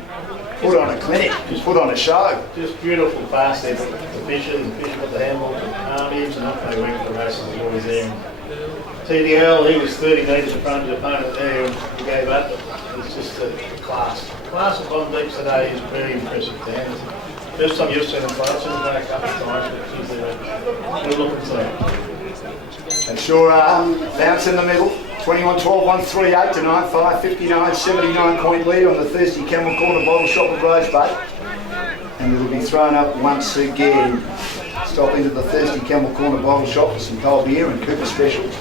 put on a clinic. Just put on a show. Just beautiful pass there. The Fisher with the handball. Armies and up they went for the rest of the boys there. TDL, he was 30 metres in front of his opponent there and he gave up. It's just a class. The class of Bonbeach today is very impressive. First time you've seen them play, I've seen them play a couple of times, but they're looking to. They sure are. Bounce in the middle. 21-12, 138 tonight. 5:59, 79-point lead on the Thirsty Camel Corner Bottle Shop of Rosebud. And it'll be thrown up once again. Stop into the Thirsty Camel Corner Bottle Shop for some cold beer and Cooper specials.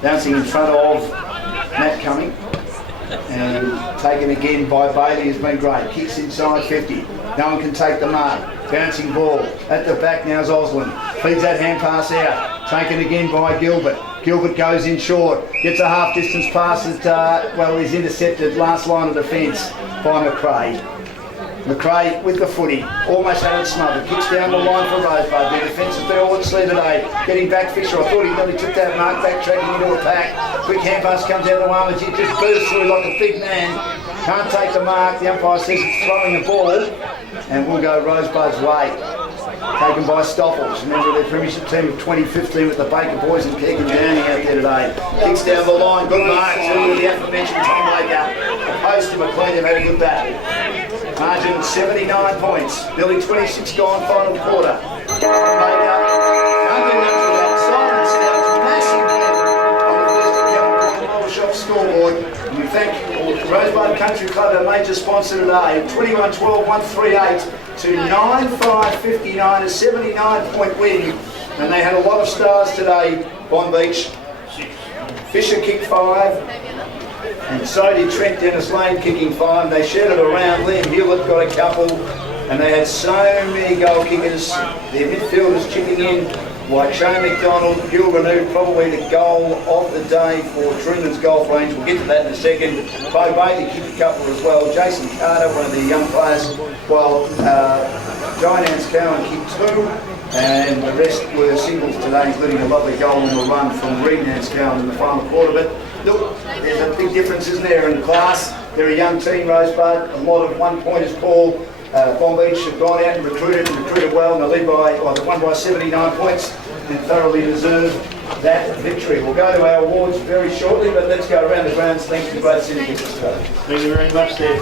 Bouncing in front of Matt Cumming. And taken again by Bailey has been great. Kicks inside 50. No one can take the mark. Bouncing ball. At the back now is Osland. Feeds that hand pass out. Taken again by Gilbert. Gilbert goes in short. Gets a half distance pass that, he's intercepted last line of defence by McRae. McRae with the footy, almost had it smothered, kicks down the line for Rosebud. Their defence has been all at sea today. Getting back Fisher, I thought he nearly took that mark, backtracking into a pack. Quick hand pass comes out of the one, but he just bursts through like a big man. Can't take the mark, the umpire says it's throwing the ball, and we'll go Rosebud's way. Taken by Stoffels. Remember their premiership team of 2015 with the Baker boys and Keegan Downey out there today. Kicks down the line, good mark to the aforementioned Tom Baker. The post to McLean have had a good battle. Margin 79 points. Nearly 26 gone, final quarter. Baker can't do much with that. Silence now. Massive win on the Thirsty Camel Corner Bottle Shop scoreboard. And we thank Rosebud Country Club, our major sponsor today. 21-12, 138 to 9-5-59, a 79-point win. And they had a lot of stars today, Bonbeach. Fisher kicked 5. And so did Trent Dennis Lane kicking 5. They shared it around. Liam Hewlett got a couple. And they had so many goal kickers. Their midfielders chipping in. Like Shane McDonald, Gilbert, probably the goal of the day for Truman's golf range. We'll get to that in a second. Bo Bailey kicked a couple as well. Jason Carter, one of the young players. While Nance Cowan kicked 2. And the rest were singles today, including a lovely goal on the run from Reed Nance Cowan in the final quarter. But look, there's a big difference, isn't there, in class? They're a young team, Rosebud. A lot of one-pointers, Paul. Bonbeach have gone out and recruited well, and they won by 79 points and thoroughly deserved that victory. We'll go to our awards very shortly, but let's go around the grounds. Thanks to both syndicates today. Thank you very much there.